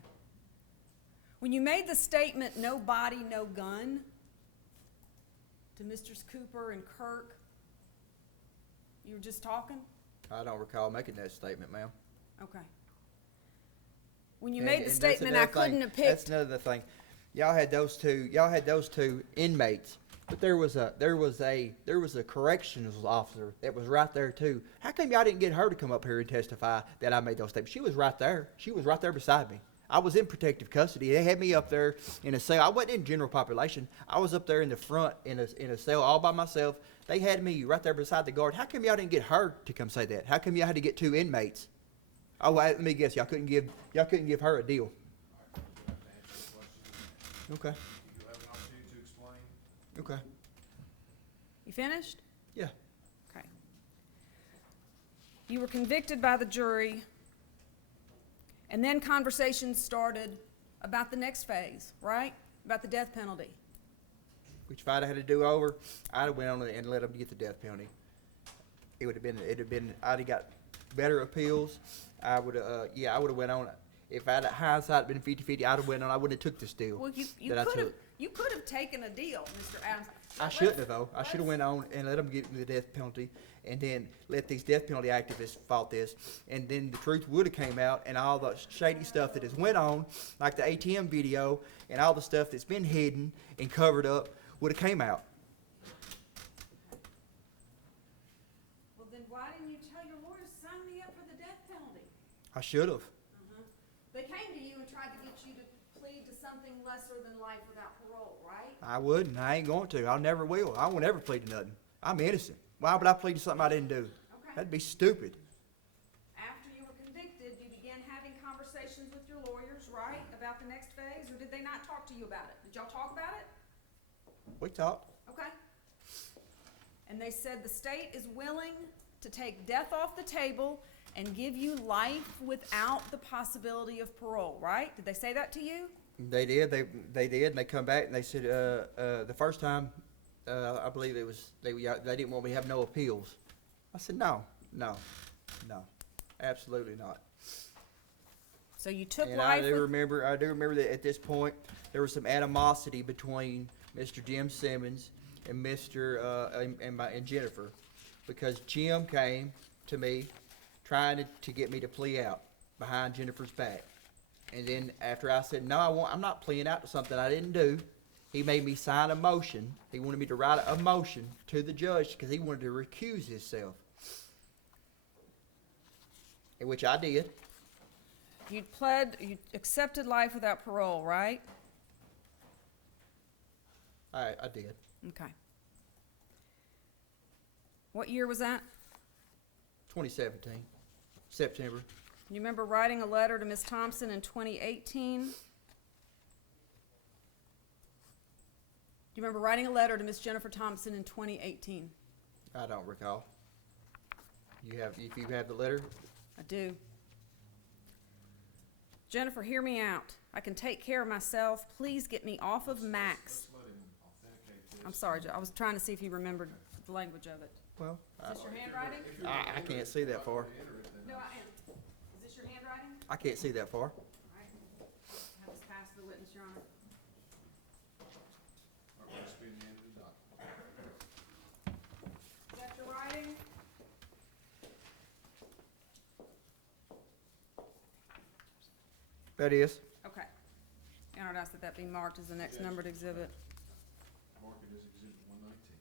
When you made the statement, no body, no gun, to Misters Cooper and Kirk, you were just talking? I don't recall making that statement, ma'am. Okay. When you made the And statement, I couldn't have picked. That's another thing. Y'all had those two inmates, but there was a corrections officer that was right there too. How come y'all didn't get her to come up here and testify that I made those statements? She was right there. She was right there beside me. I was in protective custody. They had me up there in a cell. I wasn't in general population. I was up there in the front in a cell all by myself. They had me right there beside the guard. How come y'all didn't get her to come say that? How come y'all had to get two inmates? Oh, let me guess. Y'all couldn't give her a deal. Okay. You'll have an opportunity to explain. Okay. You finished? Yeah. Okay. You were convicted by the jury, and then conversations started about the next phase, right? About the death penalty. Which if I'd had to do over, I'd have went on and let them get the death penalty. It'd have been, I'd have got better appeals. I would have went on. If I'd hindsight been 50-50, I'd have went on. I wouldn't have took this deal. Well, you could have taken a deal, Mr. Adams. I shouldn't have though. I should have went on and let them get the death penalty, and then let these death penalty activists fought this, and then the truth would have came out, and all the shady stuff that has went on, like the ATM video, and all the stuff that's been hidden and covered up, would have came out. Well, then why didn't you tell your lawyers to sign me up for the death penalty? I should have. They came to you and tried to get you to something lesser than life without parole, right? I wouldn't. I ain't going to. I never will. I won't ever plead to nothing. I'm innocent. Why would I plead to something I didn't do? Okay. That'd be stupid. After you were convicted, you began having conversations with your lawyers, right, about the next phase, or did they not talk to you about it? Did y'all talk about it? We talked. Okay. And they said the state is willing to take death off the table and give you life without the possibility of parole, right? Did they say that to you? They did. They did. And they come back and they said the first time, I believe it was they didn't want me to have no appeals. I said no, absolutely not. So you took And life I do with... remember that at this point there was some animosity between Mr. Jim Simmons and and Jennifer, because Jim came to me trying to get me to plea out behind Jennifer's back. And then after I said, no, I'm not pleading out to something I didn't do, he made me sign a motion. He wanted me to write a motion to the judge because he wanted to recuse himself. In which I did. You accepted life without parole, right? I did. Okay. What year was that? 2017, September. You remember writing a letter to Ms. Thompson in 2018? Do you remember writing a letter to Ms. Jennifer Thompson in 2018? I don't recall. If you have the letter? I do. Jennifer, hear me out. I can take care of myself. Please get me off of Max. Let's let him authenticate this. I'm sorry, I was trying to see if you remembered the language of it. Well, Is this your handwriting? I can't see that far. No, I am. Is this your handwriting? I can't see that far. All right. Have this pass to the witness, Your Honor. Or it's been handed to Doc. Is that your writing? That is. Okay. Your Honor, I ask that that be marked as the next Yes. numbered exhibit. Mark it as exhibit 119.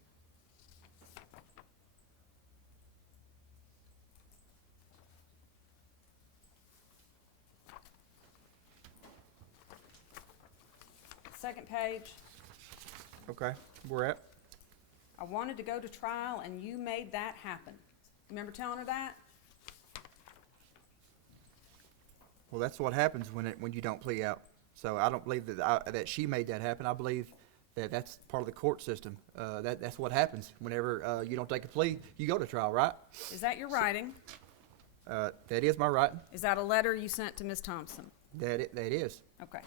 Second page. Okay. Where at? I wanted to go to trial and you made that happen. Remember telling her that? Well, that's what happens when you don't plea out. So I don't believe that she made that happen. I believe that that's part of the court system. That's what happens whenever you don't take a plea. You go to trial, right? Is that your writing? That is my writing. Is that a letter you sent to Ms. Thompson? That is. Okay.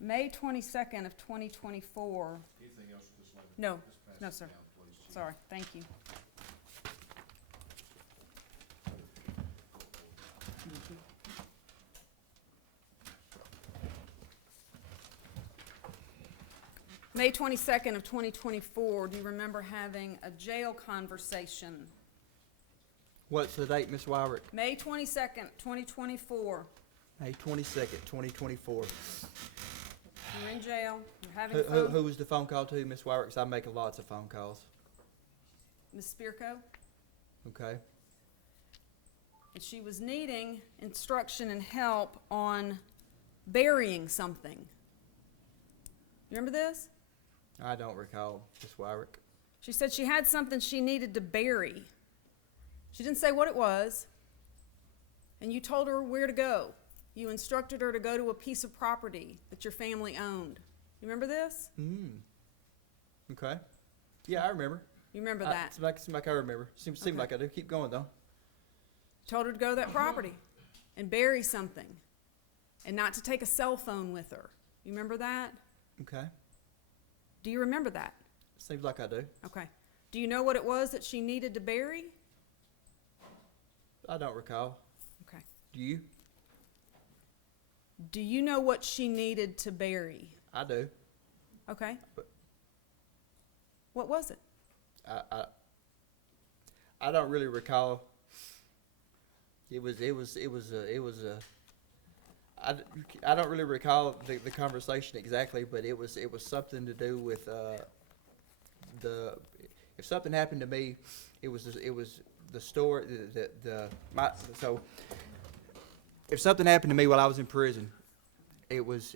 May 22nd of 2024. Anything else with this letter? No, Just pass no, it sir. down, please, Chief. Sorry, thank you. May 22nd of 2024, do you remember having a jail conversation? What's the date, Ms. Weirich? May 22nd, 2024. May 22nd, 2024. You're in jail, you're having a Who phone. was the phone call to, Ms. Weirich? 'Cause I'm making lots of phone calls. Ms. Spirko, Okay. and she was needing instruction and help on burying something. You remember this? I don't recall, Ms. Weirich. She said she had something she needed to bury. She didn't say what it was, and you told her where to go. You instructed her to go to a piece of property that your family owned. You remember this? Okay. Yeah, I remember. You remember that? Seems like I remember. Seems Okay. like I do. Keep going, though. Told her to go to that property and bury something and not to take a cell phone with her. You remember that? Okay. Do you remember that? Seems like I do. Okay. Do you know what it was that she needed to bury? I don't recall. Okay. Do you? Do you know what she needed to bury? I do. Okay. But- What was it? I don't really recall. I don't really recall the conversation exactly, but it was something to do with if something happened to me, it was the story, so if something happened to me while I was in prison, it was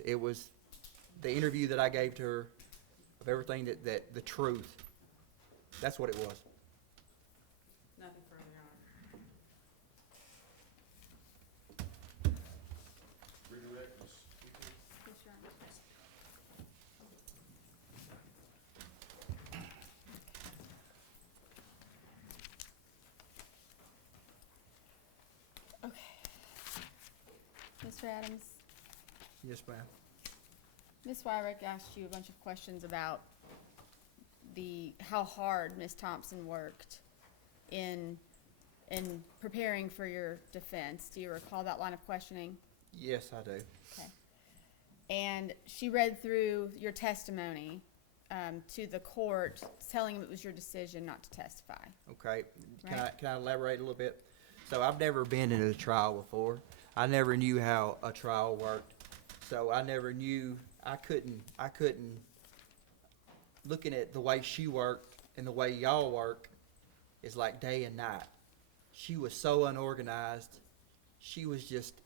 the interview that I gave to her of everything that the truth. That's what it was. Nothing further, Your Honor. Redirect, Ms. Etue. Yes, Your Honor. Okay. Mr. Adams, Yes, ma'am. Ms. Weirich asked you a bunch of questions about how hard Ms. Thompson worked in preparing for your defense. Do you recall that line of questioning? Yes, I do. Okay. And she read through your testimony to the court, telling him it was your decision not to testify. Okay. Right. Can I elaborate a little bit? So I've never been in a trial before. I never knew how a trial worked. So I never knew. I couldn't. Looking at the way she worked and the way y'all work is like day and night. She was so unorganized. She was just.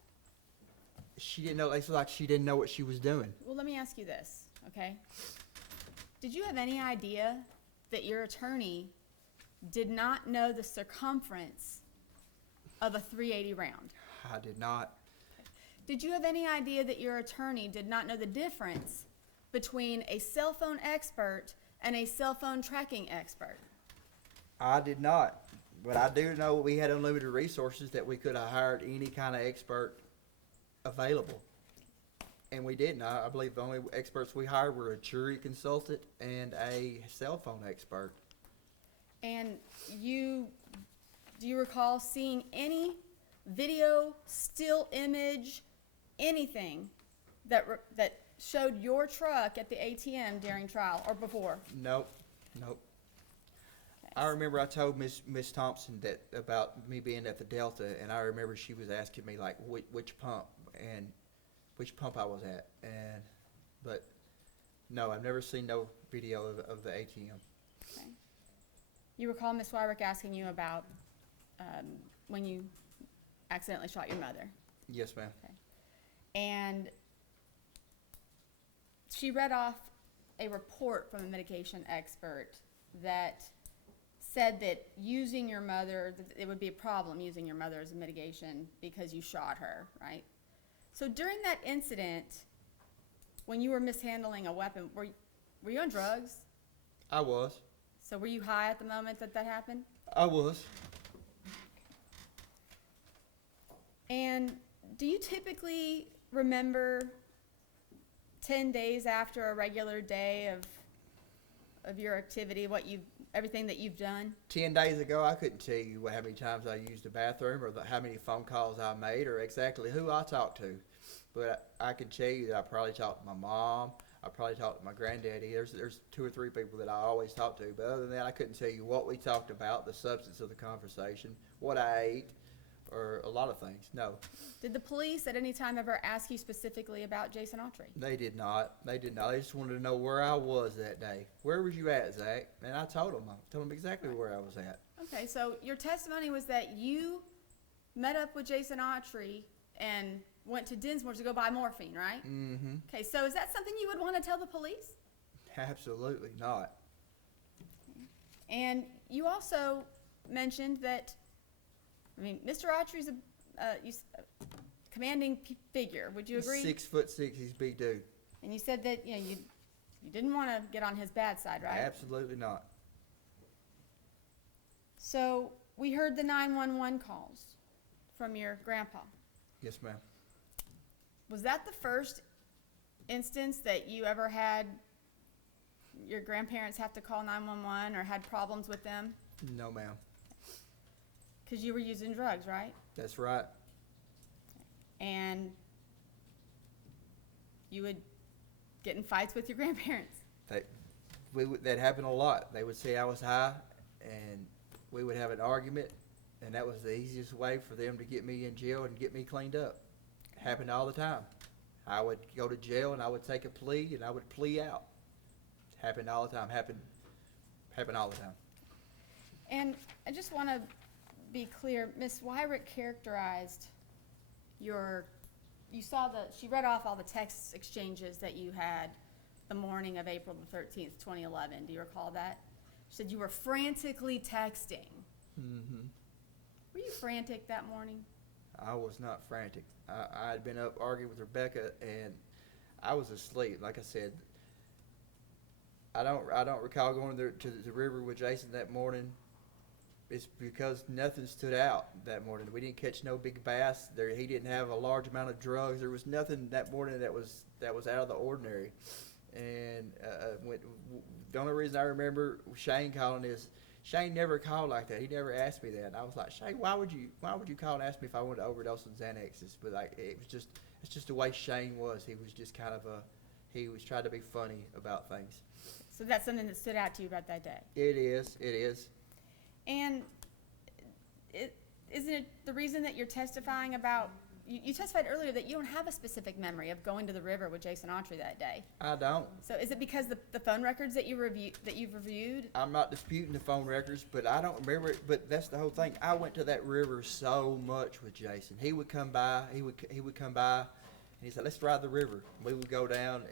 She didn't know. It's like she didn't know what she was doing. Well, let me ask you this, okay? Did you have any idea that your attorney did not know the circumference of a .380 round? I did not. Did you have any idea that your attorney did not know the difference between a cell phone expert and a cell phone tracking expert? I did not. But I do know we had unlimited resources that we could have hired any kind of expert available. And we didn't. I believe the only experts we hired were a jury consultant and a cell phone expert. And do you recall seeing any video, still image, anything that showed your truck at the ATM during trial or before? Nope. Okay. I remember I told Miss Thompson that about me being at the Delta, and I remember she was asking me like which pump I was at, but no, I've never seen no video of the ATM. Okay. You recall Ms. Weirich asking you about when you accidentally shot your mother? Yes, ma'am. Okay. And she read off a report from a medication expert that said that using your mother, that it would be a problem using your mother as a mitigation because you shot her, right? So during that incident, when you were mishandling a weapon, were you on drugs? I was. So were you high at the moment that happened? I was. And do you typically remember 10 days after a regular day of your activity, everything that you've done? 10 days ago, I couldn't tell you how many times I used the bathroom or how many phone calls I made or exactly who I talked to. But I can tell you that I probably talked to my mom. I probably talked to my granddaddy. There's 2 or 3 people that I always talk to. But other than that, I couldn't tell you what we talked about, the substance of the conversation, what I ate, or a lot of things. No. Did the police at any time ever ask you specifically about Jason Autry? They did not. They just wanted to know where I was that day. Where was you at, Zach? And I told them. I told them exactly where I was at. Okay, so your testimony was that you met up with Jason Autry and went to Dinsmore to go buy morphine, right? Mm-hmm. Okay, so is that something you would want to tell the police? Absolutely not. And you also mentioned that, Mr. Autry's a commanding figure. Would you agree? 6'6", he's a big dude. And you said that you didn't want to get on his bad side, right? Absolutely not. So we heard the 911 calls from your grandpa. Yes, ma'am. Was that the first instance that you ever had your grandparents have to call 911 or had problems with them? No, ma'am. Because you were using drugs, right? That's right. And you would get in fights with your grandparents. That happened a lot. They would say I was high, and we would have an argument, and that was the easiest way for them to get me in jail and get me cleaned up. It happened all the time. I would go to jail, and I would take a plea, and I would plea out. It happened all the time. Happened all the time. And I just want to be clear, Ms. Weirich characterized she read off all the text exchanges that you had the morning of April the 13th, 2011. Do you recall that? She said you were frantically texting. Mm-hmm. Were you frantic that morning? I was not frantic. I had been up arguing with Rebecca, and I was asleep. Like I said, I don't recall going to the river with Jason that morning. It's because nothing stood out that morning. We didn't catch no big bass. He didn't have a large amount of drugs. There was nothing that morning that was out of the ordinary. And the only reason I remember Shane calling is Shane never called like that. He never asked me that. And I was like, Shane, why would you call and ask me if I wanted to overdose on Xanaxes? But like, it's just the way Shane was. He was just kind of he was trying to be funny about things. So that's something that stood out to you about that day. It is. And isn't it the reason that you're testifying about, you testified earlier that you don't have a specific memory of going to the river with Jason Autry that day. I don't. So is it because the phone records that you've reviewed? I'm not disputing the phone records, but I don't remember it. But that's the whole thing. I went to that river so much with Jason. He would come by. He would come by, and he said, "Let's ride the river." We would go down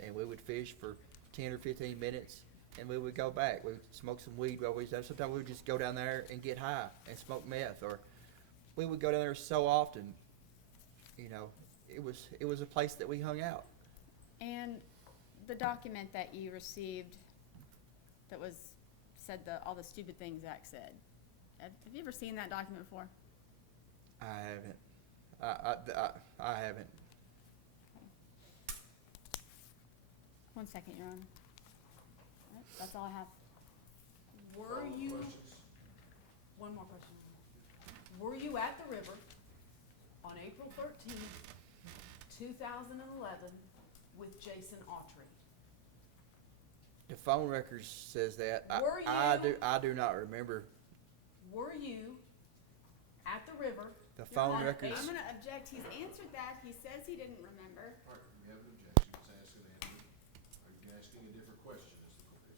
and we would fish for 10 or 15 minutes, and we would go back. We would smoke some weed. Sometimes we would just go down there and get high and smoke meth, or we would go down there so often. You know, it was a place that we hung out. And the document that you received that said all the stupid things Zach said. Have you ever seen that document before? I haven't. I haven't. 1 second, Your Honor. All right, that's all I have. Were you, Questions? one more question. Were you at the river on April 13th, 2011 with Jason Autry? The phone records says that. Were I do not remember. Were you at the river? The phone on records. I'm going to object. He's answered that. He says he didn't remember. All right, we have an objection, it's asked and answered. Are you asking a different question?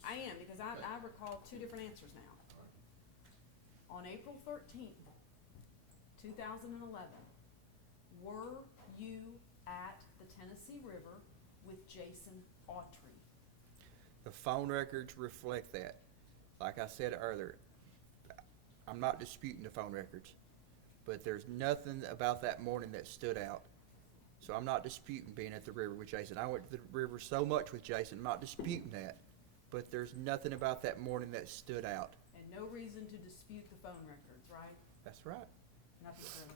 I am, because I recall two different answers now. All right. On April 13th, 2011, were you at the Tennessee River with Jason Autry? The phone records reflect that. Like I said earlier, I'm not disputing the phone records, but there's nothing about that morning that stood out. So I'm not disputing being at the river with Jason. I went to the river so much with Jason, I'm not disputing that. But there's nothing about that morning that stood out. And no reason to dispute the phone records, right? That's right. Nothing further.